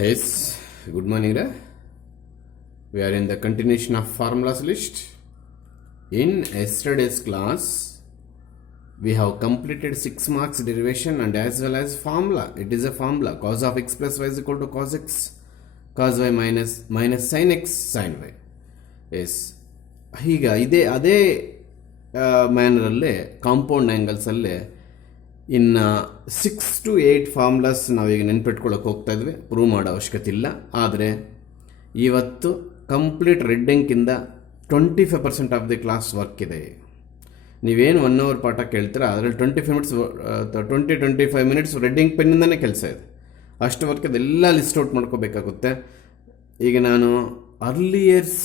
Yes, good morning. We are in the continuation of formulas list. In yesterday's class, we have completed 6 marks derivation and as well as formula. It is a formula. Cos of x plus y is equal to cos x, cos y minus sin x sin y. Yes. ಈಗ ಅದೇ ಮ್ಯಾನರಲ್ಲೇ compound ಆ್ಯಂಗಲ್ಸಲ್ಲೇ ಇನ್ನು 6 to 8 formulas ನಾವೀಗ ನೆನ್ಪಿಟ್ಕೊಳ್ಳೋಕೆ ಹೋಗ್ತಾ ಇದ್ವಿ. Prove ಮಾಡೋ ಅವಶ್ಯಕತೆ ಇಲ್ಲ. ಆದರೆ ಇವತ್ತು ಕಂಪ್ಲೀಟ್ ರೆಡ್ಡಿಂಗ್ಕಿಂದ 25% ಆಫ್ ದಿ ಕ್ಲಾಸ್ ವರ್ಕ್ ಇದೆ. ನೀವೇನು 1 hour ಪಾಠ ಕೇಳ್ತೀರಾ ಅದರಲ್ಲಿ 25 ಮಿನಿಟ್ಸ್ ರೆಡ್ಡಿಂಗ್ ಪೆನ್ನಿಂದನೇ ಕೆಲಸ ಇದೆ. ಅಷ್ಟು ವರ್ಕ್ ಇದೆಲ್ಲ ಲಿಸ್ಟ್ ಔಟ್ ಮಾಡ್ಕೋಬೇಕಾಗುತ್ತೆ. ಈಗ ನಾನು ಅರ್ಲಿಯರ್ಸ್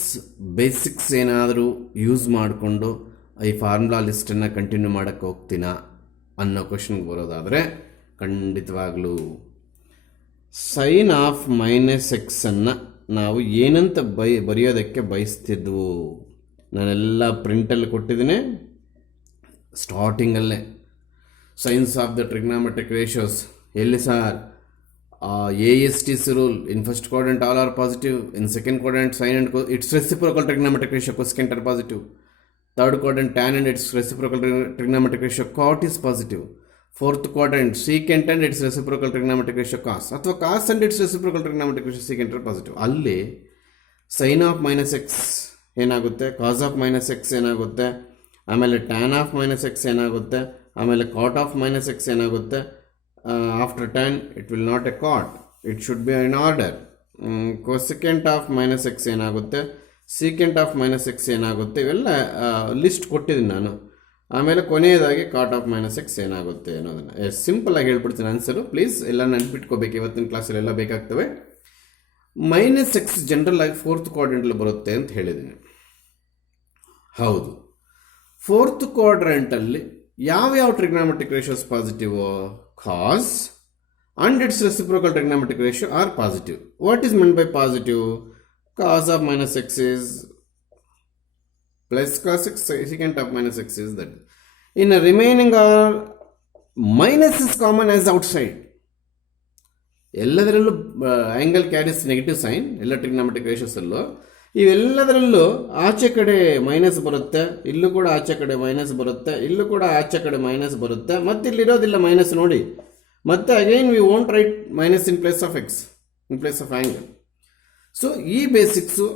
ಬೇಸಿಕ್ಸ್ ಏನಾದರೂ ಯೂಸ್ ಮಾಡಿಕೊಂಡು ಈ ಫಾರ್ಮುಲಾ ಲಿಸ್ಟನ್ನು ಕಂಟಿನ್ಯೂ ಮಾಡೋಕ್ಕೆ ಹೋಗ್ತೀನಾ ಅನ್ನೋ ಕ್ವಶನ್ಗೆ ಬರೋದಾದರೆ ಖಂಡಿತವಾಗ್ಲೂ ಸೈನ್ ಆಫ್ ಮೈನಸ್ ಎಕ್ಸನ್ನು ನಾವು ಏನಂತ ಬರೆಯೋದಕ್ಕೆ ಬಯಸ್ತಿದ್ವು ನಾನೆಲ್ಲ ಪ್ರಿಂಟಲ್ಲಿ ಕೊಟ್ಟಿದ್ದೀನಿ. ಸ್ಟಾರ್ಟಿಂಗಲ್ಲೇ signs of the trigonometric ratios ಎಲ್ಲಿ sir AST's rule, in first quadrant all are positive, in second quadrant sin and its reciprocal trigonometric ratio cosecant are positive, third quadrant tan and its reciprocal trigonometric ratio cot is positive, fourth quadrant secant and its reciprocal trigonometric ratio cos ಅಥವಾ cos and its reciprocal trigonometric ratio secant are positive. ಅಲ್ಲಿ sin of minus x ಏನಾಗುತ್ತೆ, cos of minus x ಏನಾಗುತ್ತೆ, ಆಮೇಲೆ tan of minus x ಏನಾಗುತ್ತೆ, ಆಮೇಲೆ cot of minus x ಏನಾಗುತ್ತೆ. After tan it will not a cot, it should be in order. Cosecant of minus x ಏನಾಗುತ್ತೆ, secant of minus x ಏನಾಗುತ್ತೆ, ಇವೆಲ್ಲ list ಕೊಟ್ಟಿದ್ದೀನಿ ನಾನು. ಆಮೇಲೆ ಕೊನೆಯದಾಗಿ ಕಾಟ್ ಆಫ್ ಮೈನಸ್ ಎಕ್ಸ್ ಏನಾಗುತ್ತೆ ಅನ್ನೋದನ್ನು ಸಿಂಪಲ್ ಆಗಿ ಹೇಳ್ಬಿಡ್ತೀನಿ ಆನ್ಸರು. ಪ್ಲೀಸ್ ಎಲ್ಲ ನೆನ್ಪಿಟ್ಕೋಬೇಕು, ಇವತ್ತಿನ ಕ್ಲಾಸಲ್ಲಿ ಎಲ್ಲ ಬೇಕಾಗ್ತವೆ. ಮೈನಸ್ ಎಕ್ಸ್ ಜನರಲ್ ಆಗಿ ಫೋರ್ತ್ ಕ್ವಾಡ್ರೆಂಟಲ್ಲಿ ಬರುತ್ತೆ ಅಂತ ಹೇಳಿದ್ದೀನಿ. ಹೌದು, ಫೋರ್ತ್ ಕ್ವಾಡ್ರೆಂಟಲ್ಲಿ ಯಾವ್ಯಾವ trigonometric ratios positive? Cos and its reciprocal trigonometric ratio are positive. What is meant by positive? Cos of minus x is plus cos x, secant of minus x is that. In a remaining are minus is common as outside. ಎಲ್ಲದರಲ್ಲೂ angle carries negative sign, ಎಲ್ಲ trigonometric ರೇಷಿಯೋಸಲ್ಲೂ ಇವೆಲ್ಲದರಲ್ಲೂ ಆಚೆ ಕಡೆ minus ಬರುತ್ತೆ, ಇಲ್ಲೂ ಕೂಡ ಆಚೆ ಕಡೆ minus ಬರುತ್ತೆ, ಇಲ್ಲೂ ಕೂಡ ಆಚೆ ಕಡೆ ಮೈನಸ್ ಬರುತ್ತೆ, ಮತ್ತೆ ಇಲ್ಲಿರೋದಿಲ್ಲ ಮೈನಸ್ ನೋಡಿ. ಮತ್ತೆ again we won't right minus in place of X, in place of angle. So ಈ ಬೇಸಿಕ್ಸು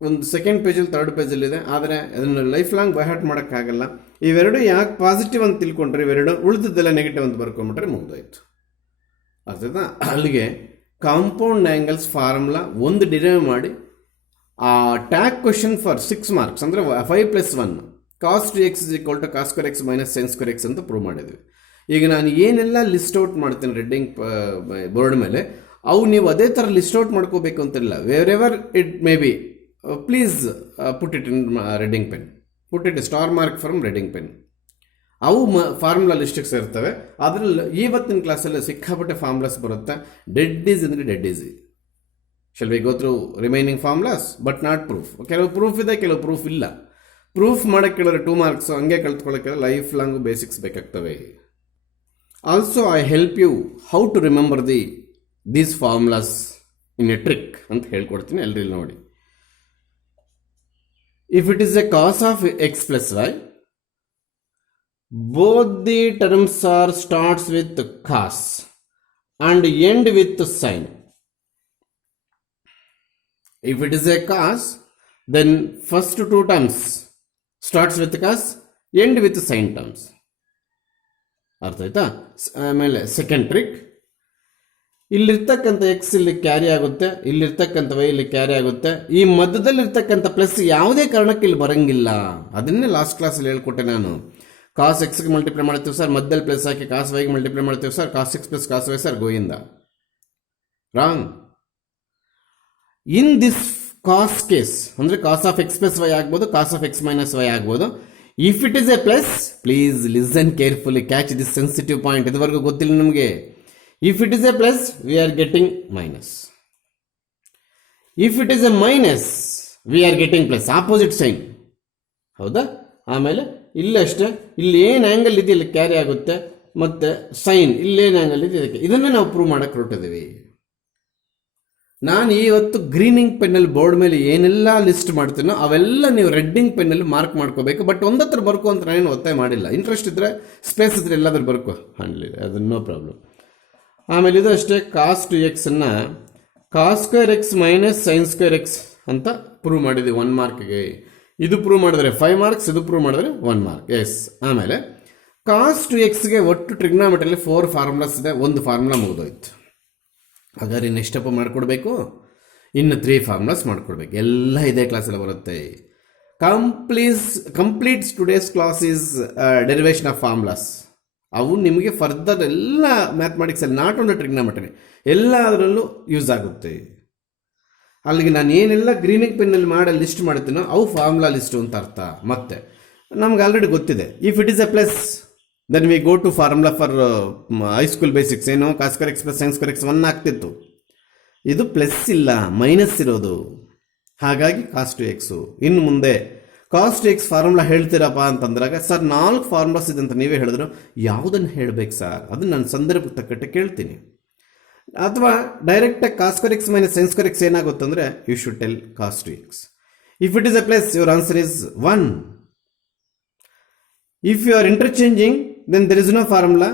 ಒಂದು ಸೆಕೆಂಡ್ ಪೇಜಲ್ಲಿ ಥರ್ಡ್ ಪೇಜಲ್ಲಿದೆ, ಆದರೆ ಅದನ್ನು ಲೈಫ್ ಲಾಂಗ್ ಬೈಹಾರ್ಟ್ ಮಾಡೋಕ್ಕಾಗಲ್ಲ. ಇವೆರಡು ಯಾಕೆ ಪಾಸಿಟಿವ್ ಅಂತ ತಿಳ್ಕೊಂಡ್ರೆ ಇವೆರಡು, ಉಳಿದದ್ದೆಲ್ಲ ನೆಗೆಟಿವ್ ಅಂತ ಬರ್ಕೊಂಡ್ಬಿಟ್ರೆ ಮುಗ್ದೋಯ್ತು. ಅರ್ಥಾಯ್ತಾ? ಅಲ್ಲಿಗೆ ಕಾಂಪೌಂಡ್ ಆ್ಯಂಗಲ್ಸ್ ಫಾರ್ಮುಲಾ ಒಂದು ಡಿರೈವ್ ಮಾಡಿ ಆ ಟ್ಯಾಗ್ ಕ್ವಶನ್ ಫಾರ್ 6 marks ಅಂದರೆ 5+1 cos 2x is equal to cos square x minus sin square x ಅಂತ ಪ್ರೂವ್ ಮಾಡಿದ್ವಿ. ಈಗ ನಾನು ಏನೆಲ್ಲ ಲಿಸ್ಟ್ ಔಟ್ ಮಾಡ್ತೀನಿ ರೆಡ್ಡಿಂಗ್ ಬೋರ್ಡ್ ಮೇಲೆ, ಅವು ನೀವು ಅದೇ ಥರ ಲಿಸ್ಟ್ ಔಟ್ ಮಾಡ್ಕೋಬೇಕು ಅಂತಿಲ್ಲ. Wherever it may be, please put it in red ink pen, put it star mark from red ink pen. ಅವು ಫಾರ್ಮುಲಾ ಲಿಸ್ಟಿಗೆ ಸೇರ್ತವೆ. ಅದರಲ್ಲಿ ಇವತ್ತಿನ ಕ್ಲಾಸಲ್ಲಿ ಸಿಕ್ಕಾಪಟ್ಟೆ ಫಾರ್ಮುಲಾಸ್ ಬರುತ್ತೆ. ಡೆಡ್ ಈಸ್ ಅಂದರೆ that is. Shall we go through remaining formulas but not proof. ಕೆಲವು ಪ್ರೂಫ್ ಇದೆ, ಕೆಲವು ಪ್ರೂಫ್ ಇಲ್ಲ. ಪ್ರೂಫ್ ಮಾಡೋಕ್ಕೆ ಕೇಳಿದ್ರೆ 2 marks, ಹಂಗೆ ಕಲ್ತ್ಕೊಳ್ಳೋಕೆ ಲೈಫ್ ಲಾಂಗ್ ಬೇಸಿಕ್ಸ್ ಬೇಕಾಗ್ತವೆ. Also I help you how to remember these formulas in a trick ಅಂತ ಹೇಳ್ಕೊಡ್ತೀನಿ. ಎಲ್ರಿ ನೋಡಿ. If it is a cos of X plus y, both the terms are starts with cos and end with sin. If it is a cos, then first 2 terms starts with cos, end with sin terms. ಅರ್ಥ ಆಯ್ತಾ? ಆಮೇಲೆ second trick, ಇಲ್ಲಿರ್ತಕ್ಕಂಥ X ಇಲ್ಲಿ carry ಆಗುತ್ತೆ, ಇಲ್ಲಿರ್ತಕ್ಕಂಥ Y ಇಲ್ಲಿ carry ಆಗುತ್ತೆ. ಈ ಮಧ್ಯದಲ್ಲಿರ್ತಕ್ಕಂಥ ಪ್ಲಸ್ ಯಾವುದೇ ಕಾರಣಕ್ಕೆ ಇಲ್ಲಿ ಬರಂಗಿಲ್ಲ. ಅದನ್ನೇ ಲಾಸ್ಟ್ ಕ್ಲಾಸಲ್ಲಿ ಹೇಳ್ಕೊಟ್ಟೆ ನಾನು. ಕಾಸ್ ಎಕ್ಸ್ಗೆ ಮಲ್ಟಿಪ್ಲೈ ಮಾಡ್ತೀವಿ ಸರ್, ಮಧ್ಯದಲ್ಲಿ ಪ್ಲಸ್ ಹಾಕಿ ಕಾಸ್ ವೈಗೆ ಮಲ್ಟಿಪ್ಲೈ ಮಾಡ್ತೀವಿ sir, cos X plus cos y sir, ಗೋಯಿಂದ wrong. In this cos case ಅಂದರೆ cos of X plus Y ಆಗ್ಬೋದು, cos of X minus y ಆಗ್ಬೋದು. If it is a plus, please listen carefully, catch this sensitive point. ಇದುವರೆಗೂ ಗೊತ್ತಿಲ್ಲ ನಮಗೆ. If it is a plus, we are getting minus. If it is A minus, we are getting plus, opposite sign. ಹೌದಾ? ಆಮೇಲೆ ಇಲ್ಲಷ್ಟೇ, ಇಲ್ಲಿ ಏನು angle ಇದೆ ಇಲ್ಲಿ carry ಆಗುತ್ತೆ, ಮತ್ತು ಸೈನ್ ಇಲ್ಲೇನು ಆ್ಯಂಗಲ್ ಇದೆ ಇದಕ್ಕೆ. ಇದನ್ನೇ ನಾವು ಪ್ರೂವ್ ಮಾಡೋಕ್ಕೆ ಹೊರಟಿದ್ದೀವಿ. ನಾನು ಇವತ್ತು ಗ್ರೀನಿಂಗ್ ಪೆನ್ನಲ್ಲಿ ಬೋರ್ಡ್ ಮೇಲೆ ಏನೆಲ್ಲ ಲಿಸ್ಟ್ ಮಾಡ್ತೀನೋ ಅವೆಲ್ಲ ನೀವು ರೆಡ್ಡಿಂಗ್ ಪೆನ್ನಲ್ಲಿ ಮಾರ್ಕ್ ಮಾಡ್ಕೋಬೇಕು. ಬಟ್ ಒಂದತ್ರ ಬರ್ಕೋ ಅಂತ ನಾನೇನು ಒತ್ತಾಯ ಮಾಡಿಲ್ಲ. ಇಂಟ್ರೆಸ್ಟ್ ಇದ್ದರೆ ಸ್ಪೇಸ್ ಇದ್ದರೆ ಎಲ್ಲಾದ್ರೂ ಬರ್ಕೋ ಹಂಡ್ಲಿ, ಅದು ನೋ ಪ್ರಾಬ್ಲಮ್. ಆಮೇಲೆ ಇದು ಅಷ್ಟೇ, ಕಾಸ್ ಟು ಎಕ್ಸನ್ನು cos square x minus sine square x ಅಂತ ಪ್ರೂವ್ ಮಾಡಿದ್ವಿ 1 ಮಾರ್ಕ್ಗೆ. ಇದು ಪ್ರೂವ್ ಮಾಡಿದ್ರೆ 5 ಮಾರ್ಕ್ಸ್, ಇದು ಪ್ರೂವ್ ಮಾಡಿದ್ರೆ 1 ಮಾರ್ಕ್. ಎಸ್. ಆಮೇಲೆ ಕಾಸ್ ಟು ಎಕ್ಸ್ಗೆ ಒಟ್ಟು ಟ್ರಿಗ್ನಾಮೆಟ್ರಿಯಲ್ಲಿ 4 ಫಾರ್ಮುಲಾಸ್ ಇದೆ, ಒಂದು ಫಾರ್ಮುಲಾ ಮುಗಿದೋಯ್ತು. ಹಾಗಾದ್ರೆ ಇನ್ನು ಎಷ್ಟಪ್ಪ ಮಾಡಿಕೊಡ್ಬೇಕು? ಇನ್ನು 3 ಫಾರ್ಮುಲಾಸ್ ಮಾಡಿಕೊಡ್ಬೇಕು. ಎಲ್ಲ ಇದೇ ಕ್ಲಾಸಲ್ಲಿ ಬರುತ್ತೆ. Complete today's class is derivation of formulas. ಅವು ನಿಮಗೆ ಫರ್ದರ್ ಎಲ್ಲ ಮ್ಯಾಥಮೆಟಿಕ್ಸಲ್ಲಿ, ನಾಟ್ ಓನ್ಲಿ ಟ್ರಿಗ್ನಾಮೆಟ್ರಿ, ಎಲ್ಲದರಲ್ಲೂ ಯೂಸ್ ಆಗುತ್ತೆ. ಅಲ್ಲಿಗೆ ನಾನು ಏನೆಲ್ಲ ಗ್ರೀನಿಂಗ್ ಪೆನ್ನಲ್ಲಿ ಮಾಡಿ ಲಿಸ್ಟ್ ಮಾಡ್ತೀನೋ ಅವು ಫಾರ್ಮುಲಾ ಲಿಸ್ಟು ಅಂತ ಅರ್ಥ. ಮತ್ತೆ ನಮ್ಗೆ ಆಲ್ರೆಡಿ ಗೊತ್ತಿದೆ, if it is a plus then we go to formula for high school basics. ಏನು cos square x plus sine square x 1 ಆಗ್ತಿತ್ತು. ಇದು ಪ್ಲಸ್ ಇಲ್ಲ, ಮೈನಸ್ ಇರೋದು. ಹಾಗಾಗಿ ಕಾಸ್ ಟು ಎಕ್ಸು. ಇನ್ನು ಮುಂದೆ ಕಾಸ್ ಟು ಎಕ್ಸ್ ಫಾರ್ಮುಲಾ ಹೇಳ್ತೀರಪ್ಪ ಅಂತಂದ್ರಾಗ, ಸರ್ 4 ಫಾರ್ಮುಲಾಸ್ ಇದೆ ಅಂತ ನೀವೇ ಹೇಳಿದ್ರು, ಯಾವುದನ್ನು ಹೇಳಬೇಕು ಸರ್? ಅದನ್ನು ನಾನು ಸಂದರ್ಭಕ್ಕೆ ತಕ್ಕಂತೆ ಕೇಳ್ತೀನಿ. ಅಥವಾ ಡೈರೆಕ್ಟಾಗಿ cos square x minus sine square x ಏನಾಗುತ್ತಂದರೆ, you should tell cos two x. If it is a plus, your answer is 1. If you are interchanging then there is no formula.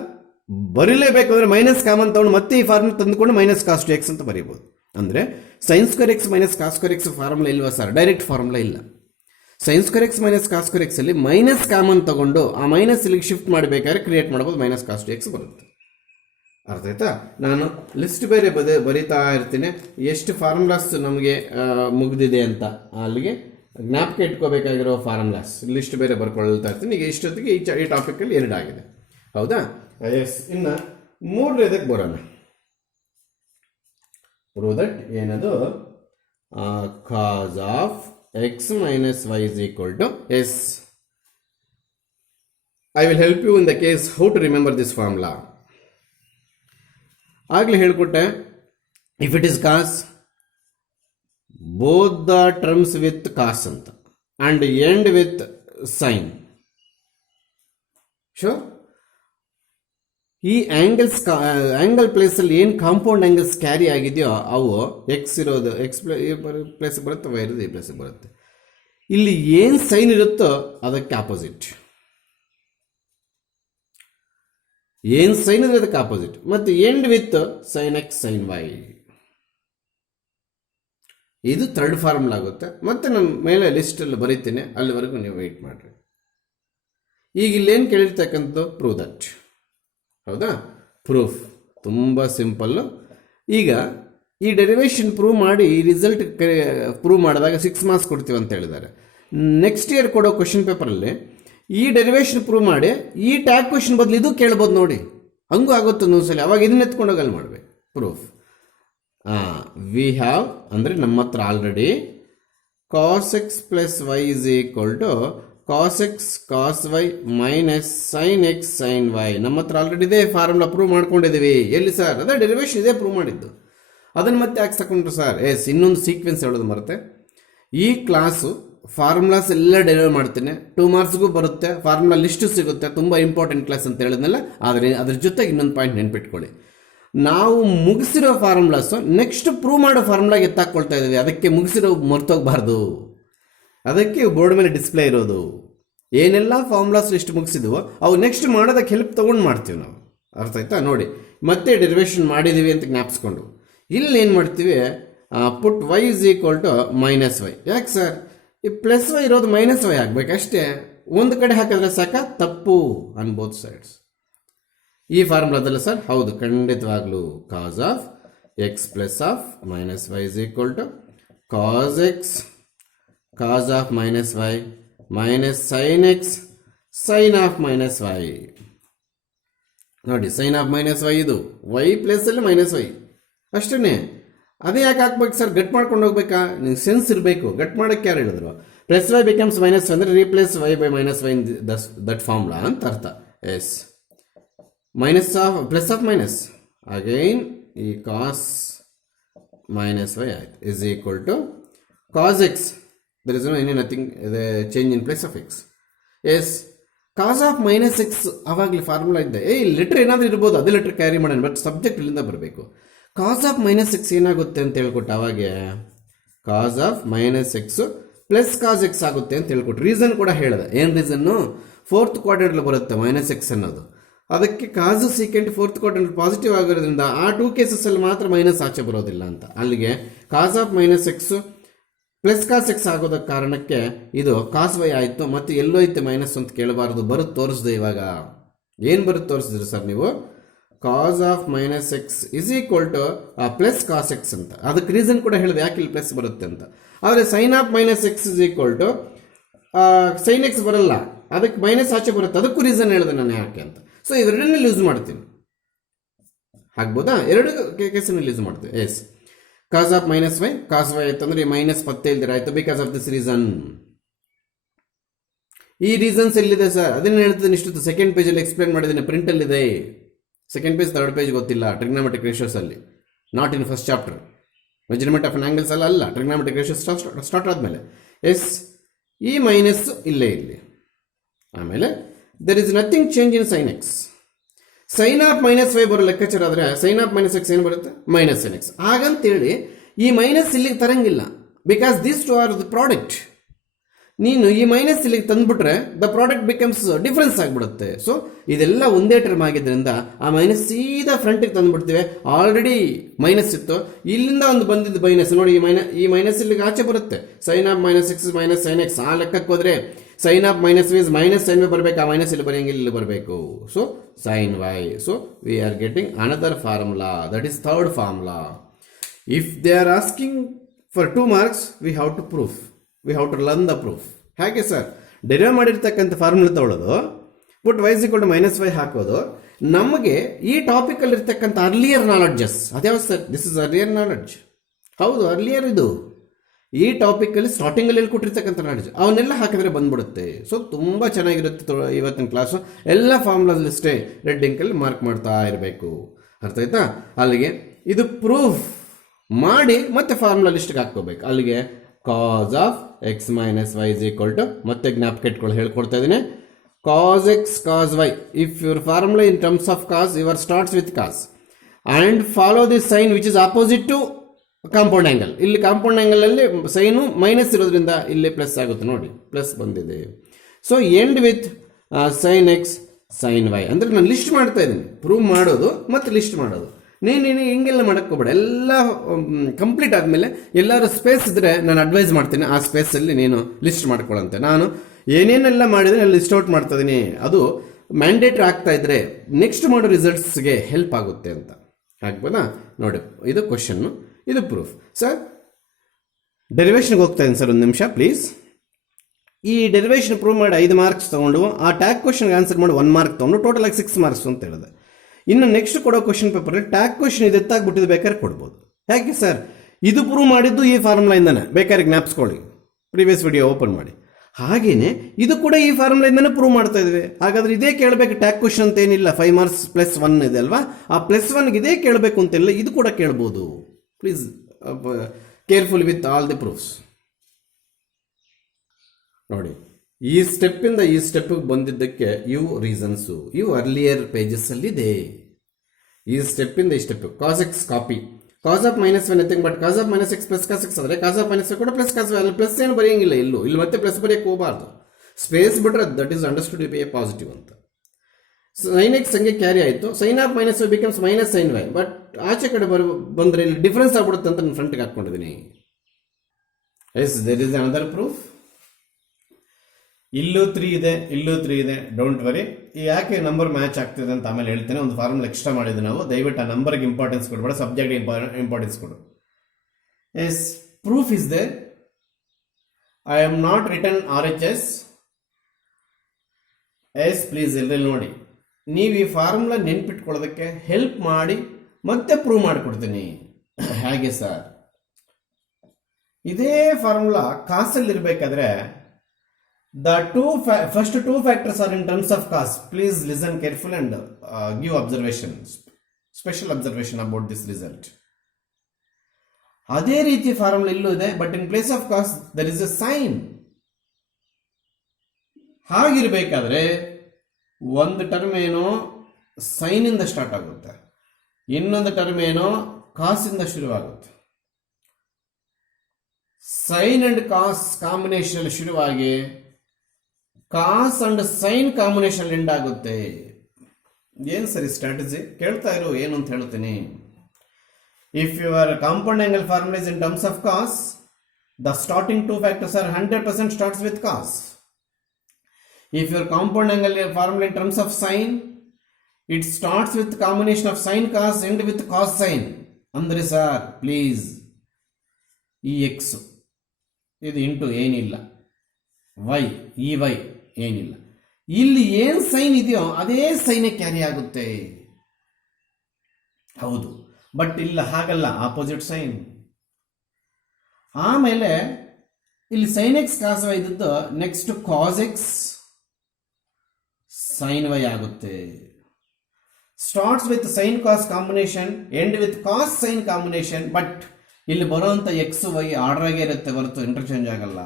ಬರೀಲೇಬೇಕಂದ್ರೆ minus common ತಗೊಂಡು ಮತ್ತೆ ಈ formula ತಂದುಕೊಂಡು minus cos two X ಅಂತ ಬರೀಬೋದು. ಅಂದರೆ sine square x minus cos square x formula ಇಲ್ವಾ sir? Direct formula ಇಲ್ಲ. Sine square x minus cos square x ಅಲ್ಲಿ ಮೈನಸ್ ಕಾಮನ್ ತಗೊಂಡು ಆ ಮೈನಸ್ ಇಲ್ಲಿಗೆ ಶಿಫ್ಟ್ ಮಾಡಬೇಕಾದ್ರೆ ಕ್ರಿಯೇಟ್ ಮಾಡ್ಬೋದು, ಮೈನಸ್ ಕಾಸ್ ಟು ಎಕ್ಸ್ ಬರುತ್ತೆ. ಅರ್ಥ ಆಯ್ತಾ? ನಾನು ಲಿಸ್ಟ್ ಬೇರೆ ಬರೀತಾ ಇರ್ತೀನಿ, ಎಷ್ಟು ಫಾರ್ಮುಲಾಸ್ ನಮಗೆ ಮುಗಿದಿದೆ ಅಂತ. ಅಲ್ಲಿಗೆ ಜ್ಞಾಪಕ ಇಟ್ಕೋಬೇಕಾಗಿರೋ ಫಾರ್ಮುಲಾಸ್ ಲಿಸ್ಟ್ ಬೇರೆ ಬರ್ಕೊಳ್ತಾ ಇರ್ತೀನಿ. ಈಗ ಇಷ್ಟೊತ್ತಿಗೆ ಈ ಟಾಪಿಕಲ್ಲಿ 2 ಆಗಿದೆ, ಹೌದಾ? ಎಸ್. ಇನ್ನು 3ನೇದಕ್ಕೆ ಬರೋಣ. ಪ್ರೂವ್ ದಟ್ ಏನದು, cos of X minus y is equal to yes. I will help you in the case how to remember this formula. ಆಗಲೇ ಹೇಳಿಕೊಟ್ಟೆ, if it is cos both the terms with cos ಅಂತ and end with sine. Sure. ಈ angle ಪ್ಲೇಸಲ್ಲಿ ಏನು compound angles carry ಆಗಿದೆಯೋ ಅವು X ಇರೋದು X place ಬರುತ್ತೆ, ವೈ ಇರೋದು ಈ ಪ್ಲೇಸ್ ಬರುತ್ತೆ. ಇಲ್ಲಿ ಏನು ಸೈನ್ ಇರುತ್ತೋ ಅದಕ್ಕೆ ಆಪೋಸಿಟ್. ಏನು ಸೈನ್ ಇದ್ರೆ ಅದಕ್ಕೆ ಆಪೋಸಿಟ್. ಮತ್ತು end with sine x sine y. ಇದು 3rd ಫಾರ್ಮುಲಾ ಆಗುತ್ತೆ. ಮತ್ತೆ ನಾನು ಮೇಲೆ ಲಿಸ್ಟಲ್ಲಿ ಬರೀತೀನಿ, ಅಲ್ಲಿವರೆಗೂ ನೀವು ವೆಯ್ಟ್ ಮಾಡಿರಿ. ಈಗ ಇಲ್ಲೇನು ಕೇಳಿರ್ತಕ್ಕಂಥ ಪ್ರೂವ್ ದಟ್, ಹೌದಾ? ಪ್ರೂಫ್ ತುಂಬ ಸಿಂಪಲ್ಲು. ಈಗ ಈ ಡೆರಿವೇಷನ್ ಪ್ರೂವ್ ಮಾಡಿ ಈ ರಿಸಲ್ಟ್ ಪ್ರೂವ್ ಮಾಡಿದಾಗ 6 ಮಾರ್ಕ್ಸ್ ಕೊಡ್ತೀವಿ ಅಂತ ಹೇಳಿದ್ದಾರೆ. ನೆಕ್ಸ್ಟ್ ಇಯರ್ ಕೊಡೋ ಕ್ವಶನ್ ಪೇಪರಲ್ಲಿ ಈ ಡೆರಿವೇಷನ್ ಪ್ರೂವ್ ಮಾಡಿ ಈ ಟ್ಯಾಗ್ ಕ್ವಶನ್ ಬದಲು ಇದು ಕೇಳ್ಬೋದು ನೋಡಿ, ಹಂಗೂ ಆಗುತ್ತೆ ಒಂದೊಂದ್ಸಲಿ. ಅವಾಗ ಇದನ್ನ ಎತ್ಕೊಂಡೋಗಿ ಅಲ್ಲಿ ಮಾಡಬೇಕು ಪ್ರೂಫ್. ವಿ ಹ್ಯಾವ್ ಅಂದರೆ ನಮ್ಮ ಹತ್ರ already cos X plus y is equal to cos x cos y minus sine x sine y. ನಮ್ಮ ಹತ್ರ ಆಲ್ರೆಡಿ ಇದೆ ಫಾರ್ಮುಲಾ, ಪ್ರೂವ್ ಮಾಡ್ಕೊಂಡಿದ್ದೀವಿ. ಎಲ್ಲಿ ಸರ್? ಅದೇ ಡೆರಿವೇಷನ್ ಇದೆ ಪ್ರೂವ್ ಮಾಡಿದ್ದು. ಅದನ್ನು ಮತ್ತೆ ಯಾಕೆ ತಗೊಂಡ್ರು ಸರ್? ಎಸ್, ಇನ್ನೊಂದು ಸೀಕ್ವೆನ್ಸ್ ಹೇಳೋದು ಮರುತ್ತೆ. ಈ ಕ್ಲಾಸು ಫಾರ್ಮುಲಾಸ್ ಎಲ್ಲ ಡೆಲಿವರ್ ಮಾಡ್ತೇನೆ, 2 ಮಾರ್ಕ್ಸ್ಗೂ ಬರುತ್ತೆ, ಫಾರ್ಮುಲಾ ಲಿಸ್ಟು ಸಿಗುತ್ತೆ. ತುಂಬ ಇಂಪಾರ್ಟೆಂಟ್ ಕ್ಲಾಸ್ ಅಂತ ಹೇಳಿದ್ನಲ್ಲ. ಆದರೆ ಅದ್ರ ಜೊತೆಗೆ ಇನ್ನೊಂದು ಪಾಯಿಂಟ್ ನೆನ್ಪಿಟ್ಕೊಳ್ಳಿ, ನಾವು ಮುಗಿಸಿರೋ ಫಾರ್ಮುಲಾಸು ನೆಕ್ಸ್ಟ್ ಪ್ರೂವ್ ಮಾಡೋ ಫಾರ್ಮುಲಾಗೆ ಎತ್ತಾಕೊಳ್ತಾ ಇದ್ದೀವಿ. ಅದಕ್ಕೆ ಮುಗಿಸಿರೋ ಮರ್ತೋಗ್ಬಾರ್ದು. ಅದಕ್ಕೆ ಬೋರ್ಡ್ ಮೇಲೆ ಡಿಸ್ಪ್ಲೇ ಇರೋದು. ಏನೆಲ್ಲ ಫಾರ್ಮುಲಾಸ್ ಲಿಸ್ಟ್ ಮುಗಿಸಿದ್ವೋ ಅವು ನೆಕ್ಸ್ಟ್ ಮಾಡೋದಕ್ಕೆ ಹೆಲ್ಪ್ ತೊಗೊಂಡು ಮಾಡ್ತೀವಿ ನಾವು. ಅರ್ಥ ಆಯ್ತಾ? ನೋಡಿ, ಮತ್ತೆ ಡೆರಿವೇಷನ್ ಮಾಡಿದ್ದೀವಿ ಅಂತ ಜ್ಞಾಪಿಸ್ಕೊಂಡು ಇಲ್ಲಿ ಏನು ಮಾಡ್ತೀವಿ, put y is equal to minus y. ಯಾಕೆ ಸರ್? ಈ ಪ್ಲಸ್ ವೈ ಇರೋದು ಮೈನಸ್ ವೈ ಆಗಬೇಕಷ್ಟೇ. ಒಂದು ಕಡೆ ಹಾಕಿದ್ರೆ ಸಾಕ? ತಪ್ಪು ಆನ್ ಬೋತ್ ಸೈಡ್ಸ್. ಈ ಫಾರ್ಮುಲಾದಲ್ಲ ಸರ್? ಹೌದು, ಖಂಡಿತವಾಗ್ಲೂ. Cos of X plus of minus y is equal to cos x cos of minus y minus sine x sine of minus y. ನೋಡಿ, ಸೈನ್ ಆಫ್ ಮೈನಸ್ ವೈ, ಇದು y ಪ್ಲೇಸಲ್ಲಿ minus y ಅಷ್ಟೇ. ಅದೇ ಯಾಕೆ ಹಾಕ್ಬೇಕು sir? ಗಟ್ ಮಾಡ್ಕೊಂಡು ಹೋಗ್ಬೇಕಾ? ನಿಮ್ಗೆ ಸೆನ್ಸ್ ಇರಬೇಕು. ಗಟ್ ಮಾಡೋಕ್ಕೆ ಯಾರು ಹೇಳಿದ್ರು? ಪ್ಲಸ್ ವೈ ಬಿಕಮ್ಸ್ ಮೈನಸ್ ಅಂದರೆ replace y by minus y in that formula ಅಂತ ಅರ್ಥ. Yes, minus of plus of minus again ಈ ಕಾಸ್ ಮೈನಸ್ ವೈ ಆಯ್ತು is equal to cos x. There is no any nothing change in place of x. Yes, cos of minus x ಆವಾಗಲೇ formula ಇದ್ದೆ. Letter ಏನಾದರೂ ಇರ್ಬೋದು, ಅದೇ letter carry ಮಾಡೋಣ, but subject ಇಲ್ಲಿಂದ ಬರಬೇಕು. ಕಾಸ್ ಆಫ್ ಮೈನಸ್ ಎಕ್ಸ್ ಏನಾಗುತ್ತೆ ಅಂತ ಹೇಳ್ಕೊಟ್ಟು ಅವಾಗೆ cos of minus x plus cos x ಆಗುತ್ತೆ ಅಂತ ಹೇಳ್ಕೊಟ್ಟು ರೀಸನ್ ಕೂಡ ಹೇಳಿದೆ. ಏನು ರೀಸನ್ನು? ಫೋರ್ತ್ ಕ್ವಾಡ್ರೆಂಟ್ಲಿ ಬರುತ್ತೆ ಮೈನಸ್ ಎಕ್ಸ್ ಅನ್ನೋದು. ಅದಕ್ಕೆ ಕಾಸು ಸೀಕೆಂಟ್ ಫೋರ್ತ್ ಕ್ವಾಡ್ರೆಂಟ್ ಪಾಸಿಟಿವ್ ಆಗಿರೋದ್ರಿಂದ ಆ 2 ಕೇಸಸ್ಸಲ್ಲಿ ಮಾತ್ರ ಮೈನಸ್ ಆಚೆ ಬರೋದಿಲ್ಲ ಅಂತ. ಅಲ್ಲಿಗೆ cos of minus x plus cos x ಆಗೋದಕ್ಕೆ ಕಾರಣಕ್ಕೆ ಇದು ಕಾಸ್ ವೈ ಆಯಿತು. ಮತ್ತು ಎಲ್ಲೋಯ್ತು ಮೈನಸ್ ಅಂತ ಕೇಳಬಾರ್ದು, ಬರುತ್ತೆ ತೋರಿಸ್ದೆ. ಇವಾಗ ಏನು ಬರುತ್ತೆ ತೋರಿಸಿದ್ರಿ ಸರ್ ನೀವು? Cos of minus x is equal to plus cos x ಅಂತ. ಅದಕ್ಕೆ ರೀಸನ್ ಕೂಡ ಹೇಳಿದೆ ಯಾಕೆ ಇಲ್ಲಿ ಪ್ಲಸ್ ಬರುತ್ತೆ ಅಂತ. ಆದರೆ sine of minus x is equal to sine x ಬರಲ್ಲ, ಅದಕ್ಕೆ ಮೈನಸ್ ಆಚೆ ಬರುತ್ತೆ. ಅದಕ್ಕೂ ರೀಸನ್ ಹೇಳಿದೆ ನಾನು ಯಾಕೆ ಅಂತ. ಸೊ ಇವೆರಡನ್ನಲ್ಲಿ ಯೂಸ್ ಮಾಡ್ತೀನಿ, ಆಗ್ಬೋದಾ? ಎರಡು ಕೇಸಲ್ಲಿ ಯೂಸ್ ಮಾಡ್ತೀವಿ. Yes, cos of minus Y, cos y ಆಯ್ತು ಅಂದರೆ ಮೈನಸ್ ಪತ್ತೆ ಇಲ್ದಿರ ಆಯ್ತು ಬಿಕಾಸ್ ಆಫ್ ದಿಸ್ ರೀಸನ್. ಈ ರೀಸನ್ಸ್ ಎಲ್ಲಿದೆ ಸರ್? ಅದನ್ನ ಹೇಳ್ತೀನಿ ಇಷ್ಟು ಸೆಕೆಂಡ್ ಪೇಜಲ್ಲಿ ಎಕ್ಸ್ಪ್ಲೇನ್ ಮಾಡಿದ್ದೀನಿ, ಪ್ರಿಂಟಲ್ಲಿದೆ. ಸೆಕೆಂಡ್ ಪೇಜ್ ಥರ್ಡ್ ಪೇಜ್ ಗೊತ್ತಿಲ್ಲ. ಟ್ರಿಗ್ನಾಮೆಟ್ರಿಕ್ ರೇಷಿಯೋಸ್ ಅಲ್ಲಿ, not in first chapter. Measurement of angles ಅಲ್ಲ, ಟ್ರಿಗ್ನಾಮೆಟ್ರಿಕ್ ರೇಷಿಯೋಸ್ ಸ್ಟಾರ್ಟ್ ಆದಮೇಲೆ. ಎಸ್, ಈ ಮೈನಸ್ ಇಲ್ಲೇ ಇಲ್ಲಿ. ಆಮೇಲೆ there is nothing change in sine x. Sine of minus Y ಬರೋ ಲೆಕ್ಕಾಚಾರ ಆದರೆ ಸೈನ್ ಆಫ್ ಮೈನಸ್ ಎಕ್ಸ್ ಏನು ಬರುತ್ತೆ? Minus sine X. ಹಾಗಂತೇಳಿ ಈ ಮೈನಸ್ ಇಲ್ಲಿಗೆ ತರಂಗಿಲ್ಲ, because this two are the product. ನೀನು ಈ ಮೈನಸ್ ಇಲ್ಲಿಗೆ ತಂದುಬಿಟ್ರೆ ದ ಪ್ರಾಡಕ್ಟ್ ಬಿಕಮ್ಸ್ ಡಿಫ್ರೆನ್ಸ್ ಆಗಿಬಿಡುತ್ತೆ. ಸೊ ಇದೆಲ್ಲ ಒಂದೇ ಟರ್ಮ್ ಆಗಿದ್ದರಿಂದ ಆ ಮೈನಸ್ ಸೀದಾ ಫ್ರಂಟಿಗೆ ತಂದುಬಿಡ್ತೀವಿ. ಆಲ್ರೆಡಿ ಮೈನಸ್ ಇತ್ತು, ಇಲ್ಲಿಂದ ಒಂದು ಬಂದಿದ್ದು ಮೈನಸ್ ನೋಡಿ, ಈ ಮೈನಸ್ ಇಲ್ಲಿಗೆ ಆಚೆ ಬರುತ್ತೆ. Sine of minus x minus sine x. ಆ ಲೆಕ್ಕಕ್ಕೆ ಹೋದ್ರೆ sine of minus y's minus sine y ಬರಬೇಕು, ಆ ಮೈನಸ್ ಇಲ್ಲಿ ಬರೆಯಂಗಿಲ್ಲ, ಇಲ್ಲಿ ಬರಬೇಕು. So sine y. So we are getting another formula, that is third formula. If they are asking for 2 marks, we have to proof, we have to learn the proof. ಹಾಗೆ sir, derive ಮಾಡಿರ್ತಕ್ಕಂಥ formula ತಗೊಳ್ಳೋದು, put y is equal to minus Y ಹಾಕೋದು. ನಮಗೆ ಈ ಟಾಪಿಕಲ್ಲಿ ಇರ್ತಕ್ಕಂಥ earlier knowledges ಅದ್ಯಾವ sir? This is earlier knowledge. ಹೌದು, ಅರ್ಲಿಯರ್ ಇದು. ಈ ಟಾಪಿಕಲ್ಲಿ ಸ್ಟಾರ್ಟಿಂಗಲ್ಲಿ ಹೇಳ್ಕೊಟ್ಟಿರ್ತಕ್ಕಂಥ ನಾಲೆಡ್ಜ್ ಅವನ್ನೆಲ್ಲ ಹಾಕಿದ್ರೆ ಬಂದ್ಬಿಡುತ್ತೆ. ಸೊ ತುಂಬ ಚೆನ್ನಾಗಿರುತ್ತೆ ಇವತ್ತಿನ ಕ್ಲಾಸು. ಎಲ್ಲ ಫಾರ್ಮುಲಾಸ್ ಲಿಸ್ಟೇ ರೆಡ್ ಇಂಕಲ್ಲಿ ಮಾರ್ಕ್ ಮಾಡ್ತಾ ಇರಬೇಕು. ಅರ್ಥ ಆಯ್ತಾ? ಅಲ್ಲಿಗೆ ಇದು ಪ್ರೂಫ್ ಮಾಡಿ ಮತ್ತೆ ಫಾರ್ಮುಲಾ ಲಿಸ್ಟ್ಗೆ ಹಾಕ್ಕೋಬೇಕು. ಅಲ್ಲಿಗೆ cos of X minus y is equal to, ಮತ್ತೆ ಜ್ಞಾಪಕ ಇಟ್ಕೊಳ್ಳಿ, ಹೇಳ್ಕೊಡ್ತಾ ಇದ್ದೀನಿ, cos x cos y. If your formula in terms of cos, your starts with cos and follow this sine which is opposite to compound angle. ಇಲ್ಲಿ compound ಆ್ಯಂಗಲಲ್ಲಿ sine minus ಇರೋದ್ರಿಂದ ಇಲ್ಲಿ plus ಆಗುತ್ತೆ ನೋಡಿ, ಪ್ಲಸ್ ಬಂದಿದೆ. So end with sine x sine y. ಅಂದರೆ ನಾನು list ಮಾಡ್ತಾ ಇದ್ದೀನಿ, ಪ್ರೂವ್ ಮಾಡೋದು ಮತ್ತು ಲಿಸ್ಟ್ ಮಾಡೋದು. ನೀನು ಹಿಂಗೆಲ್ಲ ಮಾಡಕ್ಕೆ ಹೋಗ್ಬೇಡ. ಎಲ್ಲ ಕಂಪ್ಲೀಟ್ ಆದಮೇಲೆ ಎಲ್ಲರೂ ಸ್ಪೇಸ್ ಇದ್ದರೆ ನಾನು ಅಡ್ವೈಸ್ ಮಾಡ್ತೀನಿ, ಆ ಸ್ಪೇಸಲ್ಲಿ ನೀನು ಲಿಸ್ಟ್ ಮಾಡ್ಕೊಳ್ಳಂತೆ. ನಾನು ಏನೇನೆಲ್ಲ ಮಾಡಿದರೆ ನಾನು ಲಿಸ್ಟ್ ಔಟ್ ಮಾಡ್ತಾ ಇದ್ದೀನಿ. ಅದು ಮ್ಯಾಂಡೇಟ್ರಿ ಆಗ್ತಾ ಇದ್ರೆ ನೆಕ್ಸ್ಟ್ ಮಾಡೋ ರಿಸಲ್ಟ್ಸ್ಗೆ ಹೆಲ್ಪ್ ಆಗುತ್ತೆ ಅಂತ. ಆಗ್ಬೋದಾ? ನೋಡಿ, ಇದು ಕ್ವಶನ್ನು, ಇದು ಪ್ರೂಫ್. ಸರ್ ಡೆರಿವೇಷನ್ಗೆ ಹೋಗ್ತಾ ಇದ್ದೀನಿ ಸರ್, ಒಂದು ನಿಮಿಷ ಪ್ಲೀಸ್. ಈ ಡೆರಿವೇಷನ್ ಪ್ರೂವ್ ಮಾಡಿ 5 marks ತೊಗೊಂಡು ಆ ಟ್ಯಾಗ್ ಕ್ವಶನ್ಗೆ ಆನ್ಸರ್ ಮಾಡಿ 1 mark ತೊಗೊಂಡು ಟೋಟಲ್ ಆಗಿ 6 marks ಅಂತ ಹೇಳಿದೆ. ಇನ್ನು ನೆಕ್ಸ್ಟ್ ಕೊಡೋ ಕ್ವಶನ್ ಪೇಪರಲ್ಲಿ ಟ್ಯಾಗ್ ಕ್ವಶನ್ ಇದು ಎತ್ತಾಗ್ಬಿಟ್ಟಿದ್ದು ಬೇಕಾದ್ರೆ ಕೊಡ್ಬೋದು. ಯಾಕೆ ಸರ್? ಇದು ಪ್ರೂವ್ ಮಾಡಿದ್ದು ಈ ಫಾರ್ಮುಲಾಯಿಂದನೇ, ಬೇಕಾದ್ರೆ ಜ್ಞಾಪಿಸ್ಕೊಳ್ಳಿ, ಪ್ರೀವಿಯಸ್ ವಿಡಿಯೋ ಓಪನ್ ಮಾಡಿ. ಹಾಗೇನೆ ಇದು ಕೂಡ ಈ ಫಾರ್ಮುಲಾಯಿಂದನೇ ಪ್ರೂವ್ ಮಾಡ್ತಾ ಇದ್ವಿ. ಹಾಗಾದ್ರೆ ಇದೇ ಕೇಳಬೇಕು ಟ್ಯಾಗ್ ಕ್ವಶನ್ ಅಂತ ಏನಿಲ್ಲ. 5 marks +1 ಇದೆ ಅಲ್ವಾ? ಆ +1 ಇದೇ ಕೇಳಬೇಕು ಅಂತೆಲ್ಲ ಇದು ಕೂಡ ಕೇಳ್ಬೋದು. Please careful with all the proofs. ನೋಡಿ, ಈ ಸ್ಟೆಪ್ಪಿಂದ ಈ ಸ್ಟೆಪ್ಪಿಗೆ ಬಂದಿದ್ದಕ್ಕೆ ಇವು ರೀಸನ್ಸು, ಇವು ಅರ್ಲಿಯರ್ ಪೇಜಸ್ಸಲ್ಲಿದೆ. ಈ ಸ್ಟೆಪ್ಪಿಂದ ಈ step cos x copy, cos of minus y nothing but cos of minus x plus cos x ಆದರೆ ಕಾಸ್ ಆಫ್ ಮೈನಸ್ ವೈ ಕೂಡ ಪ್ಲಸ್ ಕಾಸ್ ವೈ. ಅಲ್ಲಿ ಪ್ಲಸ್ ಏನು ಬರೆಯಂಗಿಲ್ಲ, ಇಲ್ಲಿ ಮತ್ತೆ ಪ್ಲಸ್ ಬರೆಯಕ್ಕೆ ಹೋಗಬಾರ್ದು. ಸ್ಪೇಸ್ ಬಿಟ್ರೆ that is understood to be a positive ಅಂತ. ಸೈನ್ ಎಕ್ಸ್ ಹಂಗೆ ಕ್ಯಾರಿ ಆಯಿತು, sine of minus y becomes minus sine y. But ಆಚೆ ಕಡೆ ಬಂದರೆ ಇಲ್ಲಿ ಡಿಫ್ರೆನ್ಸ್ ಆಗ್ಬಿಡುತ್ತೆ ಅಂತ ನಾನು ಫ್ರಂಟ್ಗೆ ಹಾಕ್ಕೊಂಡಿದ್ದೀನಿ. Yes, there is another proof. ಇಲ್ಲೂ 3 ಇದೆ, ಇಲ್ಲೂ 3 ಇದೆ. Don't worry. ಯಾಕೆ ನಂಬರ್ ಮ್ಯಾಚ್ ಆಗ್ತಿದೆ ಅಂತ ಆಮೇಲೆ ಹೇಳ್ತೇನೆ. ಒಂದು ಫಾರ್ಮುಲಾ ಎಕ್ಸ್ಟ್ರಾ ಮಾಡಿದ್ವಿ ನಾವು. ದಯವಿಟ್ಟು ಆ ನಂಬರ್ಗೆ ಇಂಪಾರ್ಟೆನ್ಸ್ ಕೊಡಬೇಡ, ಸಬ್ಜೆಕ್ಟ್ ಇಂಪಾರ್ಟೆನ್ಸ್ ಕೊಡು. Yes, proof is there. I am not return RHS. Yes, please ಎಲ್ಲೆಲ್ಲಿ ನೋಡಿ, ನೀವು ಈ ಫಾರ್ಮುಲಾ ನೆನ್ಪಿಟ್ಕೊಳ್ಳೋದಕ್ಕೆ ಹೆಲ್ಪ್ ಮಾಡಿ ಮತ್ತೆ ಪ್ರೂವ್ ಮಾಡಿಕೊಡ್ತೀನಿ. ಹೇಗೆ ಸರ್? ಇದೇ formula ಕಾಸಲ್ಲಿರಬೇಕಾದ್ರೆ first two factors are in terms of cos. Please listen carefully and give observation, special observation about this result. ಅದೇ ರೀತಿ ಫಾರ್ಮುಲಾ ಇಲ್ಲೂ ಇದೆ, but in place of cos there is a sine. ಹಾಗಿರ್ಬೇಕಾದ್ರೆ ಒಂದು term ಏನೋ sign ಇಂದ start ಆಗುತ್ತೆ, ಇನ್ನೊಂದು ಟರ್ಮ್ ಏನೋ ಕಾಸಿಂದ ಶುರುವಾಗುತ್ತೆ. ಸೈನ್ ಅಂಡ್ ಕಾಸ್ ಕಾಂಬಿನೇಷನ್ ಶುರುವಾಗಿ cos and sine combination end ಆಗುತ್ತೆ. ಏನು ಸರಿ ಸ್ಟ್ರಾಟಜಿ ಕೇಳ್ತಾ ಇರೋ ಏನು ಅಂತ ಹೇಳ್ತೀನಿ. If your compound angle formula is in terms of cos, the starting two factors are 100% starts with cos. If your compound angle formula in terms of sine, it starts with combination of sine cos end with cos sine. Andre sir please ಈ x ಇದು into ಏನಿಲ್ಲ, y ಈ y ಏನಿಲ್ಲ, ಇಲ್ಲಿ ಏನು sign ಇದೆಯೋ ಅದೇ ಸೈನೇ carry ಆಗುತ್ತೆ. ಹೌದು, ಬಟ್ ಇಲ್ಲ ಹಾಗಲ್ಲ, ಆಪೋಸಿಟ್ ಸೈನ್. ಆಮೇಲೆ ಇಲ್ಲಿ ಸೈನ್ ಎಕ್ಸ್ ಕಾಸ್ ವೈ ಇದ್ದದ್ದು next cos x sine y ಆಗುತ್ತೆ. Starts with sine cos combination, end with cos sine combination. But ಇಲ್ಲಿ ಬರುವಂತ ಎಕ್ಸ್ ವೈ ಆರ್ಡರ್ ಆಗೇ ಇರುತ್ತೆ ಹೊರತು ಇಂಟರ್ಚೇಂಜ್ ಆಗಲ್ಲ.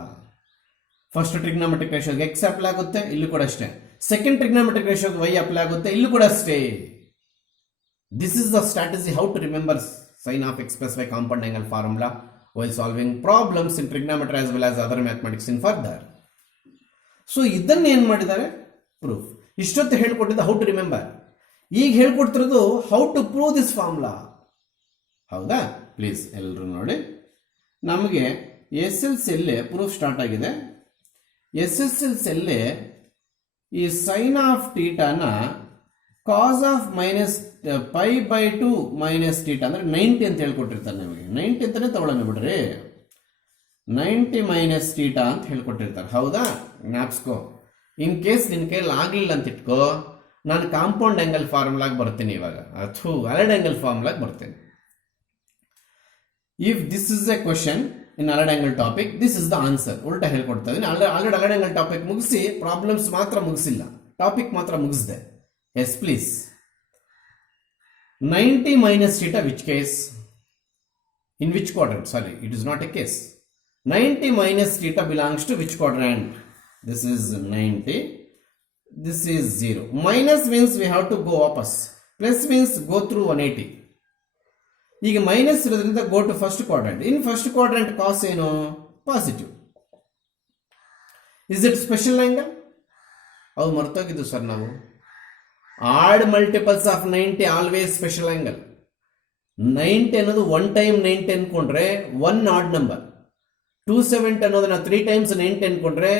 ಫಸ್ಟ್ ಟ್ರಿಗ್ನೋಮೆಟ್ರಿಕ್ ರೇಷಿಯೋಗೆ ಎಕ್ಸ್ ಅಪ್ಲೈ ಆಗುತ್ತೆ, ಇಲ್ಲಿ ಕೂಡ ಅಷ್ಟೇ. ಸೆಕೆಂಡ್ ಟ್ರಿಗ್ನೋಮೆಟ್ರಿಕ್ ರೇಷಿಯೋಗೆ ವೈ ಅಪ್ಲೈ ಆಗುತ್ತೆ, ಇಲ್ಲಿ ಕೂಡ ಅಷ್ಟೇ. This is the strategy how to remember sine of X plus y compound angle formula while solving problems in trigonometry as well as other mathematics in further. So ಇದನ್ನ ಏನು ಮಾಡಿದ್ದಾರೆ, proof. ಇಷ್ಟೊತ್ತು ಹೇಳ್ಕೊಟ್ಟಿದ್ದ how to remember, ಈಗ ಹೇಳ್ಕೊಡ್ತಿರೋದು how to prove this formula. ಹೌದಾ? Please ಎಲ್ಲರೂ ನೋಡಿ. ನಮಗೆ ಎಸ್ ಎಲ್ ಸಿಯಲ್ಲಿ ಪ್ರೂಫ್ ಸ್ಟಾರ್ಟ್ ಆಗಿದೆ. ಎಸ್ ಎಸ್ ಎಲ್ ಸಿಯಲ್ಲಿ ಈ ಸೈನ್ ಆಫ್ ಟೀಟಾನ cos of minus pi by 2 minus theta ಅಂದರೆ 90 ಅಂತ ಹೇಳ್ಕೊಟ್ಟಿರ್ತಾರೆ ನಿಮಗೆ. 90 ಅಂತಾನೆ ತಗೊಳ್ಳೋಣ ಬಿಡ್ರಿ, 90 ಮೈನಸ್ ಟೀಟಾ ಅಂತ ಹೇಳ್ಕೊಟ್ಟಿರ್ತಾರೆ. ಹೌದಾ? ಜ್ಞಾಪಿಸ್ಕೋ. ಇನ್ ಕೇಸ್ ನಿನ್ನ ಕೈಯಲ್ಲಿ ಆಗಲಿಲ್ಲ ಅಂತ ಇಟ್ಕೋ, ನಾನು ಕಾಂಪೌಂಡ್ ಆಂಗಲ್ ಫಾರ್ಮುಲಾಗೆ ಬರ್ತೀನಿ ಇವಾಗ, ಅಥವಾ ಅಲೈಡ್ ಆಂಗಲ್ ಫಾರ್ಮುಲಾಗೆ ಬರ್ತೀನಿ. If this is a question in allied angle topic, this is the answer. ಉಲ್ಟಾ ಹೇಳ್ಕೊಡ್ತಾ ಇದ್ದೀನಿ. ಆಲ್ರೆಡಿ ಅಲೈಡ್ ಆಂಗಲ್ ಟಾಪಿಕ್ ಮುಗಿಸಿ ಪ್ರಾಬ್ಲಮ್ಸ್ ಮಾತ್ರ ಮುಗಿಸಿಲ್ಲ, ಟಾಪಿಕ್ ಮಾತ್ರ ಮುಗಿಸಿದೆ. Yes please. 90 minus theta, which case? In which quadrant? Sorry, it is not a case. 90 minus theta belongs to which quadrant? This is 90. This is 0. Minus means we have to go opposite. Plus means go through 180. ಈಗ minus ಇರೋದ್ರಿಂದ go to first quadrant. In first quadrant cos ಏನು? Positive. Is it special angle? ಅದು ಮರ್ತೋಗಿದ್ದು sir ನಾವು. Odd multiples of 90 always special angle. 90 ಅನ್ನೋದು 1 time 90 ಅನ್ಕೊಂಡ್ರೆ 1 odd number. 270 ಅನ್ನೋದನ್ನ 3 times 90 ಅನ್ಕೊಂಡ್ರೆ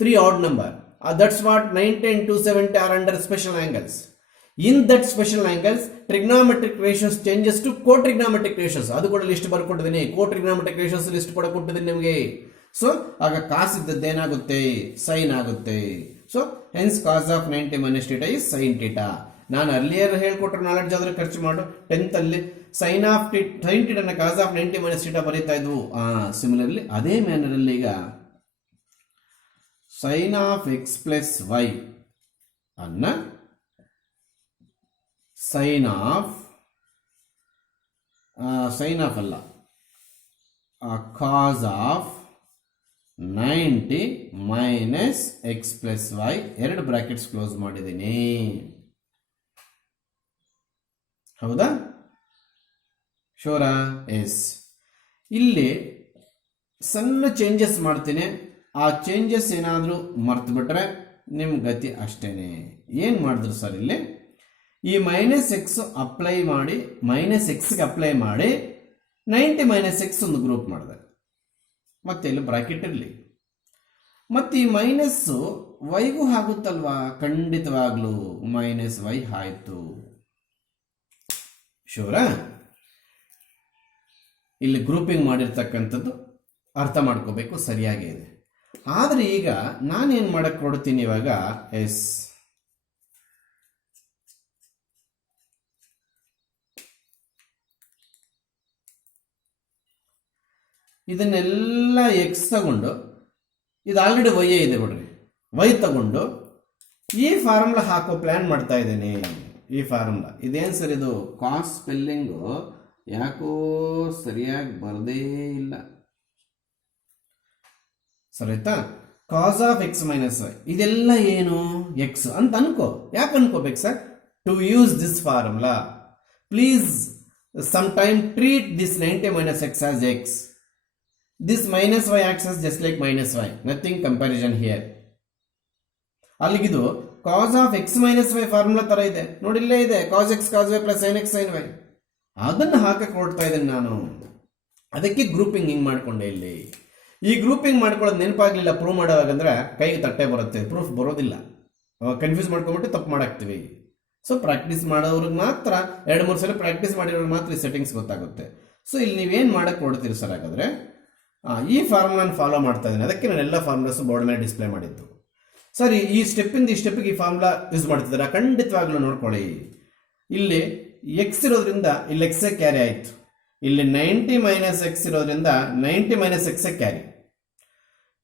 3 odd number. That's what 90 and 270 are under special angles. In that special angles trigonometric ratios changes to cotrigonometric ratios. ಅದು ಕೂಡ list ಬರ್ಕೊಟ್ಟಿದ್ದೀನಿ. Cotrigonometric ratios list ಕೂಡ ಕೊಟ್ಟಿದ್ದೀನಿ ನಿಮಗೆ. ಸೊ ಆಗ ಕಾಸ್ ಇದ್ದದ್ದು ಏನಾಗುತ್ತೆ? ಸೈನ್ ಆಗುತ್ತೆ. So hence cos of 90 minus theta is sine theta. ನಾನು ಅರ್ಲಿಯರ್ ಹೇಳ್ಕೊಟ್ರೆ ನಾಲೆಡ್ಜ್ ಆದ್ರೆ ಖರ್ಚು ಮಾಡು. 10th ಅಲ್ಲಿ ಸೈನ್ ಆಫ್ ಸೈನ್ ಟೀಟಾನ ಕಾಸ್ ಆಫ್ 90 ಮೈನಸ್ ಟೀಟಾ ಬರೀತಾ ಇದ್ವು. ಸಿಮಿಲರ್ಲಿ ಅದೇ ಮ್ಯಾನರಲ್ಲಿ ಈಗ sine of X plus y ಅನ್ನ ಸೈನ್ ಆಫ್ ಅಲ್ಲ, cos of 90 minus x plus y, ಎರಡು ಬ್ರಾಕೆಟ್ಸ್ ಕ್ಲೋಸ್ ಮಾಡಿದ್ದೀನಿ. ಹೌದಾ? ಶೋರಾ? ಎಸ್. ಇಲ್ಲಿ ಸಣ್ಣ ಚೇಂಜಸ್ ಮಾಡ್ತೀನಿ. ಆ ಚೇಂಜಸ್ ಏನಾದರೂ ಮರ್ತು ಬಿಟ್ರೆ ನಿಮ್ಮ ಗತಿ ಅಷ್ಟೇನೆ. ಏನು ಮಾಡಿದ್ರು ಸರ್ ಇಲ್ಲಿ? ಈ ಮೈನಸ್ ಎಕ್ಸ್ ಅಪ್ಲೈ ಮಾಡಿ, ಮೈನಸ್ ಎಕ್ಸ್ಗೆ ಅಪ್ಲೈ ಮಾಡಿ 90 ಮೈನಸ್ ಎಕ್ಸ್ ಒಂದು ಗ್ರೂಪ್ ಮಾಡಿದೆ. ಮತ್ತೆ ಇಲ್ಲಿ ಬ್ರಾಕೆಟ್ ಇರಲಿ. ಮತ್ತೆ ಈ ಮೈನಸ್ಸು ವೈಗೂ ಆಗುತ್ತಲ್ವಾ? ಖಂಡಿತವಾಗ್ಲೂ ಮೈನಸ್ ವೈ ಆಯ್ತು. ಶೂರಾ? ಇಲ್ಲಿ ಗ್ರೂಪಿಂಗ್ ಮಾಡಿರ್ತಕ್ಕಂಥದ್ದು ಅರ್ಥ ಮಾಡ್ಕೋಬೇಕು, ಸರಿಯಾಗೇ ಇದೆ. ಆದರೆ ಈಗ ನಾನೇನು ಮಾಡಕ್ಕೆ ಕೊಡ್ತೀನಿ ಇವಾಗ, ಎಸ್ ಇದನ್ನೆಲ್ಲ ಎಕ್ಸ್ ತಗೊಂಡು, ಇದು ಆಲ್ರೆಡಿ ವೈ ಇದೆ ಬಿಡ್ರಿ, ವೈ ತಗೊಂಡು ಈ ಫಾರ್ಮುಲಾ ಹಾಕೋ ಪ್ಲಾನ್ ಮಾಡ್ತಾ ಇದ್ದೇನೆ. ಈ ಫಾರ್ಮುಲಾ ಇದೇನು ಸರ್? ಇದು ಕಾಸ್ ಸ್ಪೆಲ್ಲಿಂಗು ಯಾಕೋ ಸರಿಯಾಗಿ ಬರದೇ ಇಲ್ಲ. ಸರಿತಾ? Cos of X minus y ಇದೆಲ್ಲ ಏನು? ಎಕ್ಸ್ ಅಂತ ಅನ್ಕೋ. ಯಾಕೆ ಅನ್ಕೋಬೇಕು sir? To use this formula. Please sometime treat this 90 minus x as x. This minus y acts as just like minus y. Nothing comparison here. ಅಲ್ಲಿಗಿದು cos of X minus y formula ತರ ಇದೆ ನೋಡಿ, ಇಲ್ಲೇ ಇದೆ cos x cos y plus sine x sine y. ಅದನ್ನು ಹಾಕಕ್ಕೆ ಹೊರಡ್ತಾ ಇದ್ದೇನೆ ನಾನು. ಅದಕ್ಕೆ ಗ್ರೂಪಿಂಗ್ ಹಿಂಗ್ ಮಾಡ್ಕೊಂಡೆ. ಇಲ್ಲಿ ಈ ಗ್ರೂಪಿಂಗ್ ಮಾಡ್ಕೊಳ್ಳೋದು ನೆನಪಾಗ್ಲಿಲ್ಲ ಪ್ರೂವ್ ಮಾಡೋವಾಗಂದ್ರೆ ಕೈಗೆ ತಟ್ಟೆ ಬರುತ್ತೆ, ಪ್ರೂಫ್ ಬರೋದಿಲ್ಲ. ಕನ್ಫ್ಯೂಸ್ ಮಾಡ್ಕೊಂಡ್ಬಿಟ್ಟು ತಪ್ಪು ಮಾಡಾಕ್ತೀವಿ. ಸೊ ಪ್ರಾಕ್ಟೀಸ್ ಮಾಡೋರಿಗೆ ಮಾತ್ರ 2-3 ಸಲ ಪ್ರಾಕ್ಟೀಸ್ ಮಾಡಿರೋರಿಗೆ ಮಾತ್ರ ಈ ಸೆಟ್ಟಿಂಗ್ಸ್ ಗೊತ್ತಾಗುತ್ತೆ. ಸೊ ಇಲ್ಲಿ ನೀವೇನು ಮಾಡಕ್ಕೆ ಹೊಡ್ತೀರಿ ಸರ್ ಹಾಗಾದ್ರೆ, ಈ ಫಾರ್ಮುಲಾನ ಫಾಲೋ ಮಾಡ್ತಾ ಇದ್ದೀನಿ. ಅದಕ್ಕೆ ನಾನು ಎಲ್ಲ ಫಾರ್ಮುಲಾಸ್ ಬೋರ್ಡ್ ಮೇಲೆ ಡಿಸ್ಪ್ಲೇ ಮಾಡಿದ್ದು. ಸರಿ, ಈ ಸ್ಟೆಪ್ಪಿಂದ ಈ ಸ್ಟೆಪ್ಪಿಗೆ ಈ ಫಾರ್ಮುಲಾ ಯೂಸ್ ಮಾಡ್ತಿದ್ದೀರಾ, ಖಂಡಿತವಾಗ್ಲೂ ನೋಡ್ಕೊಳ್ಳಿ. ಇಲ್ಲಿ ಎಕ್ಸ್ ಇರೋದ್ರಿಂದ ಇಲ್ಲಿ ಎಕ್ಸೇ ಕ್ಯಾರಿ ಆಯಿತು. ಇಲ್ಲಿ 90 ಮೈನಸ್ ಎಕ್ಸ್ ಇರೋದ್ರಿಂದ 90 ಮೈನಸ್ ಎಕ್ಸೇ ಕ್ಯಾರಿ.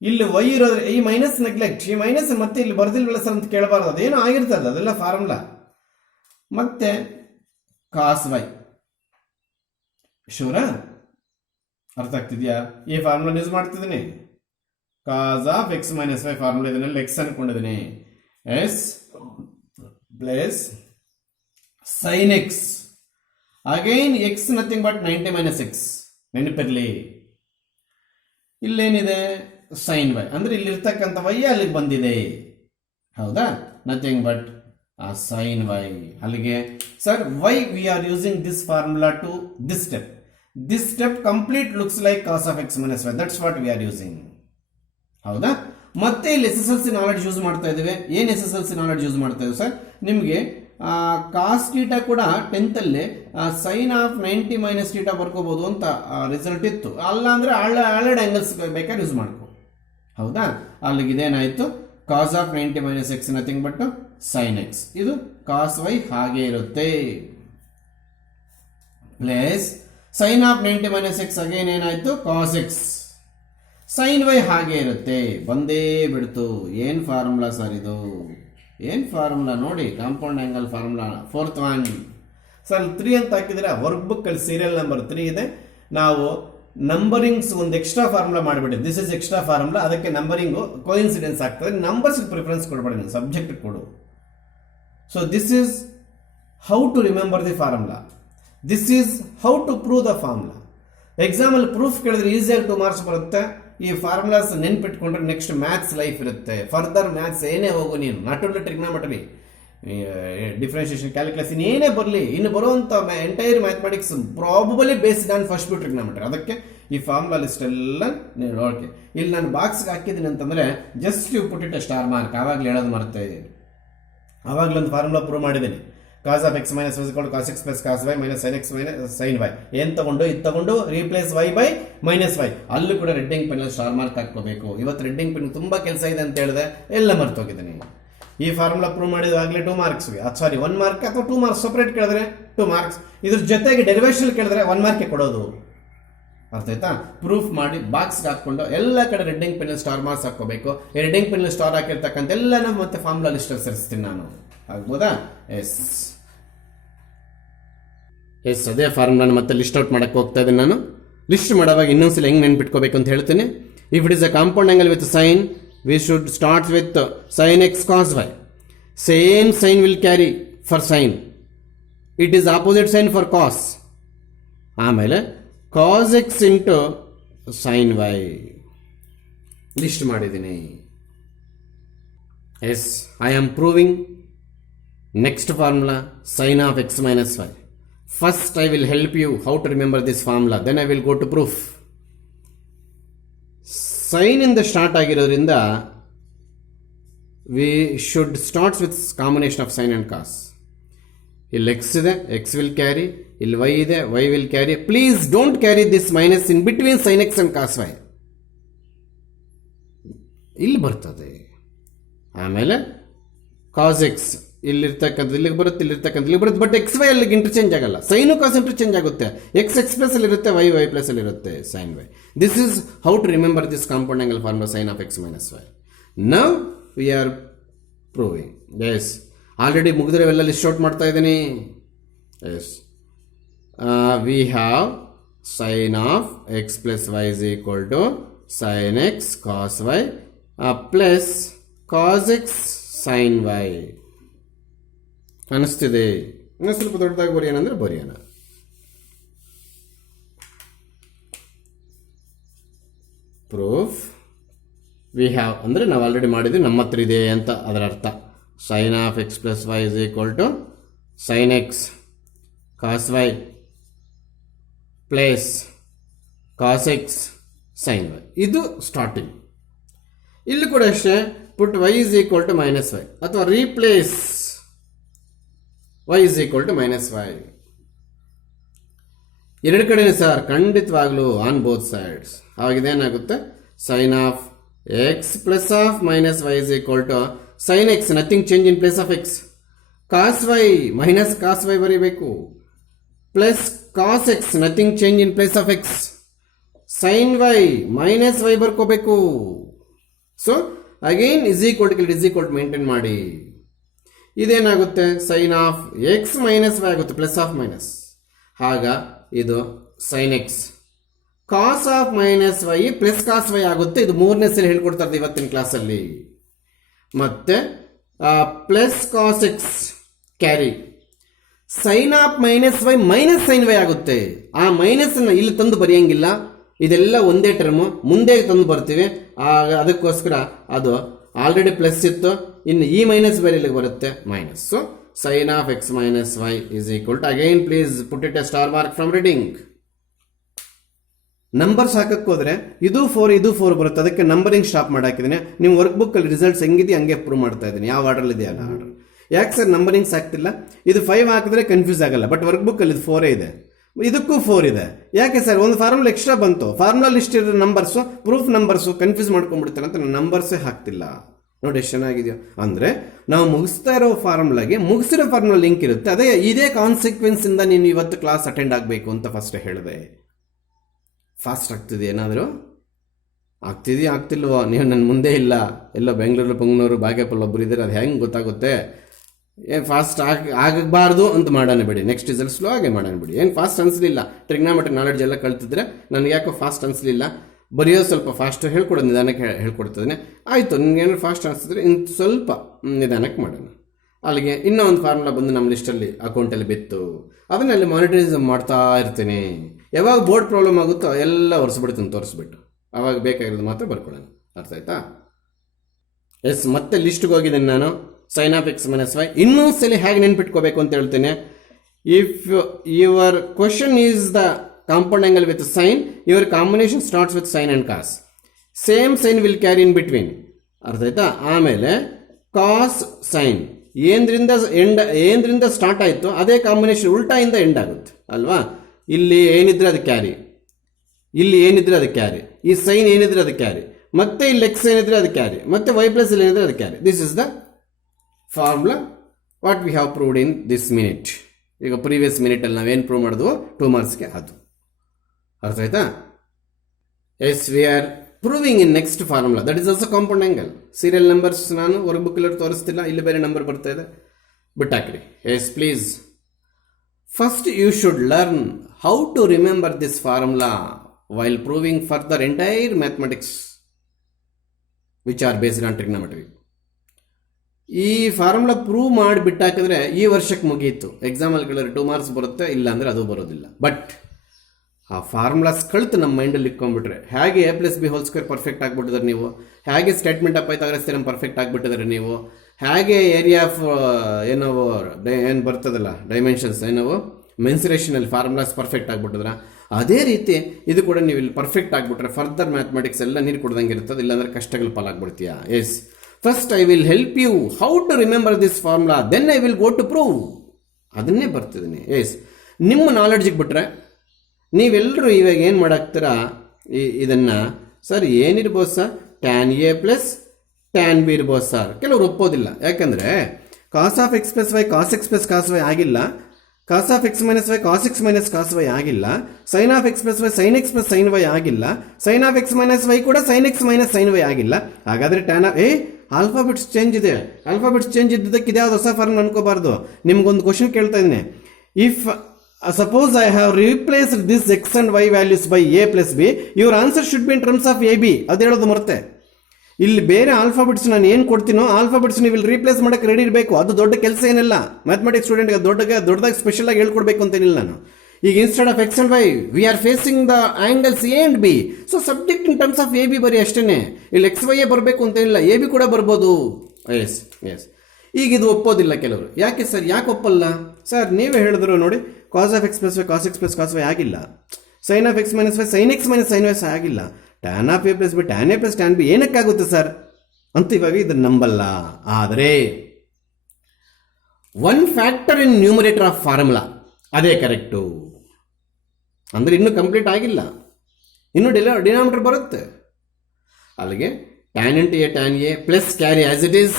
ಇಲ್ಲಿ ವೈ ಇರೋದ್ರೆ ಈ ಮೈನಸ್ ನೆಗ್ಲೆಕ್ಟ್, ಈ ಮೈನಸ್ ಮತ್ತೆ ಇಲ್ಲಿ ಬರ್ದಿಲ್ವಲ್ಲ ಸರ್ ಅಂತ ಕೇಳಬಾರ್ದು, ಅದೇನೋ ಆಗಿರ್ತದೆ, ಅದೆಲ್ಲ ಫಾರ್ಮುಲಾ. ಮತ್ತೆ ಕಾಸ್ ವೈ, ಶೂರಾ? ಅರ್ಥ ಆಗ್ತಿದ್ಯಾ? ಈ ಫಾರ್ಮುಲಾ ಯೂಸ್ ಮಾಡ್ತಿದ್ದೀನಿ. Cos of X minus y formula ಇದನ್ನೆಲ್ಲ ಎಕ್ಸ್ ಅನ್ಕೊಂಡಿದ್ದೀನಿ. Yes plus sine x, again x nothing but 90 minus x. ನೆನಪಿರ್ಲಿ, ಇಲ್ಲೇನಿದೆ ಸೈನ್ ವೈ, ಅಂದ್ರೆ ಇಲ್ಲಿರ್ತಕ್ಕಂಥ ವೈ ಅಲ್ಲಿಗೆ ಬಂದಿದೆ, ಹೌದಾ? Nothing but sine y. ಅಲ್ಲಿಗೆ sir why we are using this formula to this step. This step complete looks like cos of X minus y, that's what we are using, ಹೌದಾ? ಮತ್ತೆ ಇಲ್ಲಿ SSLC knowledge use ಮಾಡ್ತಾ ಇದ್ದೇವೆ. ಏನು SSLC knowledge use ಮಾಡ್ತಾ ಇದ್ದೀವಿ sir? ನಿಮಗೆ cos theta ಕೂಡ 10th ಅಲ್ಲಿ ಸೈನ್ ಆಫ್ 90 ಮೈನಸ್ ಟೀಟಾ ಬರ್ಕೋಬಹುದು ಅಂತ ರಿಸಲ್ಟ್ ಇತ್ತು. ಅಲ್ಲ ಅಂದ್ರೆ ಆಲ್ರೆಡಿ ಆಂಗಲ್ಸ್ ಬೇಕಾದ್ರೆ ಯೂಸ್ ಮಾಡ್ಕೋ, ಹೌದಾ? ಅಲ್ಲಿಗೆ ಇದೇನಾಯ್ತು, cos of 90 minus x nothing but sine x. ಇದು ಕಾಸ್ ವೈ ಹಾಗೆ ಇರುತ್ತೆ. Plus sine of 90 minus x again ಏನಾಯ್ತು, ಕಾಸ್ ಎಕ್ಸ್. ಸೈನ್ ವೈ ಹಾಗೆ ಇರುತ್ತೆ, ಬಂದೇ ಬಿಡ್ತು. ಏನ್ ಫಾರ್ಮುಲಾ ಸರ್ ಇದು? ಏನ್ ಫಾರ್ಮುಲಾ ನೋಡಿ, compound angle formula. 4th one sir 3 ಅಂತ ಹಾಕಿದ್ರೆ ವರ್ಕ್ ಬುಕ್ ಅಲ್ಲಿ ಸೀರಿಯಲ್ ನಂಬರ್ 3 ಇದೆ. ನಾವು ನಂಬರಿಂಗ್ಸ್ ಒಂದು ಎಕ್ಸ್ಟ್ರಾ ಫಾರ್ಮುಲಾ ಮಾಡಿಬಿಟ್ಟಿದ್ದೆ. ದಿಸ್ ಇಸ್ ಎಕ್ಸ್ಟ್ರಾ ಫಾರ್ಮುಲಾ, ಅದಕ್ಕೆ ನಂಬರಿಂಗ್ ಕೋಇನ್ಸಿಡೆನ್ಸ್ ಆಗ್ತದೆ. ನಂಬರ್ಸ್ ಪ್ರಿಫರೆನ್ಸ್ ಕೊಡಬೇಡಿ, ಸಬ್ಜೆಕ್ಟ್ ಕೊಡು. So this is how to remember the formula, this is how to prove the formula. ಎಕ್ಸಾಮಲ್ಲಿ ಪ್ರೂಫ್ ಕೇಳಿದ್ರೆ ಈಸಿಯಾಗಿ 2 ಮಾರ್ಕ್ಸ್ ಬರುತ್ತೆ. ಈ ಫಾರ್ಮುಲಾಸ್ ನೆನ್ಪಿಟ್ಕೊಂಡ್ರೆ ನೆಕ್ಸ್ಟ್ ಮ್ಯಾಥ್ಸ್ ಲೈಫ್ ಇರುತ್ತೆ. ಫರ್ದರ್ ಮ್ಯಾಥ್ಸ್ ಏನೇ ಹೋಗು ನೀನು, not only trigonometry, differentiation, calculus, ಏನೇ ಬರಲಿ, ಇನ್ನು ಬರುವಂಥ entire mathematics probably based on first pure trigonometry. ಅದಕ್ಕೆ ಈ ಫಾರ್ಮುಲಾ ಲಿಸ್ಟ್ ಎಲ್ಲ ನೀವು ನೋಡ್ಕೆ. ಇಲ್ಲಿ ನಾನು ಬಾಕ್ಸ್ಗೆ ಹಾಕಿದ್ದೀನಿ ಅಂತಂದ್ರೆ just you put it a star mark. ಆವಾಗಲೇ ಹೇಳೋದು ಮರ್ತೆ, ಆವಾಗಲೊಂದು ಫಾರ್ಮುಲಾ ಪ್ರೂವ್ ಮಾಡಿದ್ದೀನಿ. Cos of X minus cos X plus cos y minus sine X minus sine y. ಏನ್ ತಗೊಂಡು ಇದು ತಗೊಂಡು replace y by minus y. ಅಲ್ಲೂ ಕೂಡ ರೆಡ್ಡಿಂಗ್ ಪೆನ್ ಸ್ಟಾರ್ ಮಾರ್ಕ್ ಹಾಕೋಬೇಕು. ಇವತ್ತು ರೆಡ್ಡಿಂಗ್ ಪೆನ್ ತುಂಬಾ ಕೆಲಸ ಇದೆ ಅಂತ ಹೇಳಿದೆ, ಎಲ್ಲ ಮರ್ತೋಗಿದ್ದೀನಿ. ಈ ಫಾರ್ಮುಲಾ ಪ್ರೂವ್ ಮಾಡಿದಾಗಲೇ 2 ಮಾರ್ಕ್ಸ್, ಸಾರಿ 1 ಮಾರ್ಕ್ ಅಥವಾ 2 ಮಾರ್ಕ್ಸ್ ಸಪರೇಟ್ ಕೇಳಿದ್ರೆ 2 ಮಾರ್ಕ್ಸ್. ಇದ್ರ ಜೊತೆಗೆ ಡೆರಿವೇಷನ್ ಕೇಳಿದ್ರೆ 1 ಮಾರ್ಕ್ ಕೊಡೋದು. ಅರ್ಥ ಆಯ್ತಾ? ಪ್ರೂಫ್ ಮಾಡಿ ಬಾಕ್ಸ್ಗೆ ಹಾಕೊಂಡು ಎಲ್ಲ ಕಡೆ ರೆಡ್ಡಿಂಗ್ ಪೆನ್ ಸ್ಟಾರ್ ಮಾರ್ಕ್ಸ್ ಹಾಕೋಬೇಕು. ಈ ರೆಡ್ಡಿಂಗ್ ಪೆನ್ ಸ್ಟಾರ್ ಹಾಕಿರ್ತಕ್ಕಂಥ ಎಲ್ಲನೂ ಮತ್ತೆ ಫಾರ್ಮುಲಾ ಲಿಸ್ಟ್ ಸೇರಿಸ್ತೀನಿ ನಾನು. ಆಗ್ಬೋದಾ? ಎಸ್ ಎಸ್, ಅದೇ ಫಾರ್ಮುಲಾನ ಮತ್ತೆ ಲಿಸ್ಟ್ ಔಟ್ ಮಾಡಕ್ಕೆ ಹೋಗ್ತಾ ಇದ್ದೀನಿ ನಾನು. ಲಿಸ್ಟ್ ಮಾಡುವಾಗ ಇನ್ನೊಂದ್ಸಲ ಹೆಂಗೆ ನೆನ್ಪಿಟ್ಕೋಬೇಕು ಅಂತ ಹೇಳ್ತೀನಿ. If it is a compound angle with sine, we should start with sin x cos y. Same sign will carry for sin. It is opposite sign for cos. ಆಮೇಲೆ cos x into sin y list ಮಾಡಿದ್ದೀನಿ. Yes, I am proving next formula sin of x minus y. First I will help you how to remember this formula, then I will go to proof. Sine ಇಂದ start ಆಗಿರೋದ್ರಿಂದ we should starts with combination of sine and cos. ಇಲ್ಲಿ x ಇದೆ, x will carry. ಇಲ್ಲಿ y ಇದೆ, y will carry. Please don't carry this minus in between sine x and cos y. ಇಲ್ಲಿ ಬರ್ತದೆ. ಆಮೇಲೆ cos x ಇಲ್ಲಿರ್ತಕ್ಕಂಥದ್ದು ಇಲ್ಲಿಗೆ ಬರುತ್ತೆ, ಇಲ್ಲಿರ್ತಕ್ಕಂಥ ಇಲ್ಲಿ ಬರುತ್ತೆ. ಬಟ್ ಎಕ್ಸ್ ವೈ ಅಲ್ಲಿಗೆ ಇಂಟರ್ಚೇಂಜ್ ಆಗಲ್ಲ. ಸೈನು ಕಾಸ್ ಇಂಟರ್ಚೇಂಜ್ ಆಗುತ್ತೆ. ಎಕ್ಸ್ ಎಕ್ಸ್ ಪ್ಲಸ್ ಅಲ್ಲಿ ಇರುತ್ತೆ, ವೈ ವೈ ಪ್ಲಸ್ ಅಲ್ಲಿ ಇರುತ್ತೆ, sine y. This is how to remember this compound angle formula sine of X minus y. Now we are proving. Yes, already ಮುಗಿದ್ರೆವೆಲ್ಲ list out ಮಾಡ್ತಾ ಇದ್ದೀನಿ. Yes, we have sine of X plus y is equal to sine x cos y plus cos x sine Y. ಅನಿಸ್ತಿದೆ? ಇನ್ನೂ ಸ್ವಲ್ಪ ದೊಡ್ಡದಾಗಿ ಬರೆಯೋಣ ಅಂದರೆ ಬರೆಯೋಣ. ಪ್ರೂಫ್ ವಿ ಹ್ಯಾವ್ ಅಂದರೆ ನಾವು ಆಲ್ರೆಡಿ ಮಾಡಿದ್ವಿ, ನಮ್ಮ ಹತ್ರ ಇದೆ ಅಂತ ಅದರ ಅರ್ಥ. Sine of X plus y is equal to sine x cos y plus cos x sine y. ಇದು ಸ್ಟಾರ್ಟಿಂಗ್. ಇಲ್ಲಿ ಕೂಡ ಅಷ್ಟೇ, put y is equal to minus y ಅಥವಾ replace y is equal to minus y. ಎರಡು ಕಡೆನೇ sir, ಖಂಡಿತವಾಗ್ಲೂ on both sides. ಆವಾಗ ಏನಾಗುತ್ತೆ, sine of X plus of minus y is equal to sine x, nothing change in place of x, cos y minus cos y ಬರೀಬೇಕು, plus cos x nothing change in place of x, sine y minus y ಬರ್ಕೋಬೇಕು. So again is equal to maintain ಮಾಡಿ. ಇದೇನಾಗುತ್ತೆ, sine of X minus y ಆಗುತ್ತೆ, plus of minus. ಆಗ ಇದು sine x cos of minus y plus cos y ಆಗುತ್ತೆ. ಇದು ಮೂರನೇ ಸಲ ಹೇಳ್ಕೊಡ್ತಾರೆ ಇವತ್ತಿನ ಕ್ಲಾಸಲ್ಲಿ. ಮತ್ತೆ plus cos x carry sine of minus y minus sine y ಆಗುತ್ತೆ. ಆ ಮೈನಸ್ ಇಲ್ಲಿ ತಂದು ಬರೆಯಂಗಿಲ್ಲ, ಇದೆಲ್ಲ ಒಂದೇ ಟರ್ಮು, ಮುಂದೆ ತಂದು ಬರ್ತೀವಿ. ಅದಕ್ಕೋಸ್ಕರ ಅದು ಆಲ್ರೆಡಿ ಪ್ಲಸ್ ಇತ್ತು, ಇನ್ನು ಈ ಮೈನಸ್ ಬೇರೆ ಇಲ್ಲಿಗೆ ಬರುತ್ತೆ minus. So sine of X minus y is equal to, again please put it a star mark from reading. Numbers ಹಾಕಕ್ಕೆ ಹೋದ್ರೆ ಇದು 4 ಇದು 4 ಬರುತ್ತೆ, ಅದಕ್ಕೆ ನಂಬರಿಂಗ್ ಸ್ಟಾಪ್ ಮಾಡಾಕಿದ್ದೀನಿ. ನಿಮ್ಮ ವರ್ಕ್ ಬುಕ್ ಅಲ್ಲಿ ರಿಸಲ್ಟ್ಸ್ ಹೆಂಗಿದೆ ಹಂಗೆ ಪ್ರೂವ್ ಮಾಡ್ತಾ ಇದ್ದೀನಿ, ಯಾವ ಆರ್ಡರ್ ಇದೆಯಾ ಆ ಆರ್ಡರ್. ಯಾಕೆ ಸರ್ ನಂಬರಿಂಗ್ಸ್ ಆಗ್ತಿಲ್ಲ? ಇದು 5 ಹಾಕಿದ್ರೆ ಕನ್ಫ್ಯೂಸ್ ಆಗಲ್ಲ, ಬಟ್ ವರ್ಕ್ ಬುಕ್ ಅಲ್ಲಿ ಇದು 4 ಇದೆ, ಇದಕ್ಕೂ 4 ಇದೆ. ಯಾಕೆ ಸರ್? ಒಂದು ಫಾರ್ಮುಲಾ ಎಕ್ಸ್ಟ್ರಾ ಬಂತು, ಫಾರ್ಮುಲಾ ಲಿಸ್ಟ್ ಇರೋ ನಂಬರ್ಸು ಪ್ರೂಫ್ ನಂಬರ್ಸು ಕನ್ಫ್ಯೂಸ್ ಮಾಡ್ಕೊಂಡ್ಬಿಡ್ತಾರೆ ಅಂತ ನಾನು ನಂಬರ್ಸೇ ಹಾಕ್ತಿಲ್ಲ. ನೋಡಿ ಎಷ್ಟು ಚೆನ್ನಾಗಿದೆಯೋ. ಅಂದರೆ ನಾವು ಮುಗಿಸ್ತಾ ಇರೋ ಫಾರ್ಮುಲಾಗೆ ಮುಗಿಸಿರೋ ಫಾರ್ಮುಲಾ ಲಿಂಕ್ ಇರುತ್ತೆ. ಅದೇ ಇದೇ ಕಾನ್ಸಿಕ್ವೆನ್ಸ್ ಇಂದ ನೀನು ಇವತ್ತು ಕ್ಲಾಸ್ ಅಟೆಂಡ್ ಆಗಬೇಕು ಅಂತ ಫಸ್ಟ್ ಹೇಳಿದೆ. ಫಾಸ್ಟ್ ಆಗ್ತಿದೆ ಏನಾದರೂ? ಆಗ್ತಿದೆಯಾ ಆಗ್ತಿಲ್ವೋ? ನೀವು ನನ್ನ ಮುಂದೆ ಇಲ್ಲ, ಎಲ್ಲೋ ಬೆಂಗಳೂರು ಪಂಗ್ಳೂರು ಬಾಗೇಪಲ್ಲಿ ಒಬ್ಬರು ಇದ್ದಾರೆ, ಅದು ಹೆಂಗೆ ಗೊತ್ತಾಗುತ್ತೆ? ಏನು ಫಾಸ್ಟ್ ಆಗಬಾರ್ದು ಅಂತ ಮಾಡೋಣ ಬಿಡಿ, ನೆಕ್ಸ್ಟ್ ರಿಸಲ್ಟ್ ಸ್ಲೋ ಆಗೇ ಮಾಡೋಣ ಬಿಡಿ. ಏನು ಫಾಸ್ಟ್ ಅನಿಸ್ಲಿಲ್ಲ, ಟ್ರಿಗ್ನಾಮೆಟ್ರಿ ನಾಲೆಡ್ಜ್ ಎಲ್ಲ ಕಲ್ತಿದ್ರೆ ನನಗೆ ಯಾಕೋ ಫಾಸ್ಟ್ ಅನಿಸ್ಲಿಲ್ಲ, ಬರೆಯೋದು ಸ್ವಲ್ಪ ಫಾಸ್ಟ್ ಹೇಳ್ಕೊಡೋದು, ನಿಧಾನಕ್ಕೆ ಹೇಳ್ಕೊಡ್ತದೆ. ಆಯಿತು, ನಿಮ್ಗೇನಾದ್ರು ಫಾಸ್ಟ್ ಅನಿಸಿದ್ರೆ ಇನ್ನು ಸ್ವಲ್ಪ ನಿಧಾನಕ್ಕೆ ಮಾಡೋಣ. ಅಲ್ಲಿಗೆ ಇನ್ನೂ ಒಂದು ಫಾರ್ಮುಲಾ ಬಂದು ನಮ್ಮ ಲಿಸ್ಟಲ್ಲಿ ಅಕೌಂಟಲ್ಲಿ ಬಿತ್ತು, ಅದನ್ನಲ್ಲಿ ಮಾನಿಟೈಸಮ್ ಮಾಡ್ತಾ ಇರ್ತೀನಿ. ಯಾವಾಗ ಬೋರ್ಡ್ ಪ್ರಾಬ್ಲಮ್ ಆಗುತ್ತೋ ಎಲ್ಲ ಒರೆಸ್ಬಿಡ್ತೀನಿ ತೋರಿಸ್ಬಿಟ್ಟು, ಆವಾಗ ಬೇಕಾಗಿರೋದು ಮಾತ್ರ ಬರ್ಕೊಳ್ಳೋಣ. ಅರ್ಥ ಆಯ್ತಾ? ಎಸ್, ಮತ್ತೆ ಲಿಸ್ಟ್ಗೆ ಹೋಗಿದ್ದೀನಿ ನಾನು. Sine of X minus y ಇನ್ನೊಂದು ಸಲ ಹೇಗೆ ನೆನ್ಪಿಟ್ಕೋಬೇಕು ಅಂತ ಹೇಳ್ತೇನೆ. If your question is the compound angle with sine, your combination starts with sine and cos, same sine will carry in between. ಅರ್ಥ ಆಯ್ತಾ? ಆಮೇಲೆ ಕಾಸ್ ಸೈನ್ ಏನ್ರಿಂದ ಸ್ಟಾರ್ಟ್ ಆಯಿತು ಅದೇ ಕಾಂಬಿನೇಷನ್ ಉಲ್ಟಾಯಿಂದ ಎಂಡ್ ಆಗುತ್ತೆ ಅಲ್ವಾ? ಇಲ್ಲಿ ಏನಿದ್ರೆ ಅದು ಕ್ಯಾರಿ, ಇಲ್ಲಿ ಏನಿದ್ರೆ ಅದು ಕ್ಯಾರಿ, ಈ ಸೈನ್ ಏನಿದ್ರೆ ಅದು ಕ್ಯಾರಿ, ಮತ್ತೆ ಇಲ್ಲಿ ಎಕ್ಸ್ ಏನಿದ್ರೆ ಅದು ಕ್ಯಾರಿ, ಮತ್ತೆ ವೈ ಪ್ಲಸ್ ಇಲ್ಲಿ ಏನಿದ್ರೆ ಅದು carry. This is the formula what we have proved in this minute. ಈಗ ಪ್ರೀವಿಯಸ್ ಮಿನಿಟಲ್ಲಿ ನಾವೇನು ಪ್ರೂವ್ ಮಾಡಿದ್ವೋ 2 ಮಾರ್ಕ್ಸ್ಗೆ ಅದು. ಅರ್ಥ ಆಯ್ತಾ? Yes, we are proving in next formula, that is also compound angle. Serial numbers ನಾನು ವರ್ಕ್ ಬುಕ್ ಅಲ್ಲಿ ತೋರಿಸ್ತಿಲ್ಲ, ಇಲ್ಲಿ ಬೇರೆ ನಂಬರ್ ಬರ್ತಾ ಇದೆ, ಬಿಟ್ಟಾಕ್ರಿ. Yes please, first you should learn how to remember this formula while proving further entire mathematics which are based on trigonometry. ಈ formula prove ಮಾಡಿ ಬಿಟ್ಟಾಕಿದ್ರೆ ಈ ವರ್ಷಕ್ಕೆ ಮುಗಿಯಿತು. ಎಕ್ಸಾಮಲ್ಲಿ ಕೇಳಿದ್ರೆ 2 ಮಾರ್ಕ್ಸ್ ಬರುತ್ತೆ, ಇಲ್ಲ ಅಂದರೆ ಅದು ಬರೋದಿಲ್ಲ. ಬಟ್ ಆ ಫಾರ್ಮುಲಾಸ್ ಕಳ್ತು ನಮ್ಮ ಮೈಂಡಲ್ಲಿ ಇಟ್ಕೊಂಡ್ಬಿಟ್ರೆ, ಹೇಗೆ A+B² ಪರ್ಫೆಕ್ಟ್ ಆಗಿಬಿಟ್ಟಿದ್ರೆ ನೀವು, ಹೇಗೆ statement of Pythagoras theorem perfect ಆಗಿಬಿಟ್ಟಿದ್ರೆ ನೀವು, ಹೇಗೆ ಏರಿಯಾ ಆಫ್ ಏನು ಬರ್ತದಲ್ಲ ಡೈಮೆನ್ಷನ್ಸ್ ಏನವು ಮೆನ್ಸುರೇಷನಲ್ಲಿ ಫಾರ್ಮುಲಾಸ್ ಪರ್ಫೆಕ್ಟ್ ಆಗಿಬಿಟ್ಟಿದ್ರೆ, ಅದೇ ರೀತಿ ಇದು ಕೂಡ ನೀವು ಇಲ್ಲಿ ಪರ್ಫೆಕ್ಟ್ ಆಗಿಬಿಟ್ರೆ ಫರ್ದರ್ ಮ್ಯಾಥಮೆಟಿಕ್ಸ್ ಎಲ್ಲ ನೀರು ಕೊಡ್ದಂಗೆ ಇರ್ತದೆ, ಇಲ್ಲಾಂದರೆ ಕಷ್ಟಗಳು ಪಾಲಾಗ್ಬಿಡ್ತೀಯಾ. Yes, first I will help you how to remember this formula, then I will go to prove. ಅದನ್ನೇ ಬರ್ತಿದ್ದೀನಿ. ಎಸ್, ನಿಮ್ಮ ನಾಲೆಡ್ಜಿಗೆ ಬಿಟ್ರೆ ನೀವೆಲ್ಲರೂ ಇವಾಗ ಏನು ಮಾಡಾಕ್ತೀರಾ, ಇದನ್ನು ಸರ್ ಏನಿರ್ಬೋದು sir, tan A plus tan B ಇರ್ಬೋದು ಸರ್. ಕೆಲವರು ಒಪ್ಪೋದಿಲ್ಲ, ಯಾಕಂದರೆ cos of X plus Y cos X plus cos Y ಆಗಿಲ್ಲ, cos of X minus Y cos X minus cos Y ಆಗಿಲ್ಲ, sine of X plus Y sine X plus sine Y ಆಗಿಲ್ಲ, sine of X minus Y ಕೂಡ sine X minus sine Y ಆಗಿಲ್ಲ. ಹಾಗಾದರೆ tan of alphabets change ಇದೆ. Alphabets change ಇದ್ದದಕ್ಕೆ ಇದ್ಯಾವುದು ಹೊಸ form ಅನ್ಕೋಬಾರ್ದು. ನಿಮ್ಗೊಂದು ಕ್ವಶನ್ ಕೇಳ್ತಾ ಇದ್ದೀನಿ. If suppose I have replaced this x and y values by a plus b, your answer should be in terms of ab. ಅದು ಹೇಳೋದು ಮರ್ತೆ. ಇಲ್ಲಿ ಬೇರೆ ಆಲ್ಫಾಬೆಟ್ಸ್ ನಾನು ಏನು ಕೊಡ್ತೀನೋ ಆಲ್ಫಾಬೆಟ್ಸ್ ನೀವು ಇಲ್ಲಿ ರೀಪ್ಲೇಸ್ ಮಾಡೋಕ್ಕೆ ರೆಡಿ ಇರಬೇಕು. ಅದು ದೊಡ್ಡ ಕೆಲಸ ಏನಿಲ್ಲ ಮ್ಯಾಥಮೆಟಿಕ್ಸ್ ಸ್ಟೂಡೆಂಟ್ಗೆ, ದೊಡ್ಡದಾಗಿ ಸ್ಪೆಷಲ್ ಆಗಿ ಹೇಳ್ಕೊಡ್ಬೇಕು ಅಂತೇನಿಲ್ಲ ನಾನು. ಈಗ instead of x and y we are facing the angles A and B. So subject in terms of A B ಬರೀ ಅಷ್ಟೇ, ಇಲ್ಲಿ ಎಕ್ಸ್ ವೈ ಬರಬೇಕು ಅಂತ ಇಲ್ಲ, ಎ ಬಿ ಕೂಡ ಬರ್ಬೋದು. Yes yes. ಈಗ ಇದು ಒಪ್ಪೋದಿಲ್ಲ ಕೆಲವರು. ಯಾಕೆ ಸರ್, ಯಾಕೆ ಒಪ್ಪಲ್ಲ ಸರ್? ನೀವೇ ಹೇಳಿದ್ರು ನೋಡಿ, cos of X plus Y cos X plus cos Y ಆಗಿಲ್ಲ, sine of X minus Y sine X minus sine Y ಆಗಿಲ್ಲ, tan of A plus B tan A plus tan B ಏನಕ್ಕಾಗುತ್ತೆ sir ಅಂತ ಇವಾಗ ಇದನ್ನು ನಂಬಲ್ಲ. ಆದರೆ one factor in numerator of formula ಅದೇ correct ಅಂದರೆ ಇನ್ನೂ ಕಂಪ್ಲೀಟ್ ಆಗಿಲ್ಲ, ಇನ್ನೂ ಡಿನಾಮಿನೇಟರ್ ಬರುತ್ತೆ. ಅಲ್ಲಿಗೆ tan into A tan A plus carry as it is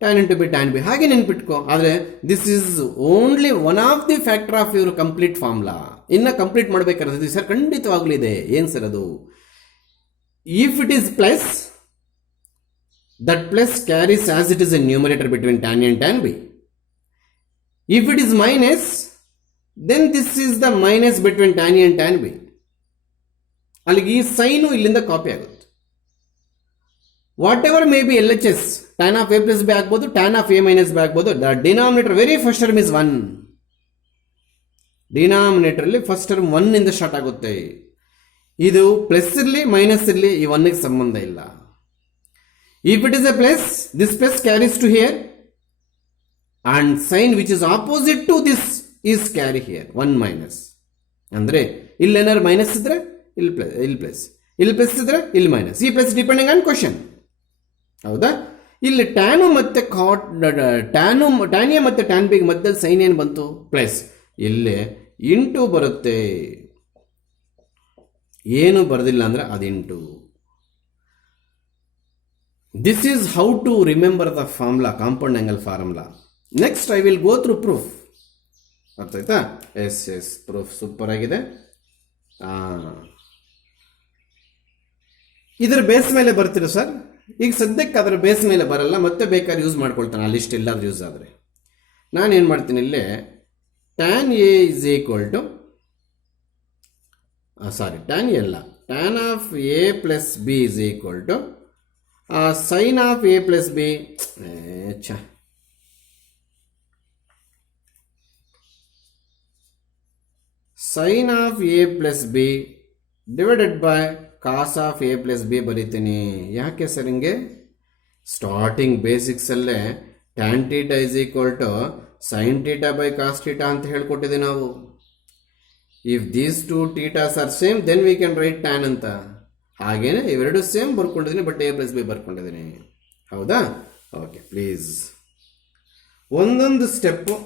tan into B tan B ಹಾಗೆ ನೆನ್ಪಿಟ್ಕೋ. ಆದರೆ this is only one of the factor of your complete formula. ಇನ್ನು ಕಂಪ್ಲೀಟ್ ಮಾಡಬೇಕಾದ್ರೆ ಸರ್ ಖಂಡಿತವಾಗ್ಲೂ ಇದೆ. ಏನು ಸರ್ ಅದು? If it is plus, that plus carries as it is A numerator between tan A and tan B. If it is minus, then this is the minus between tan A and tan B. ಅಲ್ಲಿಗೆ ಈ sign ಇಲ್ಲಿಂದ copy ಆಗುತ್ತೆ. Whatever may be L H S, tan of A plus B ಆಗ್ಬೋದು, tan of A minus B ಆಗ್ಬೋದು. The denominator very first term is 1. ಡಿನಾಮಿನೇಟರಲ್ಲಿ first term 1 ಇಂದ start ಆಗುತ್ತೆ. ಇದು ಪ್ಲಸ್ ಇರಲಿ ಮೈನಸ್ ಇರಲಿ ಈ 1ಗೆ ಸಂಬಂಧ ಇಲ್ಲ. If it is a plus, this plus carries to here and sign which is opposite to this is carry here 1 minus. ಅಂದರೆ ಇಲ್ಲೇನಾರು ಮೈನಸ್ ಇದ್ರೆ ಇಲ್ಲಿ ಪ್ಲಸ್, ಇಲ್ಲಿ ಪ್ಲಸ್ ಇದ್ರೆ ಇಲ್ಲಿ ಮೈನಸ್, ಈ ಪ್ಲಸ್ ಡಿಪೆಂಡಿಂಗ್ ಆನ್ ಕ್ವಶನ್. ಹೌದಾ? ಇಲ್ಲಿ ಟ್ಯಾನು ಮತ್ತೆ ಟ್ಯಾನ್ ಎ ಮತ್ತೆ ಟ್ಯಾನ್ ಬಿಗೆ ಮಧ್ಯದಲ್ಲಿ ಸೈನ್ ಏನು ಬಂತು? ಪ್ಲಸ್. ಇಲ್ಲೇ ಇಂಟು ಬರುತ್ತೆ, ಏನು ಬರೋದಿಲ್ಲ ಅಂದರೆ ಅದು into. This is how to remember the formula, compound angle formula. Next I will go through proof. ಅರ್ಥ ಆಯ್ತಾ? ಎಸ್ ಎಸ್, ಪ್ರೂಫ್ ಸೂಪರ್ ಆಗಿದೆ. ಇದರ ಬೇಸ್ ಮೇಲೆ ಬರ್ತೀರಾ ಸರ್? ಈಗ ಸದ್ಯಕ್ಕೆ ಅದರ ಬೇಸ್ ಮೇಲೆ ಬರಲ್ಲ, ಮತ್ತೆ ಬೇಕಾದ್ರೆ ಯೂಸ್ ಮಾಡ್ಕೊಳ್ತಾನೆ, ಆ ಲಿಸ್ಟ್ ಎಲ್ಲಾದ್ರೂ ಯೂಸ್ ಆದರೆ. ನಾನೇನು ಮಾಡ್ತೀನಿ ಇಲ್ಲೇ, tan A is equal to tan A ಅಲ್ಲ, tan of A plus B is equal to sine of A plus B. Sine of A plus B divided by cos of A plus B ಬರೀತೀನಿ. ಯಾಕೆ sir ಹಿಂಗೆ? Starting ಬೇಸಿಕ್ಸಲ್ಲೇ tan theta is equal to sine theta by cos theta ಅಂತ ಹೇಳ್ಕೊಟ್ಟಿದ್ದೀವಿ ನಾವು. If these two thetas are same then we can write tan ಅಂತ. ಹಾಗೇನೆ ಇವೆರಡು ಸೇಮ್ ಬರ್ಕೊಂಡಿದ್ದೀನಿ, ಬಟ್ ಎ ಪ್ಲಸ್ ಬಿ ಬರ್ಕೊಂಡಿದ್ದೀನಿ. ಹೌದಾ? ಓಕೆ, ಪ್ಲೀಸ್ ಒಂದೊಂದು ಸ್ಟೆಪ್ಪು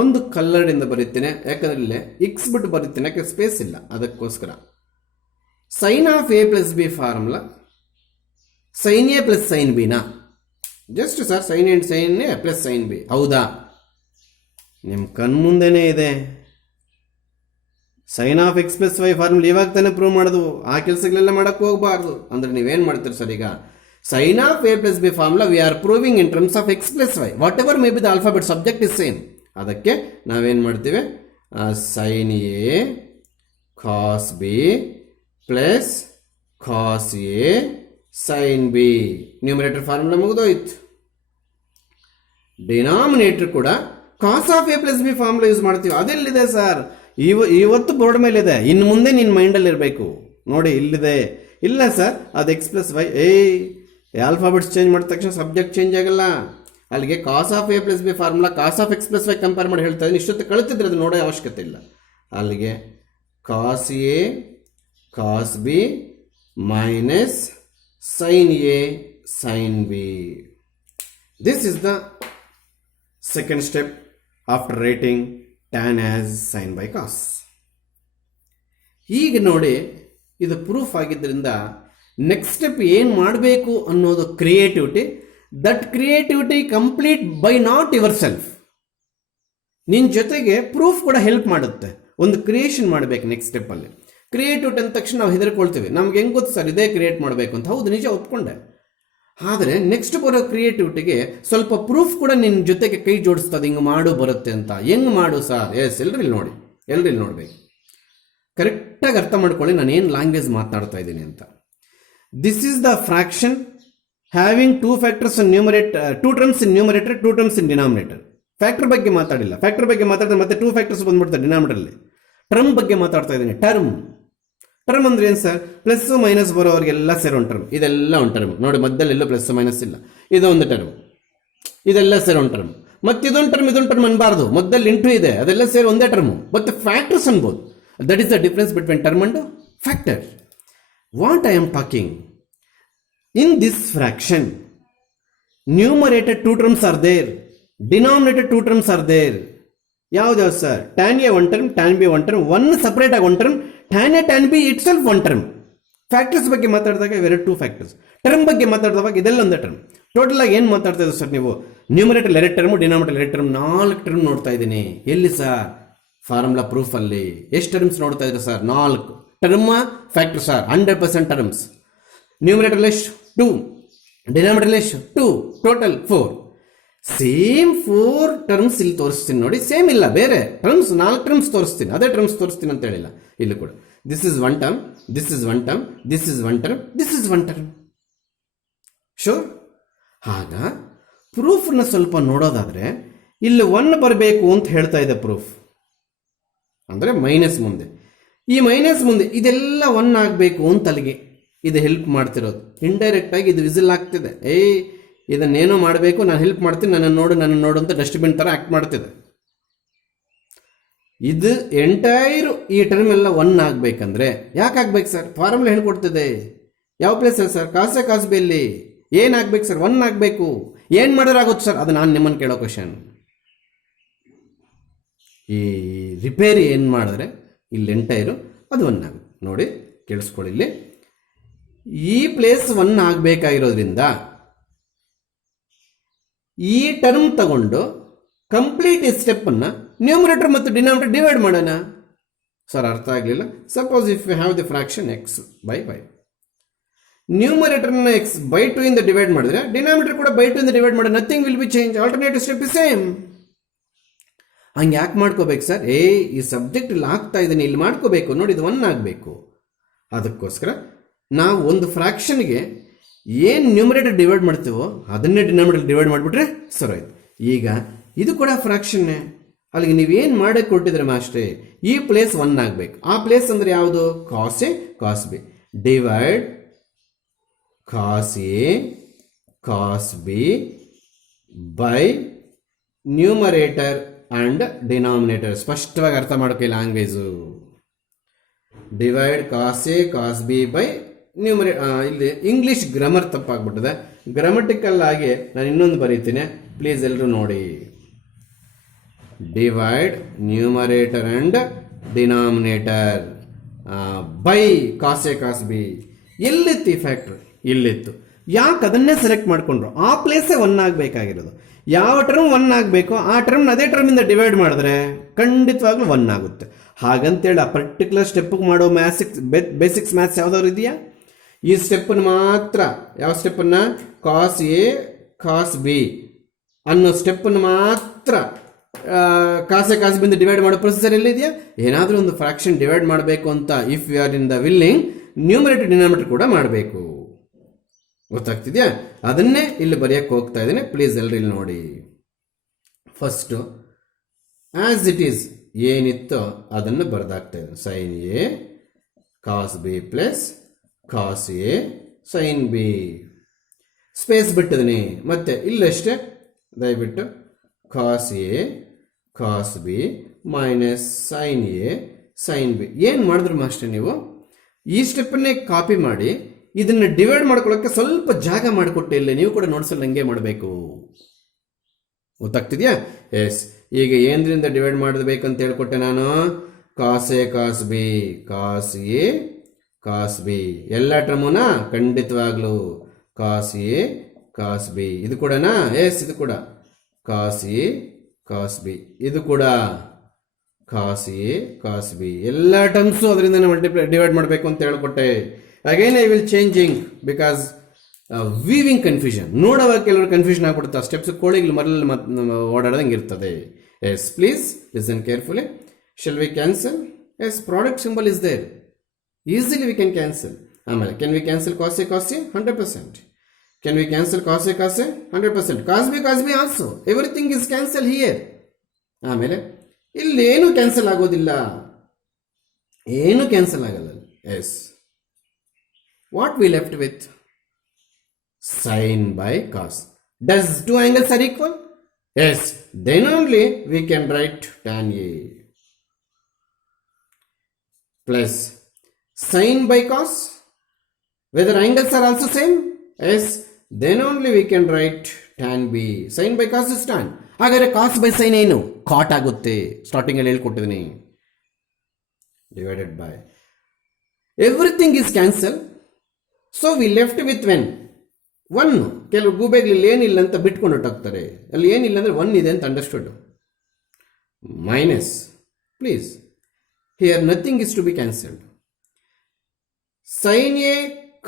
ಒಂದು ಕಲ್ಲರ್ಡಿಂದ ಬರೀತೇನೆ, ಯಾಕಂದ್ರೆ ಇಲ್ಲೇ ಇಕ್ಸ್ ಬಿಟ್ಟು ಬರೀತೇನೆ, ಯಾಕೆ ಸ್ಪೇಸ್ ಇಲ್ಲ, ಅದಕ್ಕೋಸ್ಕರ. Sine of A plus B formula sine A plus sine ಬಿನಾ? Just sir sine and sine A plus sine B. ಹೌದಾ? ನಿಮ್ಮ ಕಣ್ಮುಂದೆನೇ ಇದೆ. Sine of X plus y formula ಇವಾಗ ತಾನೇ ಪ್ರೂವ್ ಮಾಡೋದು, ಆ ಕೆಲಸಗಳೆಲ್ಲ ಮಾಡೋಕ್ಕೆ ಹೋಗಬಾರ್ದು. ಅಂದರೆ ನೀವೇನು ಮಾಡ್ತೀರಿ ಸರ್? ಈಗ sine of A plus B formula we are proving in terms of X plus Y, whatever may be the alphabet, subject is same. ಅದಕ್ಕೆ ನಾವೇನು ಮಾಡ್ತೀವಿ? Sine A cos B plus cos A sine B. Numerator formula ಮುಗಿದೋಯ್ತು. Denominator ಕೂಡ cos of A plus B formula use ಮಾಡ್ತೀವಿ. ಅದೆಲ್ಲಿದೆ sir? ಇವತ್ತು board ಮೇಲಿದೆ, ಇನ್ನು ಮುಂದೆ ನಿನ್ನ ಮೈಂಡಲ್ಲಿ ಇರಬೇಕು. ನೋಡಿ ಇಲ್ಲಿದೆ. ಇಲ್ಲ ಸರ್ ಅದು X plus Y. Alphabets change ಮಾಡಿದ ತಕ್ಷಣ ಸಬ್ಜೆಕ್ಟ್ ಚೇಂಜ್ ಆಗಲ್ಲ. ಅಲ್ಲಿಗೆ cos of A plus B formula cos of X plus Y compare ಮಾಡಿ ಹೇಳ್ತಾ ಇದ್ದೀನಿ. ಇಷ್ಟೊತ್ತು ಕಳಿತಿದ್ರೆ ಅದು ನೋಡೋ ಅವಶ್ಯಕತೆ ಇಲ್ಲ. ಅಲ್ಲಿಗೆ cos A cos B minus sine A sine B. This is the second step after writing tan as sine by cos. ಈಗ ನೋಡಿ ಇದು ಪ್ರೂಫ್ ಆಗಿದ್ದರಿಂದ ನೆಕ್ಸ್ಟ್ ಸ್ಟೆಪ್ ಏನು ಮಾಡಬೇಕು ಅನ್ನೋದು creativity. That creativity complete by not your self. ನಿನ್ನ ಜೊತೆಗೆ proof ಕೂಡ ಹೆಲ್ಪ್ ಮಾಡುತ್ತೆ. ಒಂದು ಕ್ರಿಯೇಷನ್ ಮಾಡಬೇಕು ನೆಕ್ಸ್ಟ್ ಸ್ಟೆಪ್ಪಲ್ಲಿ. ಕ್ರಿಯೇಟಿವಿಟಿ ಅಂದ ತಕ್ಷಣ ನಾವು ಹೆದರ್ಕೊಳ್ತೀವಿ, ನಮ್ಗೆ ಹೆಂಗೆ ಗೊತ್ತು ಸರ್ ಇದೇ ಕ್ರಿಯೇಟ್ ಮಾಡಬೇಕು ಅಂತ. ಹೌದು, ನಿಜ, ಒಪ್ಕೊಂಡೆ. ಆದರೆ ನೆಕ್ಸ್ಟ್ ಬರೋ ಕ್ರಿಯೇಟಿವಿಟಿಗೆ ಸ್ವಲ್ಪ ಪ್ರೂಫ್ ಕೂಡ ನಿನ್ನ ಜೊತೆಗೆ ಕೈ ಜೋಡಿಸ್ತದೆ, ಹಿಂಗೆ ಮಾಡು ಬರುತ್ತೆ ಅಂತ. ಹೆಂಗೆ ಮಾಡು ಸರ್? ಎಸ್, ಎಲ್ರಿಲ್ಲಿ ನೋಡಿ, ಎಲ್ರಿಲ್ಲಿ ನೋಡಬೇಕು. ಕರೆಕ್ಟಾಗಿ ಅರ್ಥ ಮಾಡ್ಕೊಳ್ಳಿ ನಾನು ಏನು ಲ್ಯಾಂಗ್ವೇಜ್ ಮಾತನಾಡ್ತಾ ಇದ್ದೀನಿ ಅಂತ. This is the fraction having two factors in numerator, two terms in numerator, two terms in denominator. Factor ಬಗ್ಗೆ ಮಾತಾಡಿಲ್ಲ. ಫ್ಯಾಕ್ಟರ್ ಬಗ್ಗೆ ಮಾತಾಡಿದ್ರೆ ಮತ್ತೆ ಟೂ ಫ್ಯಾಕ್ಟರ್ಸ್ ಬಂದ್ಬಿಡ್ತಾರೆ ಡಿನಾಮಿನೇಟರಲ್ಲಿ. ಟರ್ಮ್ ಬಗ್ಗೆ ಮಾತಾಡ್ತಾ ಇದ್ದೀನಿ. ಟರ್ಮ್ ಅಂದ್ರೆ ಏನು ಸರ್? ಪ್ಲಸ್ ಮೈನಸ್ ಬರೋರಿಗೆಲ್ಲ ಸೇರಿ ಒಂದು ಟರ್ಮ್. ಇದೆಲ್ಲ ಒಂದು ಟರ್ಮ್ ನೋಡಿ, ಮಧ್ಯದಲ್ಲಿ ಎಲ್ಲೂ ಪ್ಲಸ್ ಮೈನಸ್ ಇಲ್ಲ. ಇದೊಂದು ಟರ್ಮ್, ಇದೆಲ್ಲ ಸೇರಿ ಒಂದು ಟರ್ಮ್. ಮತ್ತೆ ಇದೊಂದು ಟರ್ಮ್ ಅನ್ಬಾರ್ದು, ಮಧ್ಯದಲ್ಲಿ ಇಂಟು ಇದೆ, ಅದೆಲ್ಲ ಸೇರಿ ಒಂದೇ ಟರ್ಮು. ಮತ್ತೆ ಫ್ಯಾಕ್ಟರ್ಸ್ ಅನ್ಬೋದು. That is the difference between term and factor. What I am talking in this fraction, numerator 2 terms are there, denominator 2 terms are there. ಯಾವ್ದು sir? tan a 1 term, tan b 1 term, 1 separate ಆಗಿ 1 term, tan a tan b it self 1 term. Factors ಬಗ್ಗೆ ಮಾತಾಡಿದಾಗ ಇವೆರಡು 2 factors. Term ಬಗ್ಗೆ ಮಾತಾಡಿದಾಗ ಇದೆಲ್ಲ ಒಂದೇ term. Total ಆಗಿ ಏನು ಮಾತಾಡ್ತಾ ಇದ್ದೀವಿ ಸರ್ ನೀವು? Numerator 2 term, denominator 2 term, 4 term ನೋಡ್ತಾ ಇದ್ದೀನಿ. ಎಲ್ಲಿ ಸರ್? ಫಾರ್ಮುಲಾ ಪ್ರೂಫಲ್ಲಿ. ಎಷ್ಟು ಟರ್ಮ್ಸ್ ನೋಡ್ತಾ ಇದ್ದೀರಾ sir? 4 term factor sir, 100% terms. Numerator less 2, denominator less 2, total 4. Same 4 terms ಇಲ್ಲಿ ತೋರಿಸ್ತೀನಿ ನೋಡಿ. ಸೇಮ್ ಇಲ್ಲ, ಬೇರೆ ಟರ್ಮ್ಸ್ 4 ಟರ್ಮ್ಸ್ ತೋರಿಸ್ತೀನಿ. ಅದೇ ಟರ್ಮ್ಸ್ ತೋರಿಸ್ತೀನಿ ಅಂತ ಹೇಳಿಲ್ಲ. ಇಲ್ಲಿ ಕೂಡ this is 1 term, this is 1 term, this is 1 term, this is 1 term. Sure? ಆಗ ಪ್ರೂಫ್ನ ಸ್ವಲ್ಪ ನೋಡೋದಾದ್ರೆ ಇಲ್ಲಿ 1 ಬರಬೇಕು ಅಂತ ಹೇಳ್ತಾ ಇದೆ ಪ್ರೂಫ್. ಅಂದರೆ ಮೈನಸ್ ಮುಂದೆ, ಈ ಮೈನಸ್ ಮುಂದೆ ಇದೆಲ್ಲ 1 ಆಗಬೇಕು ಅಂತ ಅಲ್ಲಿಗೆ ಇದು ಹೆಲ್ಪ್ ಮಾಡ್ತಿರೋದು. ಇಂಡೈರೆಕ್ಟ್ ಆಗಿ ಇದು ವಿಸಿಲ್ ಆಗ್ತಿದೆ. ಇದನ್ನೇನೋ ಮಾಡಬೇಕು, ನಾನು ಹೆಲ್ಪ್ ಮಾಡ್ತೀನಿ, ನನ್ನ ನೋಡು ಅಂತ ಡಸ್ಟ್ಬಿನ್ ಥರ ಆಕ್ಟ್ ಮಾಡ್ತಿದೆ. ಇದು ಎಂಟೈರು ಈ ಟರ್ಮ್ ಎಲ್ಲ 1 ಆಗಬೇಕಂದ್ರೆ ಯಾಕೆ ಆಗ್ಬೇಕು ಸರ್? ಫಾರ್ಮುಲಾ ಹೇಳ್ಕೊಡ್ತಿದೆ. ಯಾವ ಪ್ಲೇಸ್ ಸರ್? ಕಾಸೆ ಕಾಸ್ಬೆಲ್ಲಿ ಏನಾಗ್ಬೇಕು ಸರ್? 1 ಆಗಬೇಕು. ಏನು ಮಾಡಿದ್ರೆ ಆಗುತ್ತೆ ಸರ್? ಅದು ನಾನು ನಿಮ್ಮನ್ನು ಕೇಳೋ ಕ್ವಶನ್. ಈ ರಿಪೇರಿ ಏನು ಮಾಡಿದ್ರೆ ಇಲ್ಲಿ ಎಂಟೈರು ಅದು 1 ಆಗುತ್ತೆ. ನೋಡಿ ಕೇಳಿಸ್ಕೊಳ್ಳಿ, ಇಲ್ಲಿ ಈ ಪ್ಲೇಸ್ 1 ಆಗಬೇಕಾಗಿರೋದ್ರಿಂದ ಈ ಟರ್ಮ್ ತಗೊಂಡು ಕಂಪ್ಲೀಟ್ ಈ ಸ್ಟೆಪ್ಪನ್ನು ನ್ಯೂಮರೇಟರ್ ಮತ್ತು ಡಿನಾಮಿನೇಟರ್ ಡಿವೈಡ್ ಮಾಡೋಣ. ಸರ್ ಅರ್ಥ ಆಗಲಿಲ್ಲ. Suppose if you have the fraction X by by, ನ್ಯೂಮರೇಟರ್ನ ಎಕ್ಸ್ ಬೈ 2 ಇಂದ ಡಿವೈಡ್ ಮಾಡಿದ್ರೆ ಡಿನಾಮಿನೇಟರ್ ಕೂಡ ಬೈ 2 ಇಂದ ಡಿವೈಡ್ ಮಾಡಿ, nothing will be change, alternative step is same. ಹಂಗೆ ಯಾಕೆ ಮಾಡ್ಕೋಬೇಕು ಸರ್? ಈ ಸಬ್ಜೆಕ್ಟ್ ಇಲ್ಲಿ ಆಗ್ತಾ ಇದ್ದೀನಿ, ಇಲ್ಲಿ ಮಾಡ್ಕೋಬೇಕು ನೋಡಿ, ಇದು 1 ಆಗಬೇಕು. ಅದಕ್ಕೋಸ್ಕರ ನಾವು ಒಂದು ಫ್ರಾಕ್ಷನ್ಗೆ ಏನು ನ್ಯೂಮರೇಟರ್ ಡಿವೈಡ್ ಮಾಡ್ತೀವೋ ಅದನ್ನೇ ಡಿನಾಮಿನೇಟರ್ ಡಿವೈಡ್ ಮಾಡಿಬಿಟ್ರೆ ಸರ್ ಆಯ್ತು. ಈಗ ಇದು ಕೂಡ ಫ್ರಾಕ್ಷನ್ನೇ. ಅಲ್ಲಿಗೆ ನೀವೇನು ಮಾಡಕ್ಕೆ ಕೊಟ್ಟಿದ್ರೆ ಮಾಸ್ಟ್ರೇ, ಈ ಪ್ಲೇಸ್ 1 ಆಗಬೇಕು. ಆ ಪ್ಲೇಸ್ ಅಂದರೆ ಯಾವುದು? Cos A cos B divide cos A cos B by numerator and denominator. ಸ್ಪಷ್ಟವಾಗಿ ಅರ್ಥ ಮಾಡೋಕೆ language. Divide cos A cos B by ಇಲ್ಲಿ ಇಂಗ್ಲಿಷ್ ಗ್ರಾಮರ್ ತಪ್ಪಾಗ್ಬಿಟ್ಟಿದೆ. ಗ್ರಾಮಟಿಕಲ್ ಆಗಿ ನಾನು ಇನ್ನೊಂದು ಬರೀತೀನಿ, ಪ್ಲೀಸ್ ಎಲ್ಲರೂ ನೋಡಿ. Divide numerator and denominator by cos A cos B. ಎಲ್ಲಿತ್ತು ಈ ಫ್ಯಾಕ್ಟ್ರಿ? ಇಲ್ಲಿತ್ತು. ಯಾಕೆ ಅದನ್ನೇ ಸೆಲೆಕ್ಟ್ ಮಾಡಿಕೊಂಡ್ರು? ಆ ಪ್ಲೇಸೇ 1 ಆಗಬೇಕಾಗಿರೋದು. ಯಾವ ಟರ್ಮ್ 1 ಆಗಬೇಕು ಆ ಟರ್ಮ್ನ ಅದೇ ಟರ್ಮಿಂದ ಡಿವೈಡ್ ಮಾಡಿದ್ರೆ ಖಂಡಿತವಾಗ್ಲೂ 1 ಆಗುತ್ತೆ. ಹಾಗಂತೇಳಿ ಆ ಪರ್ಟಿಕ್ಯುಲರ್ ಸ್ಟೆಪ್ಪಿಗೆ ಮಾಡೋ ಬೇಸಿಕ್ಸ್ ಮ್ಯಾಥ್ಸ್ ಯಾವ್ದಾದ್ರು ಇದೆಯಾ? ಈ ಸ್ಟೆಪ್ಪನ್ನು ಮಾತ್ರ, ಯಾವ ಸ್ಟೆಪ್ಪನ್ನು? ಕಾಸ್ ಎ ಕಾಸ್ ಬಿ ಅನ್ನೋ ಸ್ಟೆಪ್ಪನ್ನು ಮಾತ್ರ ಕಾಸ್ ಎ ಕಾಸ್ ಬಿಂದ ಡಿವೈಡ್ ಮಾಡೋ ಪ್ರೊಸೆಸರ್ ಎಲ್ಲಿದೆಯಾ? ಏನಾದರೂ ಒಂದು ಫ್ರಾಕ್ಷನ್ ಡಿವೈಡ್ ಮಾಡಬೇಕು ಅಂತ if you are in the willing, numerator denominator ಕೂಡ ಮಾಡಬೇಕು. ಗೊತ್ತಾಗ್ತಿದ್ಯಾ? ಅದನ್ನೇ ಇಲ್ಲಿ ಬರೆಯಕ್ಕೆ ಹೋಗ್ತಾ ಇದ್ದೀನಿ. ಪ್ಲೀಸ್ ಎಲ್ಲರೂ ಇಲ್ಲಿ ನೋಡಿ. ಫಸ್ಟು ಆಸ್ ಇಟ್ ಈಸ್ ಏನಿತ್ತೋ ಅದನ್ನು ಬರೆದಾಗ್ತಾ ಇದ್ದೀನಿ. Sine A cos B plus cos A sine B. Space ಬಿಟ್ಟಿದ್ದೀನಿ. ಮತ್ತೆ ಇಲ್ಲಷ್ಟೇ ದಯವಿಟ್ಟು cos A cos B minus sine A sine B. ಏನು ಮಾಡಿದ್ರು ಮಾಸ್ಟರ್ ನೀವು? ಈ ಸ್ಟೆಪ್ಪನ್ನೇ ಕಾಪಿ ಮಾಡಿ ಇದನ್ನು ಡಿವೈಡ್ ಮಾಡ್ಕೊಳ್ಳೋಕ್ಕೆ ಸ್ವಲ್ಪ ಜಾಗ ಮಾಡಿಕೊಟ್ಟೆ. ಇಲ್ಲಿ ನೀವು ಕೂಡ ನೋಡ್ಸಲ್ಲ ಹಂಗೆ ಮಾಡಬೇಕು. ಗೊತ್ತಾಗ್ತಿದ್ಯಾ? ಎಸ್. ಈಗ ಏನರಿಂದ ಡಿವೈಡ್ ಮಾಡಬೇಕಂತ ಹೇಳ್ಕೊಟ್ಟೆ ನಾನು? Cos A cos B, cos A cos B. ಎಲ್ಲ ಟರ್ಮುನಾ ಖಂಡಿತವಾಗ್ಲು ಕಾಸ್ ಎ ಕಾಸ್ ಬಿ. ಇದು ಕೂಡನಾ? ಎಸ್, ಇದು ಕೂಡ ಕಾಸ್ ಎ ಕಾಸ್ ಬಿ. ಇದು ಕೂಡ ಕಾಸ್ ಎ ಕಾಸ್ ಬಿ. ಎಲ್ಲ ಟರ್ಮ್ಸು ಅದರಿಂದ ಡಿವೈಡ್ ಮಾಡಬೇಕು ಅಂತ ಹೇಳ್ಕೊಟ್ಟೆ. Again I will changing because weaving confusion. ನೋಡುವಾಗ ಕೆಲವರು ಕನ್ಫ್ಯೂಷನ್ ಆಗ್ಬಿಡುತ್ತೆ. ಆ ಸ್ಟೆಪ್ಸ್ ಕೋಳಿಗಳು ಮರಳಲ್ಲಿ ಓಡಾಡೋದಂಗೆ ಇರ್ತದೆ. Yes, please listen carefully. Shall we cancel? Yes, product symbol is there. Easily we can cancel. ಆಮೇಲೆ can we cancel cos A 100%. Can we cancel cos A 100%. Cos B also. Everything is cancel here. ಆಮೇಲೆ ಇಲ್ಲೇನು cancel ಆಗೋದಿಲ್ಲ. ಏನು cancel ಆಗಲ್ಲ. Yes, what we left with sine by cos. Does two angles are equal? Yes, then only we can write tan A plus sine by cos. Whether angles are also same? Yes, then only we can write tan B. Sine by cos is tan. ಹಾಗಾದ್ರೆ cos by sin ಏನು? cot ಆಗುತ್ತೆ. Starting ಅಲ್ಲಿ ಹೇಳ್ಕೊಟ್ಟಿದ್ದೀನಿ. Divided by everything is cancel. So we left with when 1. ಕೆಲವು ಗೂಬೆಗಳಲ್ಲಿ ಏನಿಲ್ಲ ಅಂತ ಬಿಟ್ಕೊಂಡು ಹೊಟ್ಟೋಗ್ತಾರೆ. ಅಲ್ಲಿ ಏನಿಲ್ಲ ಅಂದರೆ 1 ಇದೆ ಅಂತ understood. Minus, please here nothing is to be cancelled. Sine A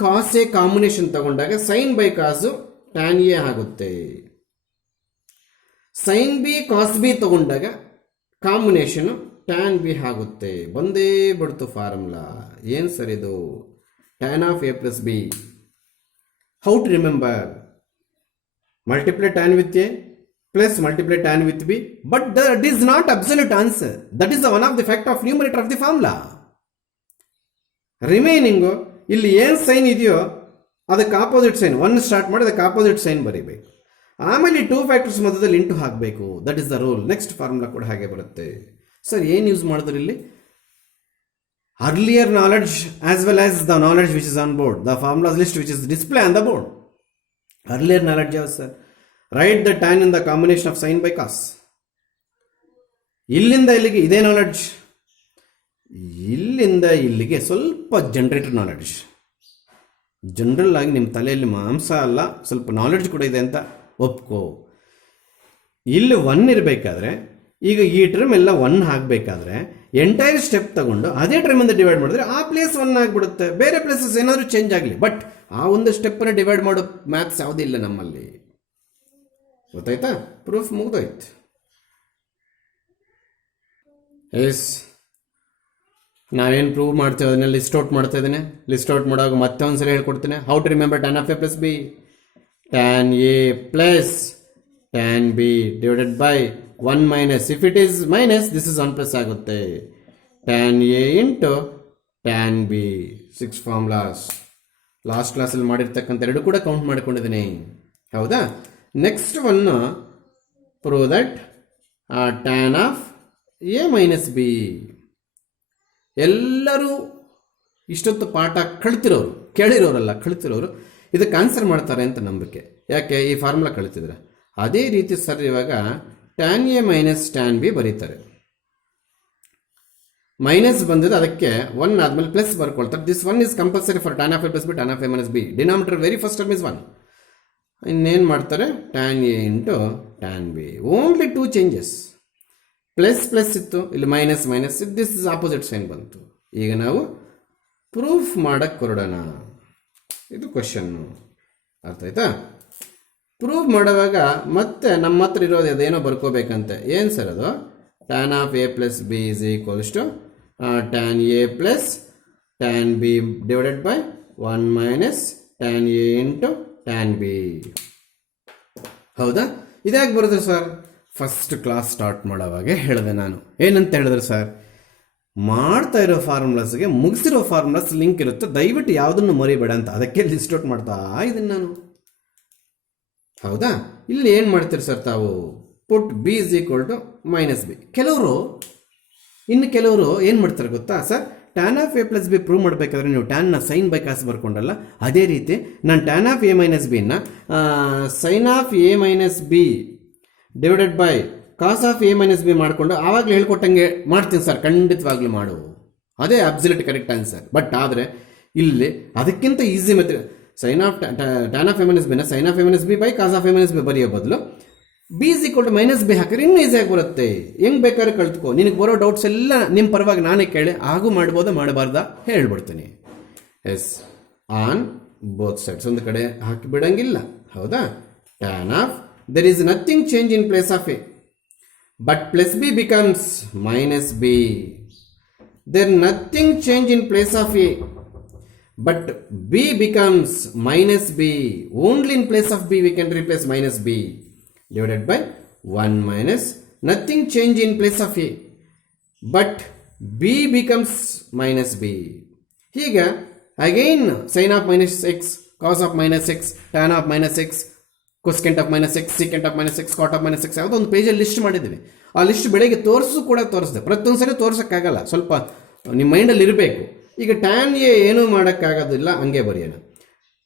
cos A combination ತಗೊಂಡಾಗ sine by cos tan A ಆಗುತ್ತೆ. ಸೈನ್ ಬಿ ಕಾಸ್ ಬಿ ತಗೊಂಡಾಗ ಕಾಂಬಿನೇಷನು ಟ್ಯಾನ್ ಬಿ ಆಗುತ್ತೆ. ಬಂದೇ ಬಿಡ್ತು ಫಾರ್ಮುಲಾ. ಏನು ಸರ್ ಇದು? Tan of A plus B. How to remember? Multiply tan with A plus multiply tan with B. But that is not absolute answer. That is one of the fact of numerator of the formula. Remaining ಇಲ್ಲಿ ಏನು sign ಇದೆಯೋ ಅದಕ್ಕೆ opposite sign 1 start ಮಾಡಿ ಅದಕ್ಕೆ opposite sign ಬರೀಬೇಕು. ಆಮೇಲೆ 2 factors ಮಧ್ಯದಲ್ಲಿ into ಹಾಕಬೇಕು. That is the rule. Next formula ಕೂಡ ಹಾಗೆ ಬರುತ್ತೆ. ಸರ್ ಏನು ಯೂಸ್ ಮಾಡಿದ್ರು ಇಲ್ಲಿ? Earlier knowledge as well as the knowledge which is on board, the formulas list which is display on the board. Earlier knowledge ಯಾವುದು sir? Write the tan in the combination of sin by cos. ಇಲ್ಲಿಂದ ಇಲ್ಲಿಗೆ ಇದೇ knowledge, ಇಲ್ಲಿಂದ ಇಲ್ಲಿಗೆ ಸ್ವಲ್ಪ generator knowledge. General ಆಗಿ ನಿಮ್ಮ ತಲೆಯಲ್ಲಿ ಮಾಂಸ ಅಲ್ಲ, ಸ್ವಲ್ಪ ನಾಲೆಡ್ಜ್ ಕೂಡ ಇದೆ ಅಂತ ಒಪ್ಕೋ. ಇಲ್ಲಿ 1 ಇರಬೇಕಾದ್ರೆ ಈಗ ಈ ಟರ್ಮ್ ಎಲ್ಲ 1 ಹಾಕಬೇಕಾದ್ರೆ ಎಂಟೈರ್ ಸ್ಟೆಪ್ ತಗೊಂಡು ಅದೇ ಟರ್ಮಿಂದ ಡಿವೈಡ್ ಮಾಡಿದ್ರೆ ಆ ಪ್ಲೇಸ್ 1 ಆಗಿಬಿಡುತ್ತೆ. ಬೇರೆ ಪ್ಲೇಸಸ್ ಏನಾದರೂ ಚೇಂಜ್ ಆಗಲಿ, ಬಟ್ ಆ ಒಂದು ಸ್ಟೆಪ್ಪನ್ನು ಡಿವೈಡ್ ಮಾಡೋ ಮ್ಯಾಥ್ಸ್ ಯಾವುದೂ ಇಲ್ಲ ನಮ್ಮಲ್ಲಿ. ಗೊತ್ತಾಯ್ತಾ? ಪ್ರೂಫ್ ಮುಗ್ದೋಯ್ತು. ಎಸ್, ನಾವೇನು ಪ್ರೂವ್ ಮಾಡ್ತೇವೆ ಅದನ್ನ ಲಿಸ್ಟ್ ಔಟ್ ಮಾಡ್ತಾ ಇದ್ದೇನೆ. ಲಿಸ್ಟ್ ಔಟ್ ಮಾಡುವಾಗ ಮತ್ತೆ ಒಂದ್ಸರಿ ಹೇಳ್ಕೊಡ್ತೇನೆ. How to remember tan of A plus B? Tan A plus tan B divided by 1 minus. If it is minus, this is 1 plus ಆಗುತ್ತೆ. tan A into tan B. 6 formulas last ಕ್ಲಾಸಲ್ಲಿ ಮಾಡಿರ್ತಕ್ಕಂಥ 2 ಕೂಡ count ಮಾಡಿಕೊಂಡಿದ್ದೀನಿ. ಹೌದಾ? Next one prove that tan of A minus B. ಎಲ್ಲರೂ ಇಷ್ಟೊತ್ತು ಪಾಠ ಕಳ್ತಿರೋರು, ಕೇಳಿರೋರಲ್ಲ, ಕಳ್ತಿರೋರು ಇದಕ್ಕೆ answer ಮಾಡ್ತಾರೆ ಅಂತ ನಂಬಿಕೆ. ಯಾಕೆ? ಈ ಫಾರ್ಮುಲಾ ಕಳ್ತಿದ್ರೆ. ಅದೇ ರೀತಿ ಸರ್ ಇವಾಗ tan A minus tan B ಬರೀತಾರೆ. ಮೈನಸ್ ಬಂದಿದೆ, ಅದಕ್ಕೆ 1 ಆದಮೇಲೆ ಪ್ಲಸ್ ಬರ್ಕೊಳ್ತಾರೆ. This 1 is compulsory for tan of A plus B, tan of A minus B. Denominator very first term is 1. ಇನ್ನೇನು ಮಾಡ್ತಾರೆ? Tan A into tan B. Only 2 changes. Plus plus ಇತ್ತು, ಇಲ್ಲಿ minus minus ಇತ್ತು. This is opposite sign ಬಂತು. ಈಗ ನಾವು proof ಮಾಡಕ್ಕೆ ಹೊರಡೋಣ. ಇದು ಕ್ವಶನ್ನು. ಅರ್ಥ ಆಯ್ತಾ? ಪ್ರೂವ್ ಮಾಡುವಾಗ ಮತ್ತೆ ನಮ್ಮ ಹತ್ರ ಇರೋದು ಅದೇನೋ ಬರ್ಕೋಬೇಕಂತೆ. ಏನು ಸರ್ ಅದು? Tan of A plus B is equals to tan A plus tan B divided by 1 minus tan A into tan B. ಹೌದಾ? ಇದ್ಯಾಕೆ ಬರುತ್ತೆ ಸರ್? ಫಸ್ಟ್ ಕ್ಲಾಸ್ ಸ್ಟಾರ್ಟ್ ಮಾಡೋವಾಗೆ ಹೇಳಿದೆ ನಾನು. ಏನಂತ ಹೇಳಿದ್ರೆ ಸರ್, ಮಾಡ್ತಾ ಇರೋ ಫಾರ್ಮುಲಾಸ್ಗೆ ಮುಗಿಸಿರೋ ಫಾರ್ಮುಲಾಸ್ ಲಿಂಕ್ ಇರುತ್ತೆ, ದಯವಿಟ್ಟು ಯಾವುದನ್ನು ಮರಿಬೇಡ ಅಂತ. ಅದಕ್ಕೆ ಲಿಸ್ಟ್ ಔಟ್ ಮಾಡ್ತಾ ಇದ್ದೀನಿ ನಾನು. ಹೌದಾ? ಇಲ್ಲಿ ಏನು ಮಾಡ್ತೀರಿ ಸರ್ ತಾವು? Put B is equal to minus B. ಇನ್ನು ಕೆಲವರು ಏನು ಮಾಡ್ತಾರೆ ಗೊತ್ತಾ sir? Tan of A plus B prove ಮಾಡಬೇಕಾದ್ರೆ ನೀವು ಟ್ಯಾನ್ನ ಸೈನ್ ಬೈ ಕಾಸ್ ಬರ್ಕೊಂಡಲ್ಲ, ಅದೇ ರೀತಿ ನಾನು ಟ್ಯಾನ್ ಆಫ್ ಎ ಮೈನಸ್ ಬಿನ sine of A minus B divided by cos of A minus B ಮಾಡಿಕೊಂಡು ಆವಾಗಲೇ ಹೇಳ್ಕೊಟ್ಟಂಗೆ ಮಾಡ್ತೀನಿ ಸರ್. ಖಂಡಿತವಾಗ್ಲೂ ಮಾಡು, ಅದೇ ಅಬ್ಸಲ್ಯೂಟ್ ಕರೆಕ್ಟ್ ಆನ್ಸರ್. ಬಟ್ ಆದರೆ ಇಲ್ಲಿ ಅದಕ್ಕಿಂತ easy method, sine of tan of A minus ಬಿನ sine of A minus B by cos of A minus B ಬರೆಯೋ ಬದಲು B is equal to minus B ಹಾಕಿದ್ರೆ ಇನ್ನೂ ಈಸಿಯಾಗಿ ಬರುತ್ತೆ. ಹೆಂಗೆ ಬೇಕಾದ್ರೆ ಕಳ್ತ್ಕೋ. ನಿನಗೆ ಬರೋ ಡೌಟ್ಸ್ ಎಲ್ಲ ನಿಮ್ಮ ಪರವಾಗಿ ನಾನೇ ಕೇಳಿ ಹಾಗೂ ಮಾಡ್ಬೋದಾ ಮಾಡಬಾರ್ದಾ ಹೇಳ್ಬಿಡ್ತೀನಿ. ಎಸ್, ಆನ್ ಬೋತ್ ಸೈಡ್ಸ್ ಒಂದು ಕಡೆ ಹಾಕಿ ಬಿಡಂಗಿಲ್ಲ. ಹೌದಾ? Tan of there is nothing change in place of a, but plus b becomes minus b. There nothing change in place of a, but b becomes minus b. Only in place of b we can replace minus b divided by 1 minus nothing change in place of a, but B becomes minus B. ಹೀಗೆ again sine of minus X, cos of minus X, tan of minus X, cosecant of minus X, secant of minus X, cot of minus X, ಯಾವುದೋ ಒಂದು ಪೇಜಲ್ಲಿ list ಮಾಡಿದ್ದೀವಿ. ಆ list ಬೆಳಗ್ಗೆ ತೋರಿಸಿದೆ. ಪ್ರತಿಯೊಂದು ಸರಿ ತೋರ್ಸೋಕ್ಕಾಗಲ್ಲ, ಸ್ವಲ್ಪ ನಿಮ್ಮ ಮೈಂಡಲ್ಲಿ ಇರಬೇಕು. ಈಗ ಟ್ಯಾನ್ ಎ ಏನೂ ಮಾಡೋಕ್ಕಾಗೋದಿಲ್ಲ, ಹಂಗೆ ಬರೆಯೋಣ.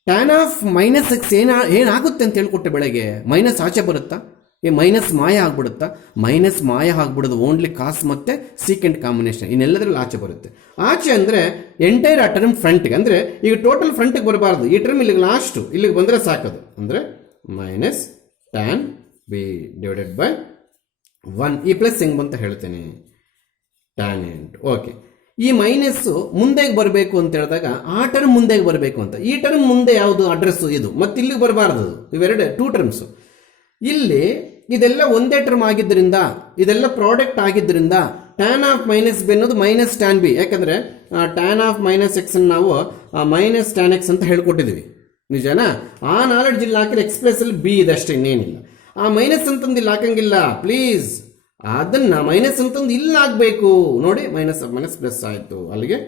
ಟ್ಯಾನ್ ಆಫ್ ಮೈನಸ್ ಎಕ್ಸ್ ಏನಾಗುತ್ತೆ ಅಂತ ಹೇಳ್ಕೊಟ್ಟೆ ಬೆಳಗ್ಗೆ. ಮೈನಸ್ ಆಚೆ ಬರುತ್ತಾ? ಮೈನಸ್ ಮಾಯ ಆಗ್ಬಿಡುತ್ತಾ? ಮೈನಸ್ ಮಾಯ ಆಗ್ಬಿಡೋದು ಓನ್ಲಿ ಕಾಸ್ ಮತ್ತು ಸೀಕೆಂಟ್ ಕಾಂಬಿನೇಷನ್, ಇನ್ನೆಲ್ಲದ್ರಲ್ಲಿ ಆಚೆ ಬರುತ್ತೆ. ಆಚೆ ಅಂದರೆ ಎಂಟೈರ್ ಆ ಟರ್ಮ್ ಫ್ರಂಟ್ಗೆ, ಅಂದರೆ ಈಗ ಟೋಟಲ್ ಫ್ರಂಟಿಗೆ ಬರಬಾರ್ದು. ಈ ಟರ್ಮ್ ಇಲ್ಲಿಗೆ ಲಾಸ್ಟು ಇಲ್ಲಿಗೆ ಬಂದರೆ ಸಾಕದು. ಅಂದರೆ minus tan B divided by 1. ಈ ಪ್ಲಸ್ ಹೆಂಗೆ ಬಂತ ಹೇಳ್ತೇನೆ, ಟ್ಯಾನ್ ಎಂಟ್. ಓಕೆ, ಈ ಮೈನಸ್ಸು ಮುಂದೆಗೆ ಬರಬೇಕು ಅಂತ ಹೇಳಿದಾಗ ಆ ಟರ್ಮ್ ಮುಂದೆಗೆ ಬರಬೇಕು ಅಂತ. ಈ ಟರ್ಮ್ ಮುಂದೆ ಯಾವುದು ಅಡ್ರೆಸ್ಸು ಇದು, ಮತ್ತು ಇಲ್ಲಿಗೆ ಬರಬಾರ್ದು. ಇವೆರಡು 2 ಟರ್ಮ್ಸು. ಇಲ್ಲಿ ಇದೆಲ್ಲ ಒಂದೇ ಟರ್ಮ್ ಆಗಿದ್ದರಿಂದ, ಇದೆಲ್ಲ ಪ್ರಾಡಕ್ಟ್ ಆಗಿದ್ದರಿಂದ ಟ್ಯಾನ್ ಆಫ್ ಮೈನಸ್ ಬಿ ಅನ್ನೋದು ಮೈನಸ್ ಟ್ಯಾನ್ ಬಿ. ಯಾಕಂದರೆ ಟ್ಯಾನ್ ಆಫ್ ಮೈನಸ್ ಎಕ್ಸ್ ನಾವು ಮೈನಸ್ ಟ್ಯಾನ್ ಎಕ್ಸ್ ಅಂತ ಹೇಳ್ಕೊಟ್ಟಿದ್ದೀವಿ, ನಿಜನಾ? ಆ ನಾಲೆಡ್ಜ್ ಇಲ್ಲಿ ಹಾಕಿದ್ರೆ ಎಕ್ಸ್ಪ್ರೆಸ್ಸಲ್ಲಿ ಬಿ ಇದೆ ಅಷ್ಟೇ, ಇನ್ನೇನಿಲ್ಲ. ಆ ಮೈನಸ್ ಅಂತಂದು ಇಲ್ಲಿ ಹಾಕಂಗಿಲ್ಲ ಪ್ಲೀಸ್. ಅದನ್ನು ಮೈನಸ್ ಅಂತಂದು ಇಲ್ಲಿ ಹಾಕಬೇಕು ನೋಡಿ. ಮೈನಸ್ ಆಫ್ ಮೈನಸ್ ಪ್ಲಸ್ ಆಯಿತು. ಅಲ್ಲಿಗೆ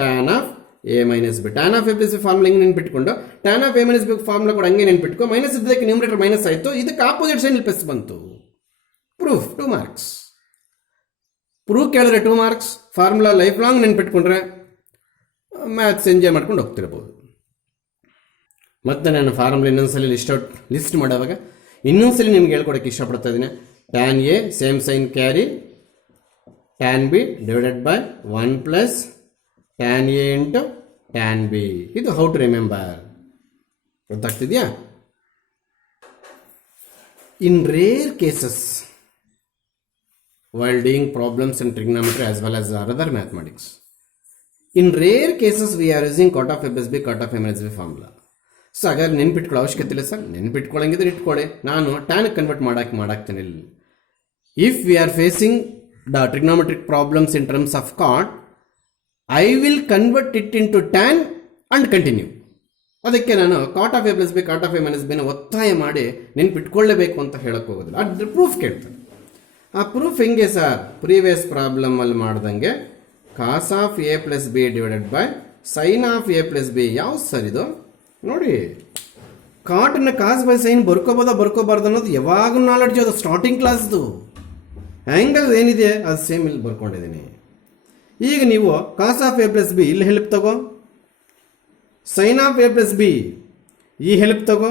tan of A minus B, tan of A plus B formula ಹೆಂಗೆ ನೆನ್ಪಿಟ್ಕೊಂಡು, tan of A minus B formula ಕೂಡ ಹಂಗೆ ನೆನ್ಪಿಟ್ಕೊ. ಮೈನಸ್ ಇದ್ದಕ್ಕೆ ನ್ಯೂಮರೇಟರ್ ಮೈನಸ್ ಆಯಿತು, ಇದಕ್ಕೆ ಆಪೋಸಿಟ್ ಸೈನ್ ಪ್ಲಸ್ ಬಂತು. Proof 2 marks. ಪ್ರೂಫ್ ಕೇಳಿದ್ರೆ 2 ಮಾರ್ಕ್ಸ್. ಫಾರ್ಮುಲಾ ಲೈಫ್ ಲಾಂಗ್ ನೆನ್ಪಿಟ್ಕೊಂಡ್ರೆ ಮ್ಯಾಥ್ಸ್ ಎಂಜಾಯ್ ಮಾಡ್ಕೊಂಡು ಹೋಗ್ತಿರ್ಬೋದು. ಮತ್ತು ನಾನು ಫಾರ್ಮುಲಾ ಇನ್ನೊಂದ್ಸಲಿ ಲಿಸ್ಟ್ ಮಾಡೋವಾಗ ಇನ್ನೊಂದ್ಸಲಿ ನಿಮ್ಗೆ ಹೇಳ್ಕೊಡೋಕ್ಕೆ ಇಷ್ಟಪಡ್ತಾ ಇದ್ದೀನಿ. Tan A same sign carry tan B divided by 1 plus tan A into tan B. ಇದು ಹೌ ಟು ರಿಮೆಂಬರ್. ಗೊತ್ತಾಗ್ತಿದೆಯಾ? In rare cases while doing problems in trigonometry as well as other mathematics, in rare cases we are using cot of a plus b, cot of a minus b formula. So ಹಾಗಾದ್ರೆ ನೆನ್ಪಿಟ್ಕೊಳ್ಳೋ ಅವಶ್ಯಕತೆ ಇಲ್ಲ ಸರ್. ನೆನ್ಪಿಟ್ಕೊಳ್ಳಂಗಿದ್ರೆ ಇಟ್ಕೊಳ್ಳಿ, ನಾನು tan convert ಮಾಡಾಕ್ತೀನಿ. If we are facing the trigonometric problems in terms of cot, I will convert it into tan and continue. ಅದಕ್ಕೆ ನಾನು cot of A plus B, cot of A minus ಬಿನ ಒತ್ತಾಯ ಮಾಡಿ ನೆನ್ಪಿಟ್ಕೊಳ್ಳೇಬೇಕು ಅಂತ ಹೇಳಕ್ಕೆ ಹೋಗೋದಿಲ್ಲ. ಅದ್ರ ಪ್ರೂಫ್ ಕೇಳ್ತಾರೆ. ಆ ಪ್ರೂಫ್ ಹೆಂಗೆ ಸರ್? ಪ್ರೀವಿಯಸ್ ಪ್ರಾಬ್ಲಮಲ್ಲಿ ಮಾಡ್ದಂಗೆ cos of A plus B divided by sine of A plus B. ಯಾವ್ದು ಸರ್ ಇದು ನೋಡಿ? ಕಾಟನ್ನ ಕಾಸ್ ಬೈ ಸೈನ್ ಬರ್ಕೋಬಾರ್ದು ಅನ್ನೋದು ಯಾವಾಗ ನಾಲೆಡ್ಜ್, ಅದು ಸ್ಟಾರ್ಟಿಂಗ್ ಕ್ಲಾಸ್ದು. ಆ್ಯಂಗಲ್ ಏನಿದೆ ಅದು ಸೇಮ್ ಇಲ್ಲಿ ಬರ್ಕೊಂಡಿದ್ದೀನಿ. ಈಗ ನೀವು cos of A plus B ಇಲ್ಲಿ ಹೆಲ್ಪ್ ತಗೋ, sine of A plus B ಈ ಹೆಲ್ಪ್ ತಗೋ,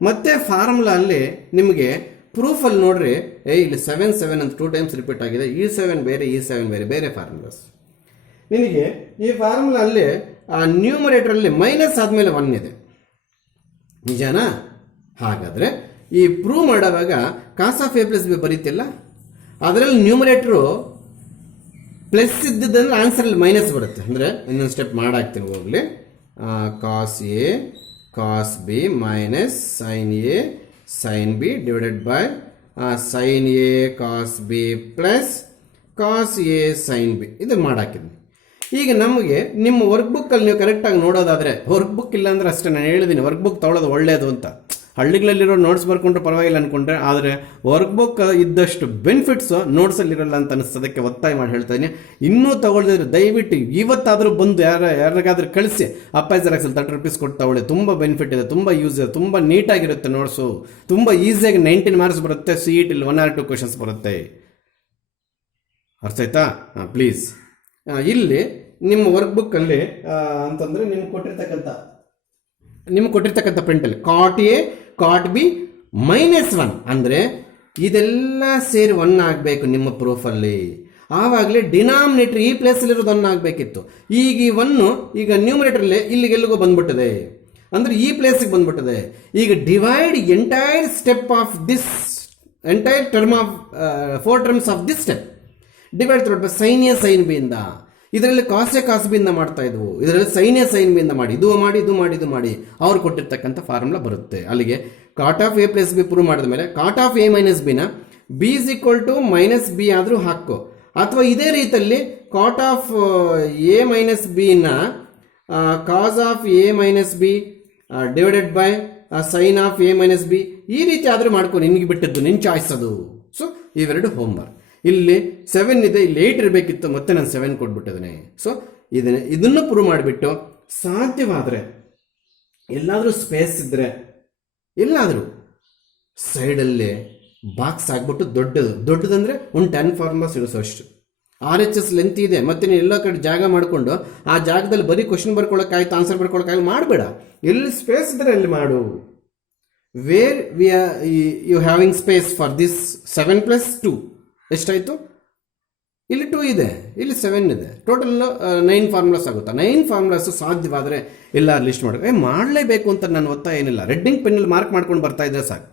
ಮತ್ತೆ ಫಾರ್ಮುಲಾ ಅಲ್ಲಿ ನಿಮಗೆ ಪ್ರೂಫಲ್ಲಿ ನೋಡ್ರಿ, ಇಲ್ಲಿ 7 ಅಂತ 2 ಟೈಮ್ಸ್ ರಿಪೀಟ್ ಆಗಿದೆ. ಈ 7 ಬೇರೆ, ಈ 7 ಬೇರೆ ಫಾರ್ಮುಲಾಸ್. ನಿನಗೆ ಈ ಫಾರ್ಮುಲಾ ಅಲ್ಲಿ ಆ ನ್ಯೂಮರೇಟರಲ್ಲಿ ಮೈನಸ್ ಆದಮೇಲೆ 1 ಇದೆ, ನಿಜನಾ? ಹಾಗಾದರೆ ಈ ಪ್ರೂವ್ ಮಾಡುವಾಗ ಕಾಸ್ ಆಫ್ ಎ ಪ್ಲಸ್ ಬಿ ಬರೀತಿಲ್ಲ, ಅದರಲ್ಲಿ ನ್ಯೂಮರೇಟ್ರು ಪ್ಲಸ್ ಇದ್ದಿದ್ದಂದ್ರೆ ಆನ್ಸರಲ್ಲಿ ಮೈನಸ್ ಬರುತ್ತೆ. ಅಂದರೆ ಇನ್ನೊಂದು ಸ್ಟೆಪ್ ಮಾಡಾಕ್ತೀನಿ, ಹೋಗಲಿ. Cos A cos B minus sine A sine B divided by sine A cos B plus cos A sine B. ಇದು ಮಾಡಾಕಿದ್ವಿ. ಈಗ ನಮಗೆ ನಿಮ್ಮ ವರ್ಕ್ ಬುಕ್ಕಲ್ಲಿ ನೀವು ಕರೆಕ್ಟಾಗಿ ನೋಡೋದಾದರೆ, ವರ್ಕ್ ಬುಕ್ ಇಲ್ಲ ಅಂದರೆ ಅಷ್ಟೇ, ನಾನು ಹೇಳಿದ್ದೀನಿ ವರ್ಕ್ ಬುಕ್ ತೊಗೊಳೋದು ಒಳ್ಳೆಯದು ಅಂತ. ಹಳ್ಳಿಗಳಲ್ಲಿರೋ ನೋಟ್ಸ್ ಬರ್ಕೊಂಡ್ರೆ ಪರವಾಗಿಲ್ಲ ಅಂದ್ಕೊಂಡ್ರೆ, ಆದರೆ ವರ್ಕ್ ಬುಕ್ ಇದ್ದಷ್ಟು ಬೆನಿಫಿಟ್ಸು ನೋಟ್ಸಲ್ಲಿರಲ್ಲ ಅಂತ ಅನಿಸ್ತದಕ್ಕೆ ಒತ್ತಾಯ ಮಾಡಿ ಹೇಳ್ತಾ ಇದ್ದೀನಿ. ಇನ್ನೂ ತೊಗೊಳ್ದಿದ್ರೆ ದಯವಿಟ್ಟು ಇವತ್ತಾದರೂ ಬಂದು ಯಾರಿಗಾದ್ರೂ ಕಳಿಸಿ ಅಪ್ಪೈಸರ್ 30 ರೂಪೀಸ್ ಕೊಟ್ಟು ತಗೊಳ್ಳಿ. ತುಂಬ ಬೆನಿಫಿಟ್ ಇದೆ, ತುಂಬ ಯೂಸ್ ಇದೆ, ತುಂಬ ನೀಟಾಗಿರುತ್ತೆ ನೋಟ್ಸು, ತುಂಬ ಈಸಿಯಾಗಿ 19 ಮಾರ್ಕ್ಸ್ ಬರುತ್ತೆ. CET ಇಲ್ಲಿ 1 or 2 ಕ್ವೆಶನ್ಸ್ ಬರುತ್ತೆ. ಅರ್ಥ ಆಯ್ತಾ? ಪ್ಲೀಸ್ ಇಲ್ಲಿ ನಿಮ್ಮ ವರ್ಕ್ ಬುಕ್ಕಲ್ಲಿ ಅಂತಂದರೆ ನಿಮ್ಗೆ ಕೊಟ್ಟಿರ್ತಕ್ಕಂಥ ಪ್ರಿಂಟಲ್ಲಿ ಕಾಟ್ ಎ ಕಾಟ್ ಬಿ -1 ಅಂದರೆ ಇದೆಲ್ಲ ಸೇರಿ 1 ಆಗಬೇಕು ನಿಮ್ಮ ಪ್ರೂಫಲ್ಲಿ. ಆವಾಗಲೇ ಡಿನಾಮಿನೇಟರ್ ಈ ಪ್ಲೇಸಲ್ಲಿರೋದು 1 ಆಗಬೇಕಿತ್ತು. ಈಗ ಈ 1 ಈಗ ನ್ಯೂಮರೇಟರ್ಲಿ ಇಲ್ಲಿಗೆಲ್ಲಿಗೋ ಬಂದ್ಬಿಟ್ಟಿದೆ, ಅಂದರೆ ಈ ಪ್ಲೇಸಿಗೆ ಬಂದ್ಬಿಟ್ಟಿದೆ. ಈಗ divide entire step of this entire term of 4 terms of this step divide through by sine A sine B ಇಂದ. ಇದರಲ್ಲಿ ಕಾಸ್ ಎ ಕಾಸ್ ಬಿ ಇಂದ ಮಾಡ್ತಾ ಇದ್ವು, ಇದರಲ್ಲಿ ಸೈನ್ ಎ ಸೈನ್ ಬಿ ಇಂದ ಮಾಡಿ, ಇದು ಮಾಡಿ ಅವ್ರು ಕೊಟ್ಟಿರ್ತಕ್ಕಂಥ ಫಾರ್ಮುಲಾ ಬರುತ್ತೆ. ಅಲ್ಲಿಗೆ cot of A plus B prove ಮಾಡಿದ ಮೇಲೆ ಕಾಟ್ ಆಫ್ ಎ ಮೈನಸ್ ಬಿನ B is equal to minus B ಆದರೂ ಹಾಕೋ, ಅಥವಾ ಇದೇ ರೀತಿಯಲ್ಲಿ ಕಾಟ್ ಆಫ್ ಎ ಮೈನಸ್ ಬಿನ cos of A minus B divided by sine of A minus B, ಈ ರೀತಿ ಆದರೂ ಮಾಡ್ಕೊ, ನಿನಗೆ ಬಿಟ್ಟಿದ್ದು, ನಿನ್ನ ಚಾಯ್ಸ್ ಅದು. ಸೊ ಇವೆರಡು ಹೋಮ್ವರ್ಕ್. ಇಲ್ಲಿ 7 ಇದೆ, ಇಲ್ಲಿ 8 ಇರಬೇಕಿತ್ತು, ಮತ್ತೆ ನಾನು 7 ಕೊಟ್ಬಿಟ್ಟಿದ್ದೇನೆ. ಸೊ ಇದನ್ನು ಪ್ರೂವ್ ಮಾಡಿಬಿಟ್ಟು ಸಾಧ್ಯವಾದರೆ ಎಲ್ಲಾದರೂ ಸ್ಪೇಸ್ ಇದ್ದರೆ ಎಲ್ಲಾದರೂ ಸೈಡಲ್ಲಿ ಬಾಕ್ಸ್ ಆಗ್ಬಿಟ್ಟು ದೊಡ್ಡದಂದರೆ ಒಂದು 10 ಫಾರ್ಮುಲಾಸ್ ಇಳಿಸೋಷ್ಟು. RHS ಲೆಂತ್ ಇದೆ, ಮತ್ತೆ ನೀನು ಎಲ್ಲ ಕಡೆ ಜಾಗ ಮಾಡಿಕೊಂಡು ಆ ಜಾಗದಲ್ಲಿ ಬರೀ ಕ್ವಶನ್ ಬರ್ಕೊಳ್ಳೋಕ್ಕಾಯ್ತು, ಆನ್ಸರ್ ಬರ್ಕೊಳ್ಳೋಕ್ಕಾಗಿ ಮಾಡಬೇಡ. ಎಲ್ಲಿ ಸ್ಪೇಸ್ ಇದ್ದರೆ ಅಲ್ಲಿ ಮಾಡು. Where you having space for this 7 + 2 ಎಷ್ಟಾಯಿತು? ಇಲ್ಲಿ 2 ಇದೆ, ಇಲ್ಲಿ 7 ಇದೆ, ಟೋಟಲ್ 9 ಫಾರ್ಮುಲಾಸ್ ಆಗುತ್ತಾ? 9 ಫಾರ್ಮುಲಾಸ್ ಸಾಧ್ಯವಾದರೆ ಎಲ್ಲ ಲಿಸ್ಟ್ ಮಾಡಲೇಬೇಕು ಅಂತ ನಾನು ಒತ್ತಾಯ ಏನಿಲ್ಲ. ರೆಡ್ಡಿಂಗ್ ಪೆನ್ನಲ್ಲಿ ಮಾರ್ಕ್ ಮಾಡ್ಕೊಂಡು ಬರ್ತಾ ಇದ್ದರೆ ಸಾಕು.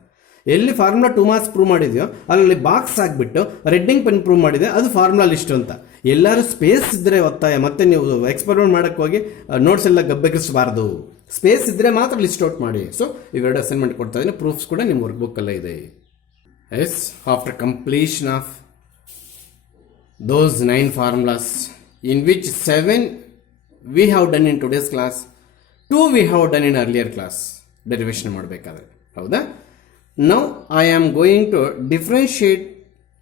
ಎಲ್ಲಿ ಫಾರ್ಮುಲಾ 2 ಮಾರ್ಕ್ಸ್ ಪ್ರೂವ್ ಮಾಡಿದೆಯೋ ಅಲ್ಲಿ ಬಾಕ್ಸ್ ಆಗಿಬಿಟ್ಟು ರೆಡ್ಡಿಂಗ್ ಪೆನ್ ಪ್ರೂವ್ ಮಾಡಿದೆ, ಅದು ಫಾರ್ಮುಲಾ ಲಿಸ್ಟ್ ಅಂತ. ಎಲ್ಲರೂ ಸ್ಪೇಸ್ ಇದ್ದರೆ ಒತ್ತಾಯ. ಮತ್ತೆ ನೀವು ಎಕ್ಸ್ಪೆರಿಮೆಂಟ್ ಮಾಡೋಕ್ಕೆ ಹೋಗಿ ನೋಟ್ಸ್ ಎಲ್ಲ ಗಬ್ಬೆಗಿಸಬಾರ್ದು. ಸ್ಪೇಸ್ ಇದ್ದರೆ ಮಾತ್ರ ಲಿಸ್ಟ್ ಔಟ್ ಮಾಡಿ. ಸೊ ಇವೆರಡು ಅಸೈನ್ಮೆಂಟ್ ಕೊಡ್ತಾ ಇದ್ದೀನಿ. ಪ್ರೂಫ್ಸ್ ಕೂಡ ನಿಮ್ಮ ವರ್ಕ್ ಬುಕ್ಕಲ್ಲೇ ಇದೆ. Yes, after completion of those 9 formulas, in which 7 we have done in today's class, 2 we have done in earlier class, derivation ಮಾಡಬೇಕಾದ್ರೆ. ಹೌದಾ? Now I am going to differentiate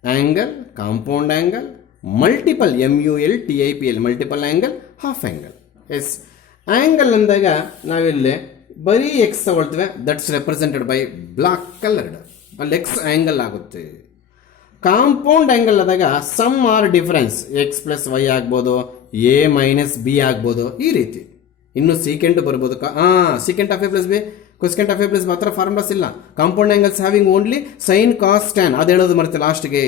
angle, compound angle, multiple MULTIPL, multiple angle, half angle. Yes, angle ಅಂದಾಗ ನಾವಿಲ್ಲಿ ಬರೀ X ತಗೊಳ್ತೇವೆ, that's represented by black coloured, ಅಲ್ಲಿ X angle ಆಗುತ್ತೆ. Compound angle ಆದಾಗ sum or difference, X plus Y ಆಗ್ಬೋದು, A minus B ಆಗ್ಬೋದು, ಈ ರೀತಿ. ಇನ್ನು ಸೀಕೆಂಟ್ ಬರ್ಬೋದು, secant of A plus B, cosecant of A plus ಮಾತ್ರ ಫಾರ್ಮುಲಾಸ್ ಇಲ್ಲ. Compound angles having only sine cos tan, ಅದು ಹೇಳೋದು ಮರ್ತೆ ಲಾಸ್ಟ್ಗೆ.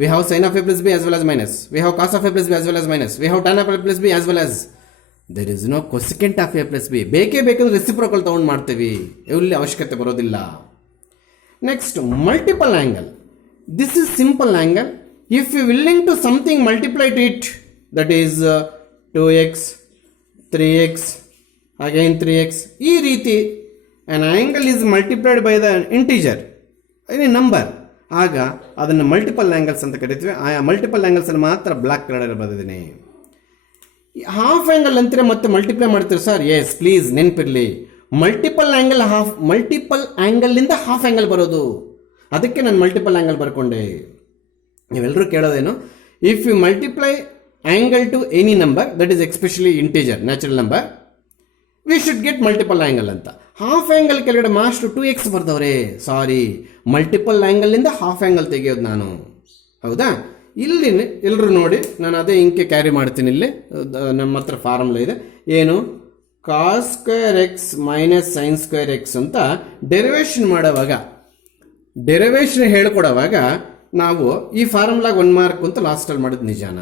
We have sine of A plus B as well as minus, we have cos of A plus B as well as minus, we have tan of A plus B as well as. There is no cosecant of A plus B. ಬೇಕೇ ಬೇಕಂದ್ರೆ reciprocal ತೊಗೊಂಡು ಮಾಡ್ತೀವಿ, ಇಲ್ಲಿ ಅವಶ್ಯಕತೆ ಬರೋದಿಲ್ಲ. Next, multiple angle. This is simple angle. If you willing to something multiply to it, that is 2x, 3x, again 3x. ಈ ರೀತಿ an angle is multiplied by the integer, any number. ಆಗ ಅದನ್ನು multiple angles ಅಂತ ಕರಿತೀವಿ. ಆ multiple ಆ್ಯಂಗಲ್ಸನ್ನು ಮಾತ್ರ black colour ಬರೆದಿದ್ದೀನಿ. ಹಾಫ್ ಆ್ಯಂಗಲ್ ಅಂತಾರೆ ಮತ್ತೆ ಮಲ್ಟಿಪ್ಲೈ ಮಾಡ್ತೀವಿ ಸರ್. ಎಸ್, ಪ್ಲೀಸ್ ನೆನಪಿರಲಿ, ಮಲ್ಟಿಪಲ್ ಆ್ಯಂಗಲಿಂದ ಹಾಫ್ ಆ್ಯಂಗಲ್ ಬರೋದು. ಅದಕ್ಕೆ ನಾನು ಮಲ್ಟಿಪಲ್ ಆ್ಯಂಗಲ್ ಬರ್ಕೊಂಡೆ. ನೀವೆಲ್ಲರೂ ಕೇಳೋದೇನು, if you multiply angle to any number, that is especially integer, natural number, we should get multiple angle ಅಂತ. ಹಾಫ್ ಆ್ಯಂಗಲ್ ಕೆಳಗಡೆ ಮಾಸ್ಟರ್ 2x ಬರ್ದವ್ರೆ. ಸಾರಿ, ಮಲ್ಟಿಪಲ್ ಆ್ಯಂಗಲಿಂದ ಹಾಫ್ ಆ್ಯಂಗಲ್ ತೆಗೆಯೋದು ನಾನು. ಹೌದಾ? ಇಲ್ಲಿ ಎಲ್ಲರೂ ನೋಡಿ, ನಾನು ಅದೇ ಇಂಕೆ ಕ್ಯಾರಿ ಮಾಡ್ತೀನಿ. ಇಲ್ಲಿ ನಮ್ಮ ಹತ್ರ ಫಾರ್ಮುಲಾ ಇದೆ. ಏನು? Cos square x minus sine square x ಅಂತ ಡೆರಿವೇಶನ್ ಹೇಳ್ಕೊಡೋವಾಗ ನಾವು ಈ ಫಾರ್ಮುಲಾಗ 1 ಮಾರ್ಕ್ ಅಂತ ಲಾಸ್ಟಲ್ಲಿ ಮಾಡಿದ್ದು ನಿಜಾನ?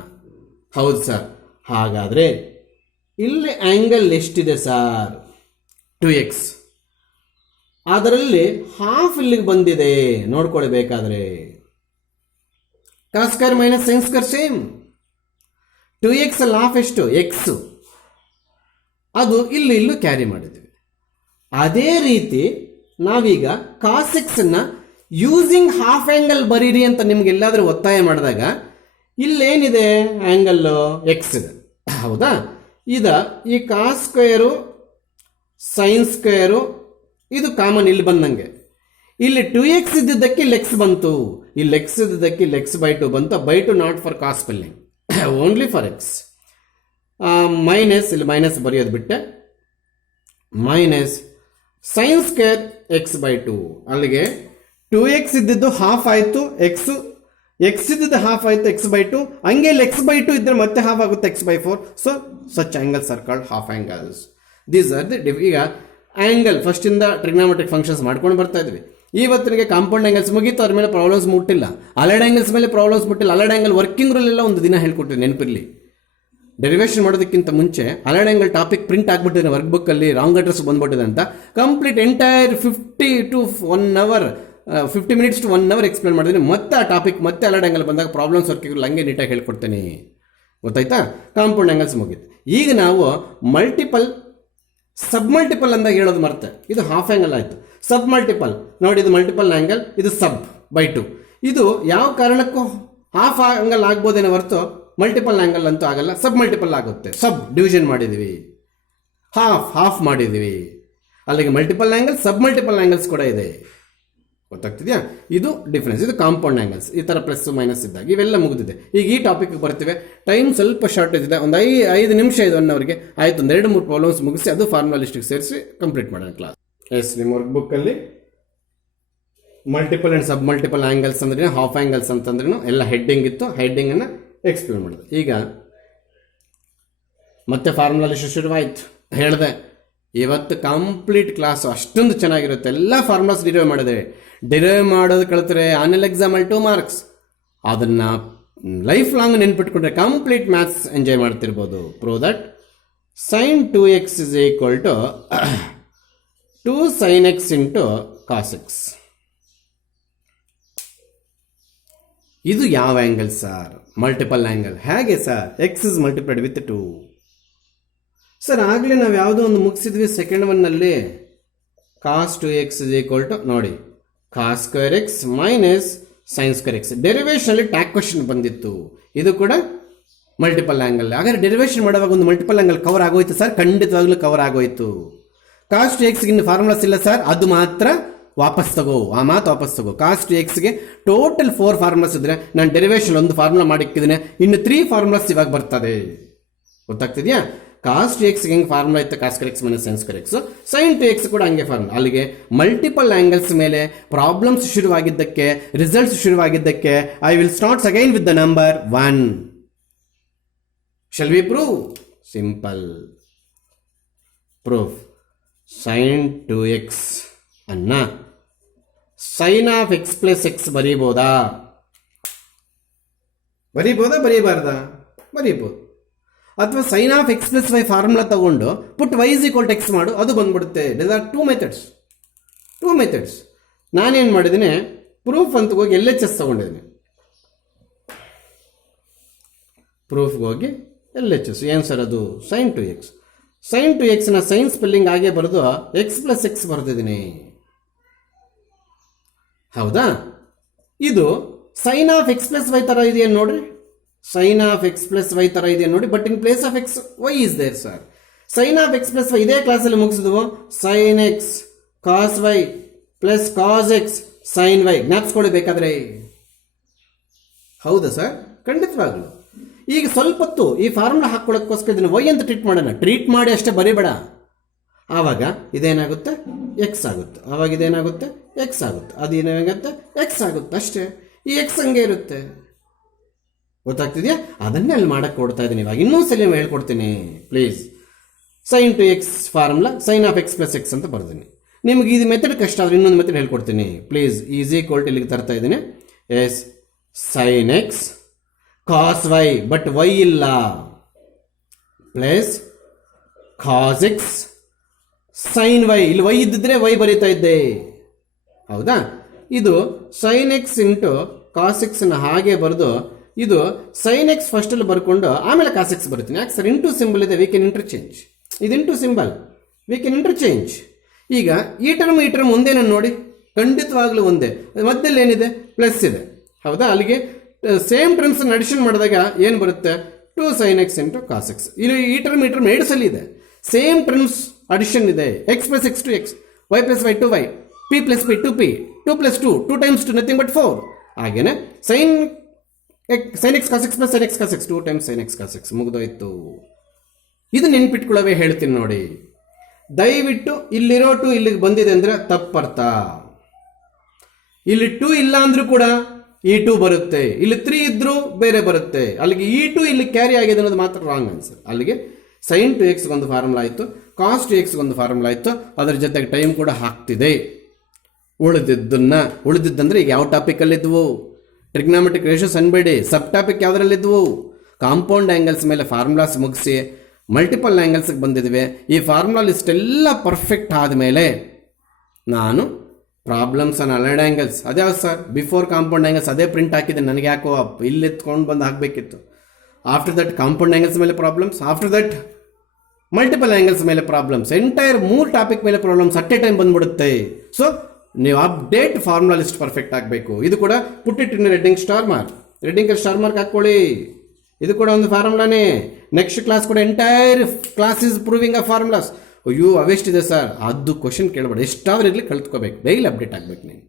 ಹೌದು ಸರ್. ಹಾಗಾದರೆ ಇಲ್ಲಿ ಆ್ಯಂಗಲ್ ಎಷ್ಟಿದೆ ಸರ್? 2x. ಅದರಲ್ಲಿ ಹಾಫ್ ಇಲ್ಲಿಗೆ ಬಂದಿದೆ, ನೋಡ್ಕೊಳ್ಬೇಕಾದ್ರೆ. Cos square minus sine square same. 2x ಅಲ್ಲಿ ಹಾಫ್ ಎಷ್ಟು? ಎಕ್ಸ್. ಅದು ಇಲ್ಲೂ ಕ್ಯಾರಿ ಮಾಡಿದ್ವಿ. ಅದೇ ರೀತಿ ನಾವೀಗ ಕಾಸ್ ಎಕ್ಸ್ ಅನ್ನ ಯೂಸಿಂಗ್ ಹಾಫ್ ಆ್ಯಂಗಲ್ ಬರೀರಿ ಅಂತ ನಿಮ್ಗೆ ಎಲ್ಲಾದರೂ ಒತ್ತಾಯ ಮಾಡಿದಾಗ ಇಲ್ಲೇನಿದೆ? ಆ್ಯಂಗಲ್ಲು ಎಕ್ಸ್ ಇದೆ. ಹೌದಾ? ಈ ಕಾಸ್ ಸ್ಕ್ವೇರು ಸೈನ್ ಸ್ಕ್ವೇರು ಇದು ಕಾಮನ್ ಇಲ್ಲಿ ಬಂದಂಗೆ. ಇಲ್ಲಿ 2x ಇದ್ದಿದ್ದಕ್ಕೆ ಇಲ್ಲಿ ಎಕ್ಸ್ ಬಂತು, ಇಲ್ಲಿ ಎಕ್ಸ್ ಇದ್ದಿದ್ದಕ್ಕೆ ಇಲ್ಲಿ x/2 ಬಂತು. ಬೈ2 not for cos spelling, only for X. Minus, ಇಲ್ಲಿ ಮೈನಸ್ ಬರೆಯೋದು ಬಿಟ್ಟೆ, ಮೈನಸ್ ಸೈನ್ ಸ್ಕ್ವೇರ್ x/2. ಅಲ್ಲಿಗೆ 2x ಇದ್ದಿದ್ದು ಹಾಫ್ ಆಯಿತು, ಎಕ್ಸ್ ಇದ್ದಿದ್ದು ಹಾಫ್ ಆಯಿತು, x/2. ಹಂಗೆ ಇಲ್ಲಿ x/2 ಇದ್ದರೆ ಮತ್ತೆ ಹಾಫ್ ಆಗುತ್ತೆ, x/4. So such angles are called half angles. These are the ಈಗ ಆ್ಯಂಗಲ್ ಫಸ್ಟಿಂದ ಟ್ರಿಗ್ನಾಮೆಟ್ರಿಕ್ ಫಂಕ್ಷನ್ಸ್ ಮಾಡ್ಕೊಂಡು ಬರ್ತಾ ಇದ್ವಿ. ಇವತ್ತಿಗೆ ಕಾಂಪೌಂಡ್ ಆ್ಯಂಗಲ್ಸ್ ಮುಗೀತು, ಅದ್ರ ಮೇಲೆ ಪ್ರಾಬ್ಲಮ್ಸ್ ಮುಟ್ಟಿಲ್ಲ. ಅಲೈಡ್ ಆ್ಯಂಗಲ್ಸ್ ಮೇಲೆ ಪ್ರಾಬ್ಲಮ್ಸ್ ಮುಟ್ಟಿಲ್ಲ. ಅಲೈಡ್ ಆ್ಯಂಗಲ್ ವರ್ಕಿಂಗ್ ರೂಲೆಲ್ಲ ಒಂದು ದಿನ ಹೇಳ್ಕೊಟ್ಟಿವಿ, ನೆನಪಿರಲಿ. ಡೆರಿವೇಷನ್ ಮಾಡೋದಕ್ಕಿಂತ ಮುಂಚೆ ಅಲೈಡ್ ಆ್ಯಂಗಲ್ ಟಾಪಿಕ್ ಪ್ರಿಂಟ್ ಆಗಿಬಿಟ್ಟಿದೆ ವರ್ಕ್ ಬುಕ್ಕಲ್ಲಿ, ರಾಂಗ್ ಅಡ್ರೆಸ್ ಬಂದ್ಬಿಟ್ಟಿದೆ ಅಂತ. Complete entire 50 to 1 hour 50 minutes to 1 hour explain ಮಾಡಿದ್ದೀನಿ. ಮತ್ತೆ ಆ ಟಾಪಿಕ್ ಮತ್ತೆ ಅಲೈಡ್ ಆ್ಯಂಗಲ್ ಬಂದಾಗ ಪ್ರಾಬ್ಲಮ್ಸ್ ವರ್ಕಿಂಗ್ ಹಂಗೆ ನೀಟಾಗಿ ಹೇಳ್ಕೊಡ್ತೇನೆ. ಗೊತ್ತಾಯ್ತಾ? ಕಾಂಪೌಂಡ್ ಆ್ಯಂಗಲ್ಸ್ ಮುಗೀತು. ಈಗ ನಾವು ಮಲ್ಟಿಪಲ್ ಸಬ್ ಮಲ್ಟಿಪಲ್ ಅಂದಾಗ ಹೇಳೋದು ಮರ್ತೆ. ಇದು ಹಾಫ್ ಆ್ಯಂಗಲ್ ಆಯಿತು. ಸಬ್ ಮಲ್ಟಿಪಲ್ ನೋಡಿ, ಇದು ಮಲ್ಟಿಪಲ್ ಆ್ಯಂಗಲ್, ಇದು ಸಬ್/2. ಇದು ಯಾವ ಕಾರಣಕ್ಕೂ ಹಾಫ್ ಆ್ಯಂಗಲ್ ಆಗ್ಬೋದೇನೋ ಹೊರತು ಮಲ್ಟಿಪಲ್ ಆ್ಯಂಗಲ್ ಅಂತೂ ಆಗಲ್ಲ. ಸಬ್ ಮಲ್ಟಿಪಲ್ ಆಗುತ್ತೆ. ಸಬ್ ಡಿವಿಷನ್ ಮಾಡಿದ್ದೀವಿ, ಹಾಫ್ ಮಾಡಿದ್ದೀವಿ. ಅಲ್ಲಿಗೆ ಮಲ್ಟಿಪಲ್ ಆ್ಯಂಗಲ್, ಸಬ್ ಮಲ್ಟಿಪಲ್ ಆ್ಯಂಗಲ್ಸ್ ಕೂಡ ಇದೆ. ಗೊತ್ತಾಗ್ತಿದೆಯಾ? ಇದು ಡಿಫ್ರೆನ್ಸ್, ಇದು ಕಾಂಪೌಂಡ್ ಆ್ಯಂಗಲ್ಸ್. ಈ ಥರ ಪ್ಲಸ್ ಮೈನಸ್ ಇದ್ದಾಗ ಇವೆಲ್ಲ ಮುಗಿದಿದೆ. ಈಗ ಈ ಟಾಪಿಕ್ಗೆ ಬರ್ತೀವಿ. ಟೈಮ್ ಸ್ವಲ್ಪ ಶಾರ್ಟೇಜ್ ಇದೆ, ಒಂದು 5 ನಿಮಿಷ ಇದು 1 ಅವರ್ಗೆ ಆಯಿತು. ಒಂದು 2-3 ಪ್ರಾಬ್ಲಮ್ಸ್ ಮುಗಿಸಿ ಅದು ಫಾರ್ಮುಲಾ ಲಿಸ್ಟಿಗೆ ಸೇರಿಸಿ ಕಂಪ್ಲೀಟ್ ಮಾಡೋಣ ಕ್ಲಾಸ್. ಎಸ್, ನಿಮ್ಮ ವರ್ಕ್ ಬುಕ್ಕಲ್ಲಿ multiple and sub multiple angles ಅಂದ್ರೆ ಹಾಫ್ ಆ್ಯಂಗಲ್ಸ್ ಅಂತಂದ್ರೂ ಎಲ್ಲ ಹೆಡ್ಡಿಂಗ್ ಇತ್ತು. ಹೆಡ್ಡಿಂಗನ್ನು ಎಕ್ಸ್ಪ್ಲೇನ್ ಮಾಡಿದೆ. ಈಗ ಮತ್ತೆ ಫಾರ್ಮುಲಾ ಲಿಸ್ಟ್ ಶುರುವಾಯಿತು. ಹೇಳಿದೆ ಇವತ್ತು ಕಂಪ್ಲೀಟ್ ಕ್ಲಾಸು ಅಷ್ಟೊಂದು ಚೆನ್ನಾಗಿರುತ್ತೆ. ಎಲ್ಲ ಫಾರ್ಮುಲಾಸ್ ಡಿರೈವ್ ಮಾಡಿದೆ. ಡಿರೈವ್ ಮಾಡೋದು ಕಲಿತ್ರೆ ಆನ್ಯಲ್ ಎಕ್ಸಾಮಲ್ಲಿ 2 ಮಾರ್ಕ್ಸ್. ಅದನ್ನು ಲೈಫ್ ಲಾಂಗ್ ನೆನ್ಪಿಟ್ಕೊಂಡ್ರೆ ಕಂಪ್ಲೀಟ್ ಮ್ಯಾಥ್ಸ್ ಎಂಜಾಯ್ ಮಾಡ್ತಿರ್ಬೋದು. Prove that sin 2x is equal to 2 sin x into cos x. ಇದು ಯಾವ ಆ್ಯಂಗಲ್ ಸರ್? Multiple angle. ಹೇಗೆ ಸರ್? X is multiplied with 2. Sir ಆಗಲೇ ನಾವು ಯಾವುದೋ ಒಂದು ಮುಗಿಸಿದ್ವಿ ಸೆಕೆಂಡ್ ಒನ್ನಲ್ಲಿ. ಕಾಸ್ 2x ಇಸ್ ಈಕ್ವಲ್ ಟು ನೋಡಿ cos square x minus sine square x. ಡೆರಿವೇಷನಲ್ಲಿ ಟ್ಯಾಕ್ ಕ್ವಶನ್ ಬಂದಿತ್ತು. ಇದು ಕೂಡ ಮಲ್ಟಿಪಲ್ ಆ್ಯಂಗಲ್. ಹಾಗಾದ್ರೆ ಡೆರಿವೇಷನ್ ಮಾಡುವಾಗ ಒಂದು ಮಲ್ಟಿಪಲ್ ಆ್ಯಂಗಲ್ ಕವರ್ ಆಗೋಯ್ತು ಸರ್? ಖಂಡಿತವಾಗ್ಲೂ ಕವರ್ ಆಗೋಯ್ತು. ಕಾಸ್ 2x ಇನ್ನು ಫಾರ್ಮುಲಾಸ್ ಇಲ್ಲ ಸರ್, ಅದು ಮಾತ್ರ ವಾಪಸ್ ತಗೋ, ಆ ಮಾತು ವಾಪಸ್ ತಗೋ. ಕಾಸ್ 2xಗೆ ಟೋಟಲ್ 4 ಫಾರ್ಮುಲಾಸ್ ಇದ್ರೆ ನಾನು ಡೆರಿವೇಷನ್ ಒಂದು ಫಾರ್ಮುಲಾ ಮಾಡಿಕ್ಕಿದ್ದೀನಿ, ಇನ್ನು 3 ಫಾರ್ಮುಲಾಸ್ ಇವಾಗ ಬರ್ತದೆ. ಗೊತ್ತಾಗ್ತಿದೆಯಾ? ಕಾಸ್ 2xಗೆ ಹೆಂಗೆ ಫಾರ್ಮುಲಾ ಇತ್ತು, cos square x minus sine square x. Sine 2x ಕೂಡ ಹಂಗೆ ಫಾರ್ಮುಲಾ. ಅಲ್ಲಿಗೆ ಮಲ್ಟಿಪಲ್ ಆ್ಯಂಗಲ್ಸ್ ಮೇಲೆ ಪ್ರಾಬ್ಲಮ್ಸ್ ಶುರುವಾಗಿದ್ದಕ್ಕೆ, ರಿಸಲ್ಟ್ಸ್ ಶುರುವಾಗಿದ್ದಕ್ಕೆ I will starts again with the number 1. Shall we prove? Simple proof. Sine 2x ಅನ್ನ sine of X plus x ಬರೀಬೋದಾ? ಬರೀಬಾರ್ದಾ? ಬರೀಬೋದು. ಅಥವಾ sine of X plus y formula ತಗೊಂಡು put y is equal to x ಮಾಡು, ಅದು ಬಂದ್ಬಿಡುತ್ತೆ. This are 2 methods. ನಾನೇನು ಮಾಡಿದ್ದೀನಿ, ಪ್ರೂಫ್ ಅಂತ ಹೋಗಿ LHS ತಗೊಂಡಿದ್ದೀನಿ. ಪ್ರೂಫ್ಗೆ ಹೋಗಿ LHS ಏನು ಸರ್ ಅದು? Sine 2x. ಸೈನ್ 2xನ ಸೈನ್ ಸ್ಪೆಲ್ಲಿಂಗ್ ಆಗೇ ಬರೆದು ಎಕ್ಸ್ ಪ್ಲಸ್ ಎಕ್ಸ್ ಬರೆದಿದ್ದೀನಿ. ಹೌದಾ? ಇದು sine of X plus y ಥರ ಇದೆಯಾ ನೋಡ್ರಿ. Sine of X plus y ಥರ ಇದೆಯಾ ನೋಡಿ. But in place of x y is there sir. Sine of X plus y ಇದೇ ಕ್ಲಾಸಲ್ಲಿ ಮುಗಿಸಿದ್ವು. Sine x cos y plus cos x sine y ಜ್ಞಾಪಿಸ್ಕೊಳ್ಳಿ ಬೇಕಾದ್ರೆ. ಹೌದಾ ಸರ್? ಖಂಡಿತವಾಗ್ಲು. ಈಗ ಸ್ವಲ್ಪ ಹೊತ್ತು ಈ ಫಾರ್ಮುಲಾ ಹಾಕ್ಕೊಳಕ್ಕೋಸ್ಕರ ಇದನ್ನು ವೈ ಅಂತ ಟ್ರೀಟ್ ಮಾಡೋಣ. ಟ್ರೀಟ್ ಮಾಡಿ ಅಷ್ಟೇ ಬರೀಬೇಡ. ಆವಾಗ ಇದೇನಾಗುತ್ತೆ? ಎಕ್ಸ್ ಆಗುತ್ತೆ. ಆವಾಗ ಇದೇನಾಗುತ್ತೆ? ಎಕ್ಸ್ ಆಗುತ್ತೆ. ಅದೇನಾಗುತ್ತೆ? ಎಕ್ಸ್ ಆಗುತ್ತೆ ಅಷ್ಟೇ. ಈ ಎಕ್ಸ್ ಹಂಗೆ ಇರುತ್ತೆ. ಗೊತ್ತಾಗ್ತಿದೆಯಾ? ಅದನ್ನೇ ಅಲ್ಲಿ ಮಾಡಕ್ಕೆ ಕೊಡ್ತಾ ಇದ್ದೀನಿ. ಇವಾಗ ಇನ್ನೊಂದ್ಸಲ ಹೇಳ್ಕೊಡ್ತೀನಿ please. Sine 2x formula sine of X plus x ಅಂತ ಬರ್ತೀನಿ. ನಿಮ್ಗೆ ಇದು ಮೆಥಡ್ ಕಷ್ಟ ಆದರೆ ಇನ್ನೊಂದು ಮೆಥಡ್ ಹೇಳ್ಕೊಡ್ತೀನಿ ಪ್ಲೀಸ್. ಈಸ್ ಈಕ್ವಲ್ ಟು ಇಲ್ಲಿಗೆ ತರ್ತಾ ಇದ್ದೀನಿ. As sine x cos y, but y ಇಲ್ಲ, plus cos x sine y. ಇಲ್ಲಿ ವೈ ಇದ್ದಿದ್ರೆ ವೈ ಬರೀತಾ ಇದ್ದೆ. ಹೌದಾ? ಇದು ಸೈನ್ ಎಕ್ಸ್ ಇಂಟು ಕಾಸ್ ಎಕ್ಸ್ನ ಹಾಗೆ ಬರೆದು ಇದು ಸೈನ್ ಎಕ್ಸ್ ಫಸ್ಟಲ್ಲಿ ಬರ್ಕೊಂಡು ಆಮೇಲೆ ಕಾಸ್ ಎಕ್ಸ್ ಬರುತ್ತೀನಿ. ಯಾಕೆ ಸರ್? ಇಂಟು ಸಿಂಬಲ್ ಇದೆ, ವಿ ಕ್ಯಾನ್ ಇಂಟರ್ಚೇಂಜ್. ಇದು into symbol, we can interchange. ಈಗ ಈ ಟರ್ಮ್ ಒಂದೇನ ನೋಡಿ, ಖಂಡಿತವಾಗ್ಲೂ ಒಂದೇ. ಮಧ್ಯದಲ್ಲಿ ಏನಿದೆ? ಪ್ಲಸ್ ಇದೆ. ಹೌದಾ? ಅಲ್ಲಿಗೆ ಸೇಮ್ ಟರ್ಮ್ಸ್ ಅಡಿಷನ್ ಮಾಡಿದಾಗ ಏನು ಬರುತ್ತೆ? 2 sin x into cos x. ಇಲ್ಲಿ ಈ ಟರ್ಮ್ 2 ಸಲ ಇದೆ. ಸೇಮ್ ಟರ್ಮ್ಸ್ ಅಡಿಷನ್ ಇದೆ. X plus x two x, y plus y two y, p plus p two p, 2 plus 2 times 2 nothing but 4. ಹಾಗೇನೆ sine x cos X plus sine x cos x 2 times sine x cos x ಮುಗಿದೋಯ್ತು. ಇದು ನೆನ್ಪಿಟ್ಕೊಳ್ಳೋವೇ ಹೇಳ್ತೀನಿ ನೋಡಿ. ದಯವಿಟ್ಟು ಇಲ್ಲಿರೋ 2 ಇಲ್ಲಿಗೆ ಬಂದಿದೆ ಅಂದರೆ ತಪ್ಪರ್ಥ. ಇಲ್ಲಿ 2 ಇಲ್ಲ ಅಂದ್ರೂ ಕೂಡ ಈ 2 ಬರುತ್ತೆ. ಇಲ್ಲಿ 3 ಇದ್ರೂ ಬೇರೆ ಬರುತ್ತೆ. ಅಲ್ಲಿಗೆ ಈ 2 ಇಲ್ಲಿ ಕ್ಯಾರಿ ಆಗಿದೆ ಅನ್ನೋದು ಮಾತ್ರ ರಾಂಗ್ ಆನ್ಸರ್. ಅಲ್ಲಿಗೆ ಸೈನ್ 2x ಒಂದು ಫಾರ್ಮುಲಾ ಆಯಿತು, ಕಾಸ್ 2x ಒಂದು ಫಾರ್ಮುಲಾ ಆಯಿತು. ಅದರ ಜೊತೆಗೆ ಟೈಮ್ ಕೂಡ ಹಾಕ್ತಿದೆ. ಉಳಿದಿದ್ದಂದ್ರೆ ಈಗ ಯಾವ ಟಾಪಿಕಲ್ಲಿದ್ವು? ಟ್ರಿಗ್ನಾಮೆಟ್ರಿಕ್ ರೇಷಿಯೋಸ್ ಅನ್ಬೇಡಿ. ಸಬ್ ಟಾಪಿಕ್ ಯಾವುದರಲ್ಲಿದ್ವು? ಕಾಂಪೌಂಡ್ ಆ್ಯಂಗಲ್ಸ್ ಮೇಲೆ ಫಾರ್ಮುಲಾಸ್ ಮುಗಿಸಿ ಮಲ್ಟಿಪಲ್ ಆ್ಯಂಗಲ್ಸ್ಗೆ ಬಂದಿದ್ವಿ. ಈ ಫಾರ್ಮುಲಾ ಲಿಸ್ಟ್ ಎಲ್ಲ ಪರ್ಫೆಕ್ಟ್ ಆದಮೇಲೆ ನಾನು ಪ್ರಾಬ್ಲಮ್ಸ್ ಆನ್ ಅಲೈಡ್ ಆ್ಯಂಗಲ್ಸ್ ಅದ್ಯಾವ ಸರ್? ಬಿಫೋರ್ ಕಾಂಪೌಂಡ್ ಆ್ಯಂಗಲ್ಸ್ ಅದೇ ಪ್ರಿಂಟ್ ಹಾಕಿದೆ. ನನಗೆ ಯಾಕೋ ಇಲ್ಲಿ ಎತ್ಕೊಂಡು ಬಂದು ಹಾಕಬೇಕಿತ್ತು. ಆಫ್ಟರ್ ದಟ್ ಕಾಂಪೌಂಡ್ ಆ್ಯಂಗಲ್ಸ್ ಮೇಲೆ problems, after that multiple angles ಮೇಲೆ ಪ್ರಾಬ್ಲಮ್ಸ್, ಎಂಟೈರ್ 3 ಟಾಪಿಕ್ ಮೇಲೆ ಪ್ರಾಬ್ಲಮ್ಸ್ ಅಟ್ ಎ ಟೈಮ್ ಬಂದ್ಬಿಡುತ್ತೆ. ಸೊ ನೀವು ಅಪ್ಡೇಟ್ ಫಾರ್ಮುಲಾ ಲಿಸ್ಟ್ ಪರ್ಫೆಕ್ಟ್ ಆಗಬೇಕು. ಇದು ಕೂಡ ಪುಟ್ಟಿಟ್ಟಿನ ರೆಡ್ಡಿಂಗ್ ಸ್ಟಾರ್ ಮಾರ್ಕ್ ಹಾಕ್ಕೊಳ್ಳಿ. ಇದು ಕೂಡ ಒಂದು ಫಾರ್ಮುಲಾನೇ. ನೆಕ್ಸ್ಟ್ ಕ್ಲಾಸ್ ಕೂಡ entire class is proving a formulas. ಅಯ್ಯೋ ಅವೆಷ್ಟಿದೆ ಸರ್? ಅದು ಕ್ವಶನ್ ಕೇಳಬೇಡ. ಎಷ್ಟಾದ್ರೂ ಇರಲಿ ಕಲ್ತ್ಕೋಬೇಕು. ಡೈಲಿ ಅಪ್ಡೇಟ್ ಆಗಬೇಕು ನೀವು.